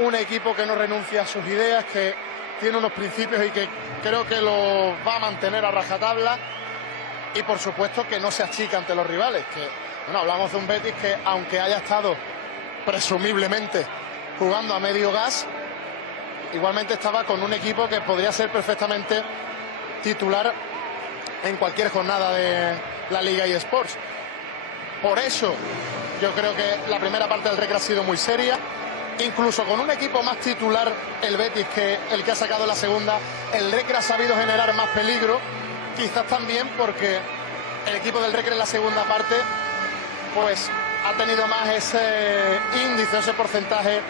un equipo que no renuncia a sus ideas, que tiene unos principios y que creo que los va a mantener a rajatabla, y por supuesto que no se achica ante los rivales. Que bueno, hablamos de un Betis que, aunque haya estado presumiblemente jugando a medio gas, igualmente estaba con un equipo que podría ser perfectamente titular en cualquier jornada de la Liga eSports. Por eso yo creo que la primera parte del Recre ha sido muy seria. Incluso con un equipo más titular el Betis que el que ha sacado la segunda, el Recre ha sabido generar más peligro. Quizás también porque el equipo del Recre en la segunda parte pues ha tenido más ese índice, ese porcentaje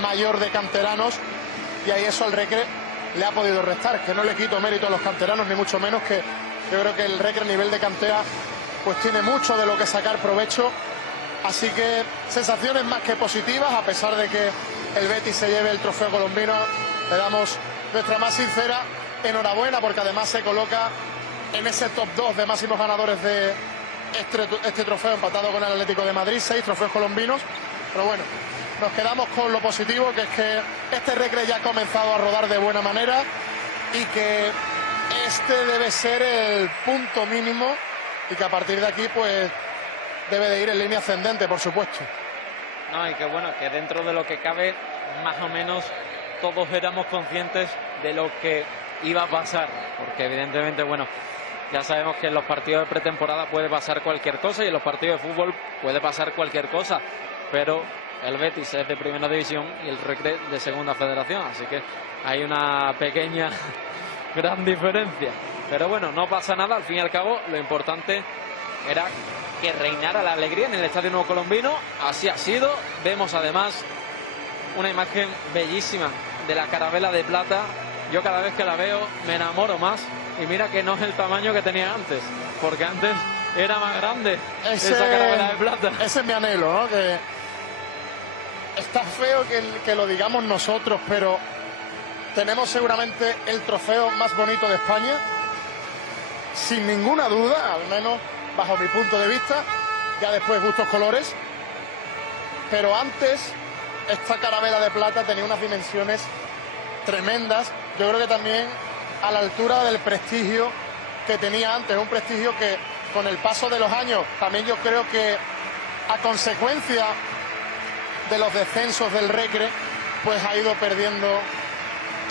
mayor de canteranos, y ahí eso al Recre le ha podido restar. Que no le quito mérito a los canteranos, ni mucho menos, que yo creo que el Recre a nivel de cantera pues tiene mucho de lo que sacar provecho. Así que sensaciones más que positivas, a pesar de que el Betis se lleve el trofeo colombino. Le damos nuestra más sincera enhorabuena, porque además se coloca en ese top 2 de máximos ganadores de este trofeo, empatado con el Atlético de Madrid, 6 trofeos colombinos. Pero bueno, nos quedamos con lo positivo, que es que este Recre ya ha comenzado a rodar de buena manera y que este debe ser el punto mínimo, y que a partir de aquí pues debe de ir en línea ascendente, por supuesto. No, y que bueno, que dentro de lo que cabe, más o menos todos éramos conscientes de lo que iba a pasar, porque evidentemente, bueno, ya sabemos que en los partidos de pretemporada puede pasar cualquier cosa y en los partidos de fútbol puede pasar cualquier cosa, pero el Betis es de primera división y el Recre de segunda federación, así que hay una pequeña gran diferencia, pero bueno, no pasa nada. Al fin y al cabo, lo importante era que reinara la alegría en el Estadio Nuevo Colombino. Así ha sido. Vemos además una imagen bellísima de la carabela de plata. Yo cada vez que la veo me enamoro más, y mira que no es el tamaño que tenía antes, porque antes era más grande esa carabela de plata. Ese es mi anhelo, ¿no? Que está feo que lo digamos nosotros, pero tenemos seguramente el trofeo más bonito de España, sin ninguna duda, al menos bajo mi punto de vista. Ya después gustos colores, pero antes esta carabela de plata tenía unas dimensiones tremendas. Yo creo que también a la altura del prestigio que tenía antes, un prestigio que con el paso de los años, también yo creo que a consecuencia de los descensos del Recre, pues ha ido perdiendo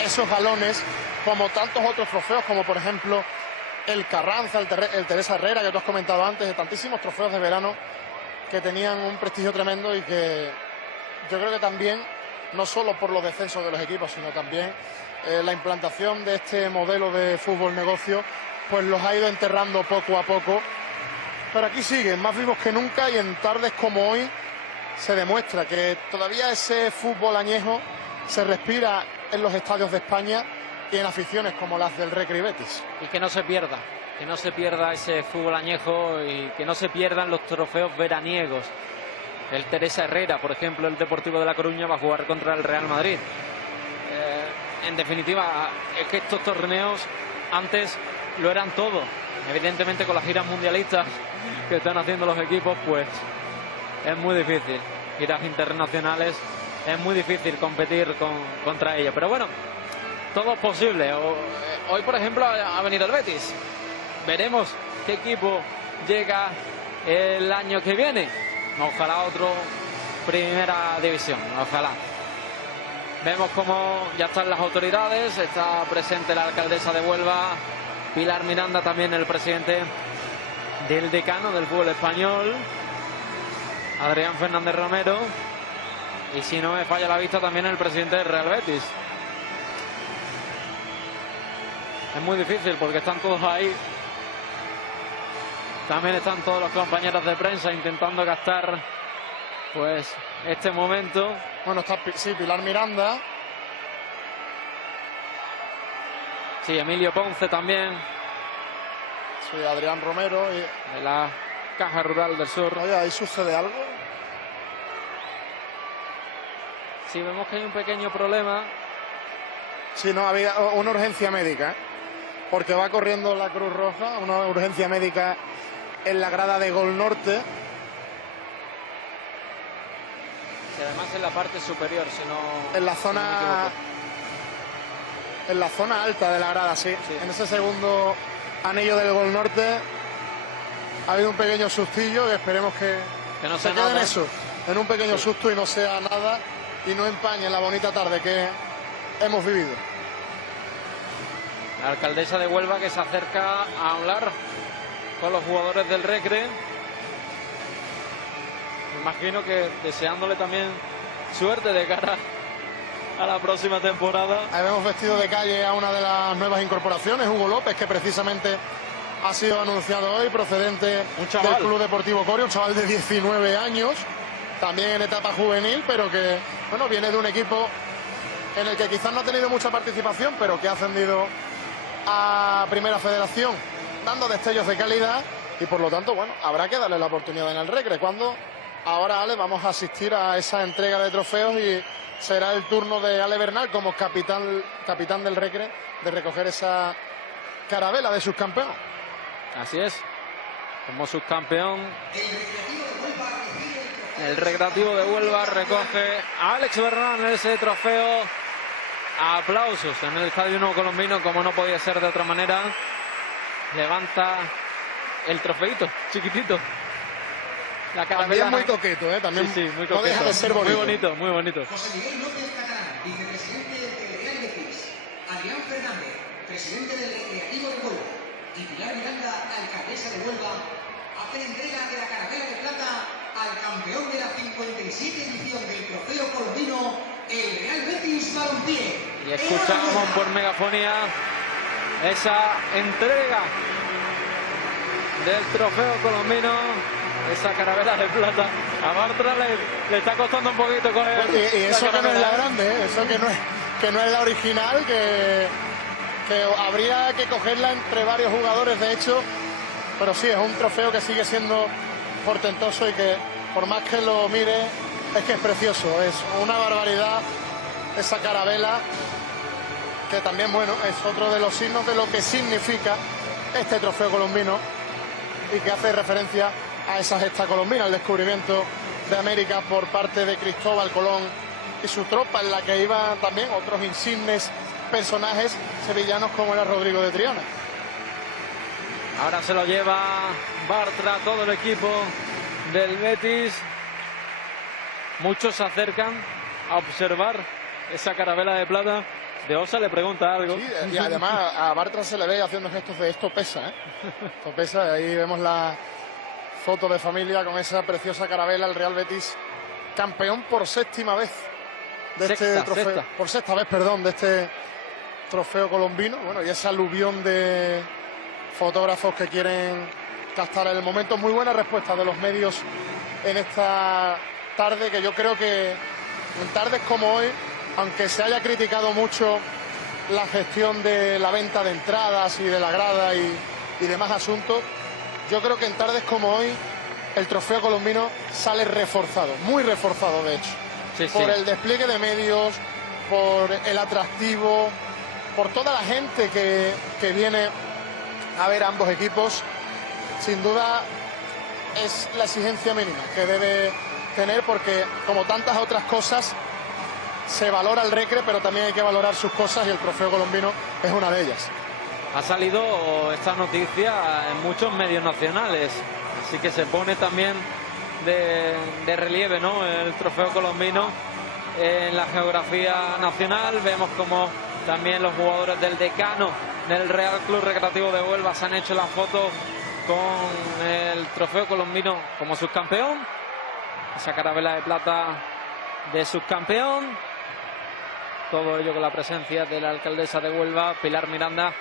esos galones, como tantos otros trofeos, como por ejemplo el Carranza, el Teresa Herrera, que tú has comentado antes, de tantísimos trofeos de verano que tenían un prestigio tremendo, y que yo creo que también, no solo por los descensos de los equipos, sino también la implantación de este modelo de fútbol negocio, pues los ha ido enterrando poco a poco. Pero aquí siguen, más vivos que nunca, y en tardes como hoy se demuestra que todavía ese fútbol añejo se respira en los estadios de España y en aficiones como las del Recre y Betis. Y que no se pierda ese fútbol añejo, y que no se pierdan los trofeos veraniegos. El Teresa Herrera, por ejemplo, el Deportivo de La Coruña va a jugar contra el Real Madrid. En definitiva, es que estos torneos antes lo eran todo. Evidentemente, con las giras mundialistas que están haciendo los equipos, pues es muy difícil. Giras internacionales, es muy difícil competir contra ellos. Pero bueno, todo es posible. Hoy, por ejemplo, ha venido el Betis. Veremos qué equipo llega el año que viene. Ojalá otro primera división, ojalá. Vemos cómo ya están las autoridades, está presente la alcaldesa de Huelva, Pilar Miranda, también el presidente del decano del fútbol español, Adrián Fernández Romero, y si no me falla la vista, también el presidente del Real Betis. Es muy difícil porque están todos ahí. También están todos los compañeros de prensa intentando gastar pues este momento. Bueno, está Pilar Miranda. Sí, Emilio Ponce también. Sí, Adrián Romero. De la Caja Rural del Sur. Oye, ¿ahí sucede algo? Sí, vemos que hay un pequeño problema. Sí, no, había una urgencia médica, porque va corriendo la Cruz Roja, una urgencia médica en la grada de Gol Norte. Y además en la parte superior, si no... En la zona... si no me equivoco. En la zona alta de la grada, sí. En ese segundo anillo del Gol Norte ha habido un pequeño sustillo, que esperemos que no se quede en eso, en un pequeño susto, y no sea nada, y no empañe la bonita tarde que hemos vivido. La alcaldesa de Huelva, que se acerca a hablar con los jugadores del Recre. Me imagino que deseándole también suerte de cara a la próxima temporada. Ahí vemos vestido de calle a una de las nuevas incorporaciones, Hugo López, que precisamente ha sido anunciado hoy, procedente del Club Deportivo Coria, un chaval de 19 años, también en etapa juvenil, pero que bueno, viene de un equipo en el que quizás no ha tenido mucha participación, pero que ha ascendido a Primera Federación, dando destellos de calidad, y por lo tanto, bueno, habrá que darle la oportunidad en el Recre. Cuando ahora, Ale, vamos a asistir a esa entrega de trofeos, y será el turno de Ale Bernal como capitán del Recre de recoger esa carabela de subcampeón. Así es, como subcampeón el Recreativo de Huelva recoge a Alex Bernal ese trofeo. Aplausos en el Estadio Nuevo Colombino, como no podía ser de otra manera. Levanta el trofeito chiquitito, la carabela. También muy coqueto, también sí, muy coqueto. No deja de ser bonito. Muy bonito, muy bonito. vicepresidente del Real Betis, Adrián Fernández, presidente del Recreativo de Huelva, y Pilar Miranda, alcaldesa de Huelva, hacen entrega de la carabela de plata al campeón de la 57 edición del Trofeo Colombino, el Real Betis Balompié. Y escuchamos por megafonía esa entrega del Trofeo Colombino, esa carabela de plata. A Bartra le está costando un poquito coger. Y eso que no es la grande, ¿eh? Eso que no es la original, que habría que cogerla entre varios jugadores, de hecho. Pero sí, es un trofeo que sigue siendo portentoso y que por más que lo mire, es que es precioso, es una barbaridad esa carabela, que también, bueno, es otro de los signos de lo que significa este trofeo colombino y que hace referencia a esa gesta colombina, el descubrimiento de América por parte de Cristóbal Colón y su tropa, en la que iban también otros insignes personajes sevillanos como era Rodrigo de Triana. Ahora se lo lleva Bartra, todo el equipo del Betis. Muchos se acercan a observar esa carabela de plata. De Osa le pregunta algo. Sí, y además a Bartra se le ve haciendo gestos de esto pesa, ¿eh? Esto pesa. Ahí vemos la foto de familia con esa preciosa carabela. El Real Betis, campeón por sexta vez de este trofeo. Por sexta vez, perdón, de este trofeo colombino. Bueno, y ese aluvión de fotógrafos que quieren captar en el momento. Muy buena respuesta de los medios en esta tarde, que yo creo que en tardes como hoy, aunque se haya criticado mucho la gestión de la venta de entradas y de la grada y demás asuntos, yo creo que en tardes como hoy el trofeo colombino sale reforzado, muy reforzado de hecho, por el despliegue de medios, por el atractivo, por toda la gente que viene a ver ambos equipos. Sin duda es la exigencia mínima que debe tener, porque como tantas otras cosas se valora el Recre, pero también hay que valorar sus cosas, y el trofeo colombino es una de ellas. Ha salido esta noticia en muchos medios nacionales, así que se pone también de relieve, ¿no?, el trofeo colombino en la geografía nacional. Vemos como también los jugadores del decano del Real Club Recreativo de Huelva se han hecho la foto con el trofeo colombino como subcampeón, esa carabela de plata de subcampeón, todo ello con la presencia de la alcaldesa de Huelva, Pilar Miranda.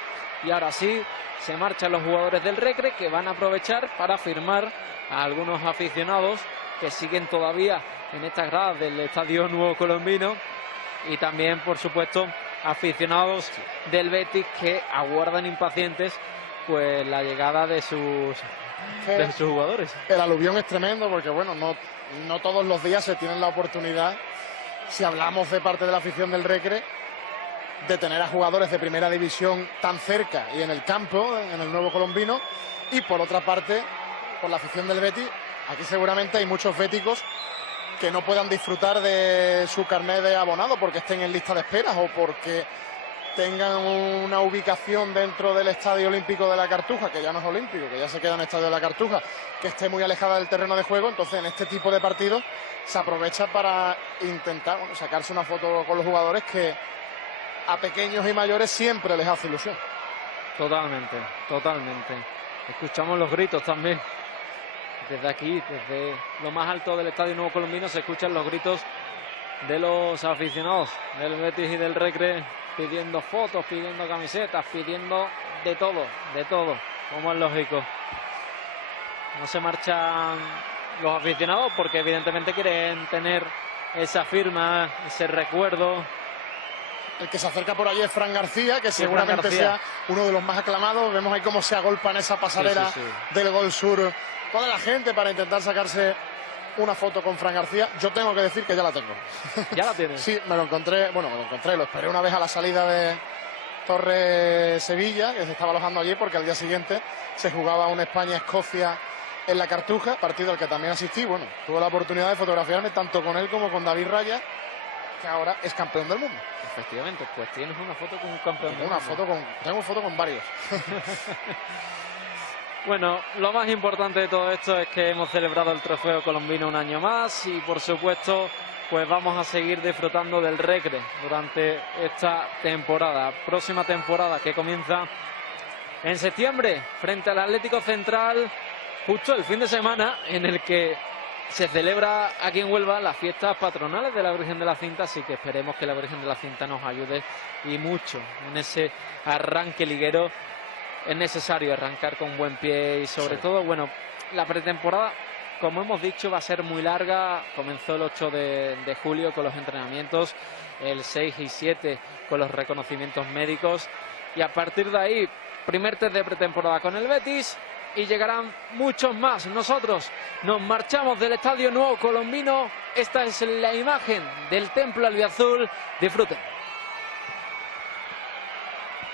Y ahora sí, se marchan los jugadores del Recre, que van a aprovechar para firmar a algunos aficionados que siguen todavía en estas gradas del Estadio Nuevo Colombino, y también, por supuesto, aficionados del Betis que aguardan impacientes pues la llegada de sus jugadores. El aluvión es tremendo, porque bueno, no todos los días se tienen la oportunidad, si hablamos de parte de la afición del Recre, de tener a jugadores de primera división tan cerca y en el campo, en el Nuevo Colombino. Y por otra parte, por la afición del Betis, aquí seguramente hay muchos béticos que no puedan disfrutar de su carnet de abonado porque estén en lista de esperas o porque tengan una ubicación dentro del Estadio Olímpico de la Cartuja, que ya no es olímpico, que ya se queda en el Estadio de la Cartuja, que esté muy alejada del terreno de juego. Entonces, en este tipo de partidos se aprovecha para intentar, bueno, sacarse una foto con los jugadores, que a pequeños y mayores siempre les hace ilusión. Totalmente, totalmente. Escuchamos los gritos también. Desde aquí, desde lo más alto del Estadio Nuevo Colombino, se escuchan los gritos de los aficionados del Betis y del Recre, pidiendo fotos, pidiendo camisetas, pidiendo de todo, como es lógico. No se marchan los aficionados porque evidentemente quieren tener esa firma, ese recuerdo. El que se acerca por allí es Fran García, que seguramente sea uno de los más aclamados. Vemos ahí cómo se agolpa en esa pasarela del Gol Sur toda la gente para intentar sacarse una foto con Fran García. Yo tengo que decir que ya la tengo. ¿Ya la tienes? Sí, lo encontré, lo esperé una vez a la salida de Torre Sevilla, que se estaba alojando allí, porque al día siguiente se jugaba una España-Escocia en la Cartuja, partido al que también asistí. Bueno, tuve la oportunidad de fotografiarme tanto con él como con David Raya, que ahora es campeón del mundo. Efectivamente, pues tienes una foto con un campeón del mundo. Tengo foto con varios. Bueno, lo más importante de todo esto es que hemos celebrado el trofeo colombino un año más y por supuesto pues vamos a seguir disfrutando del Recre durante esta temporada, próxima temporada que comienza en septiembre frente al Atlético Central, justo el fin de semana en el que se celebra aquí en Huelva las fiestas patronales de la Virgen de la Cinta, así que esperemos que la Virgen de la Cinta nos ayude y mucho en ese arranque liguero. Es necesario arrancar con buen pie y sobre todo, bueno, la pretemporada, como hemos dicho, va a ser muy larga. Comenzó el 8 de julio con los entrenamientos, el 6 y 7 con los reconocimientos médicos y a partir de ahí, primer test de pretemporada con el Betis y llegarán muchos más. Nosotros nos marchamos del Estadio Nuevo Colombino. Esta es la imagen del Templo Albiazul. Disfruten.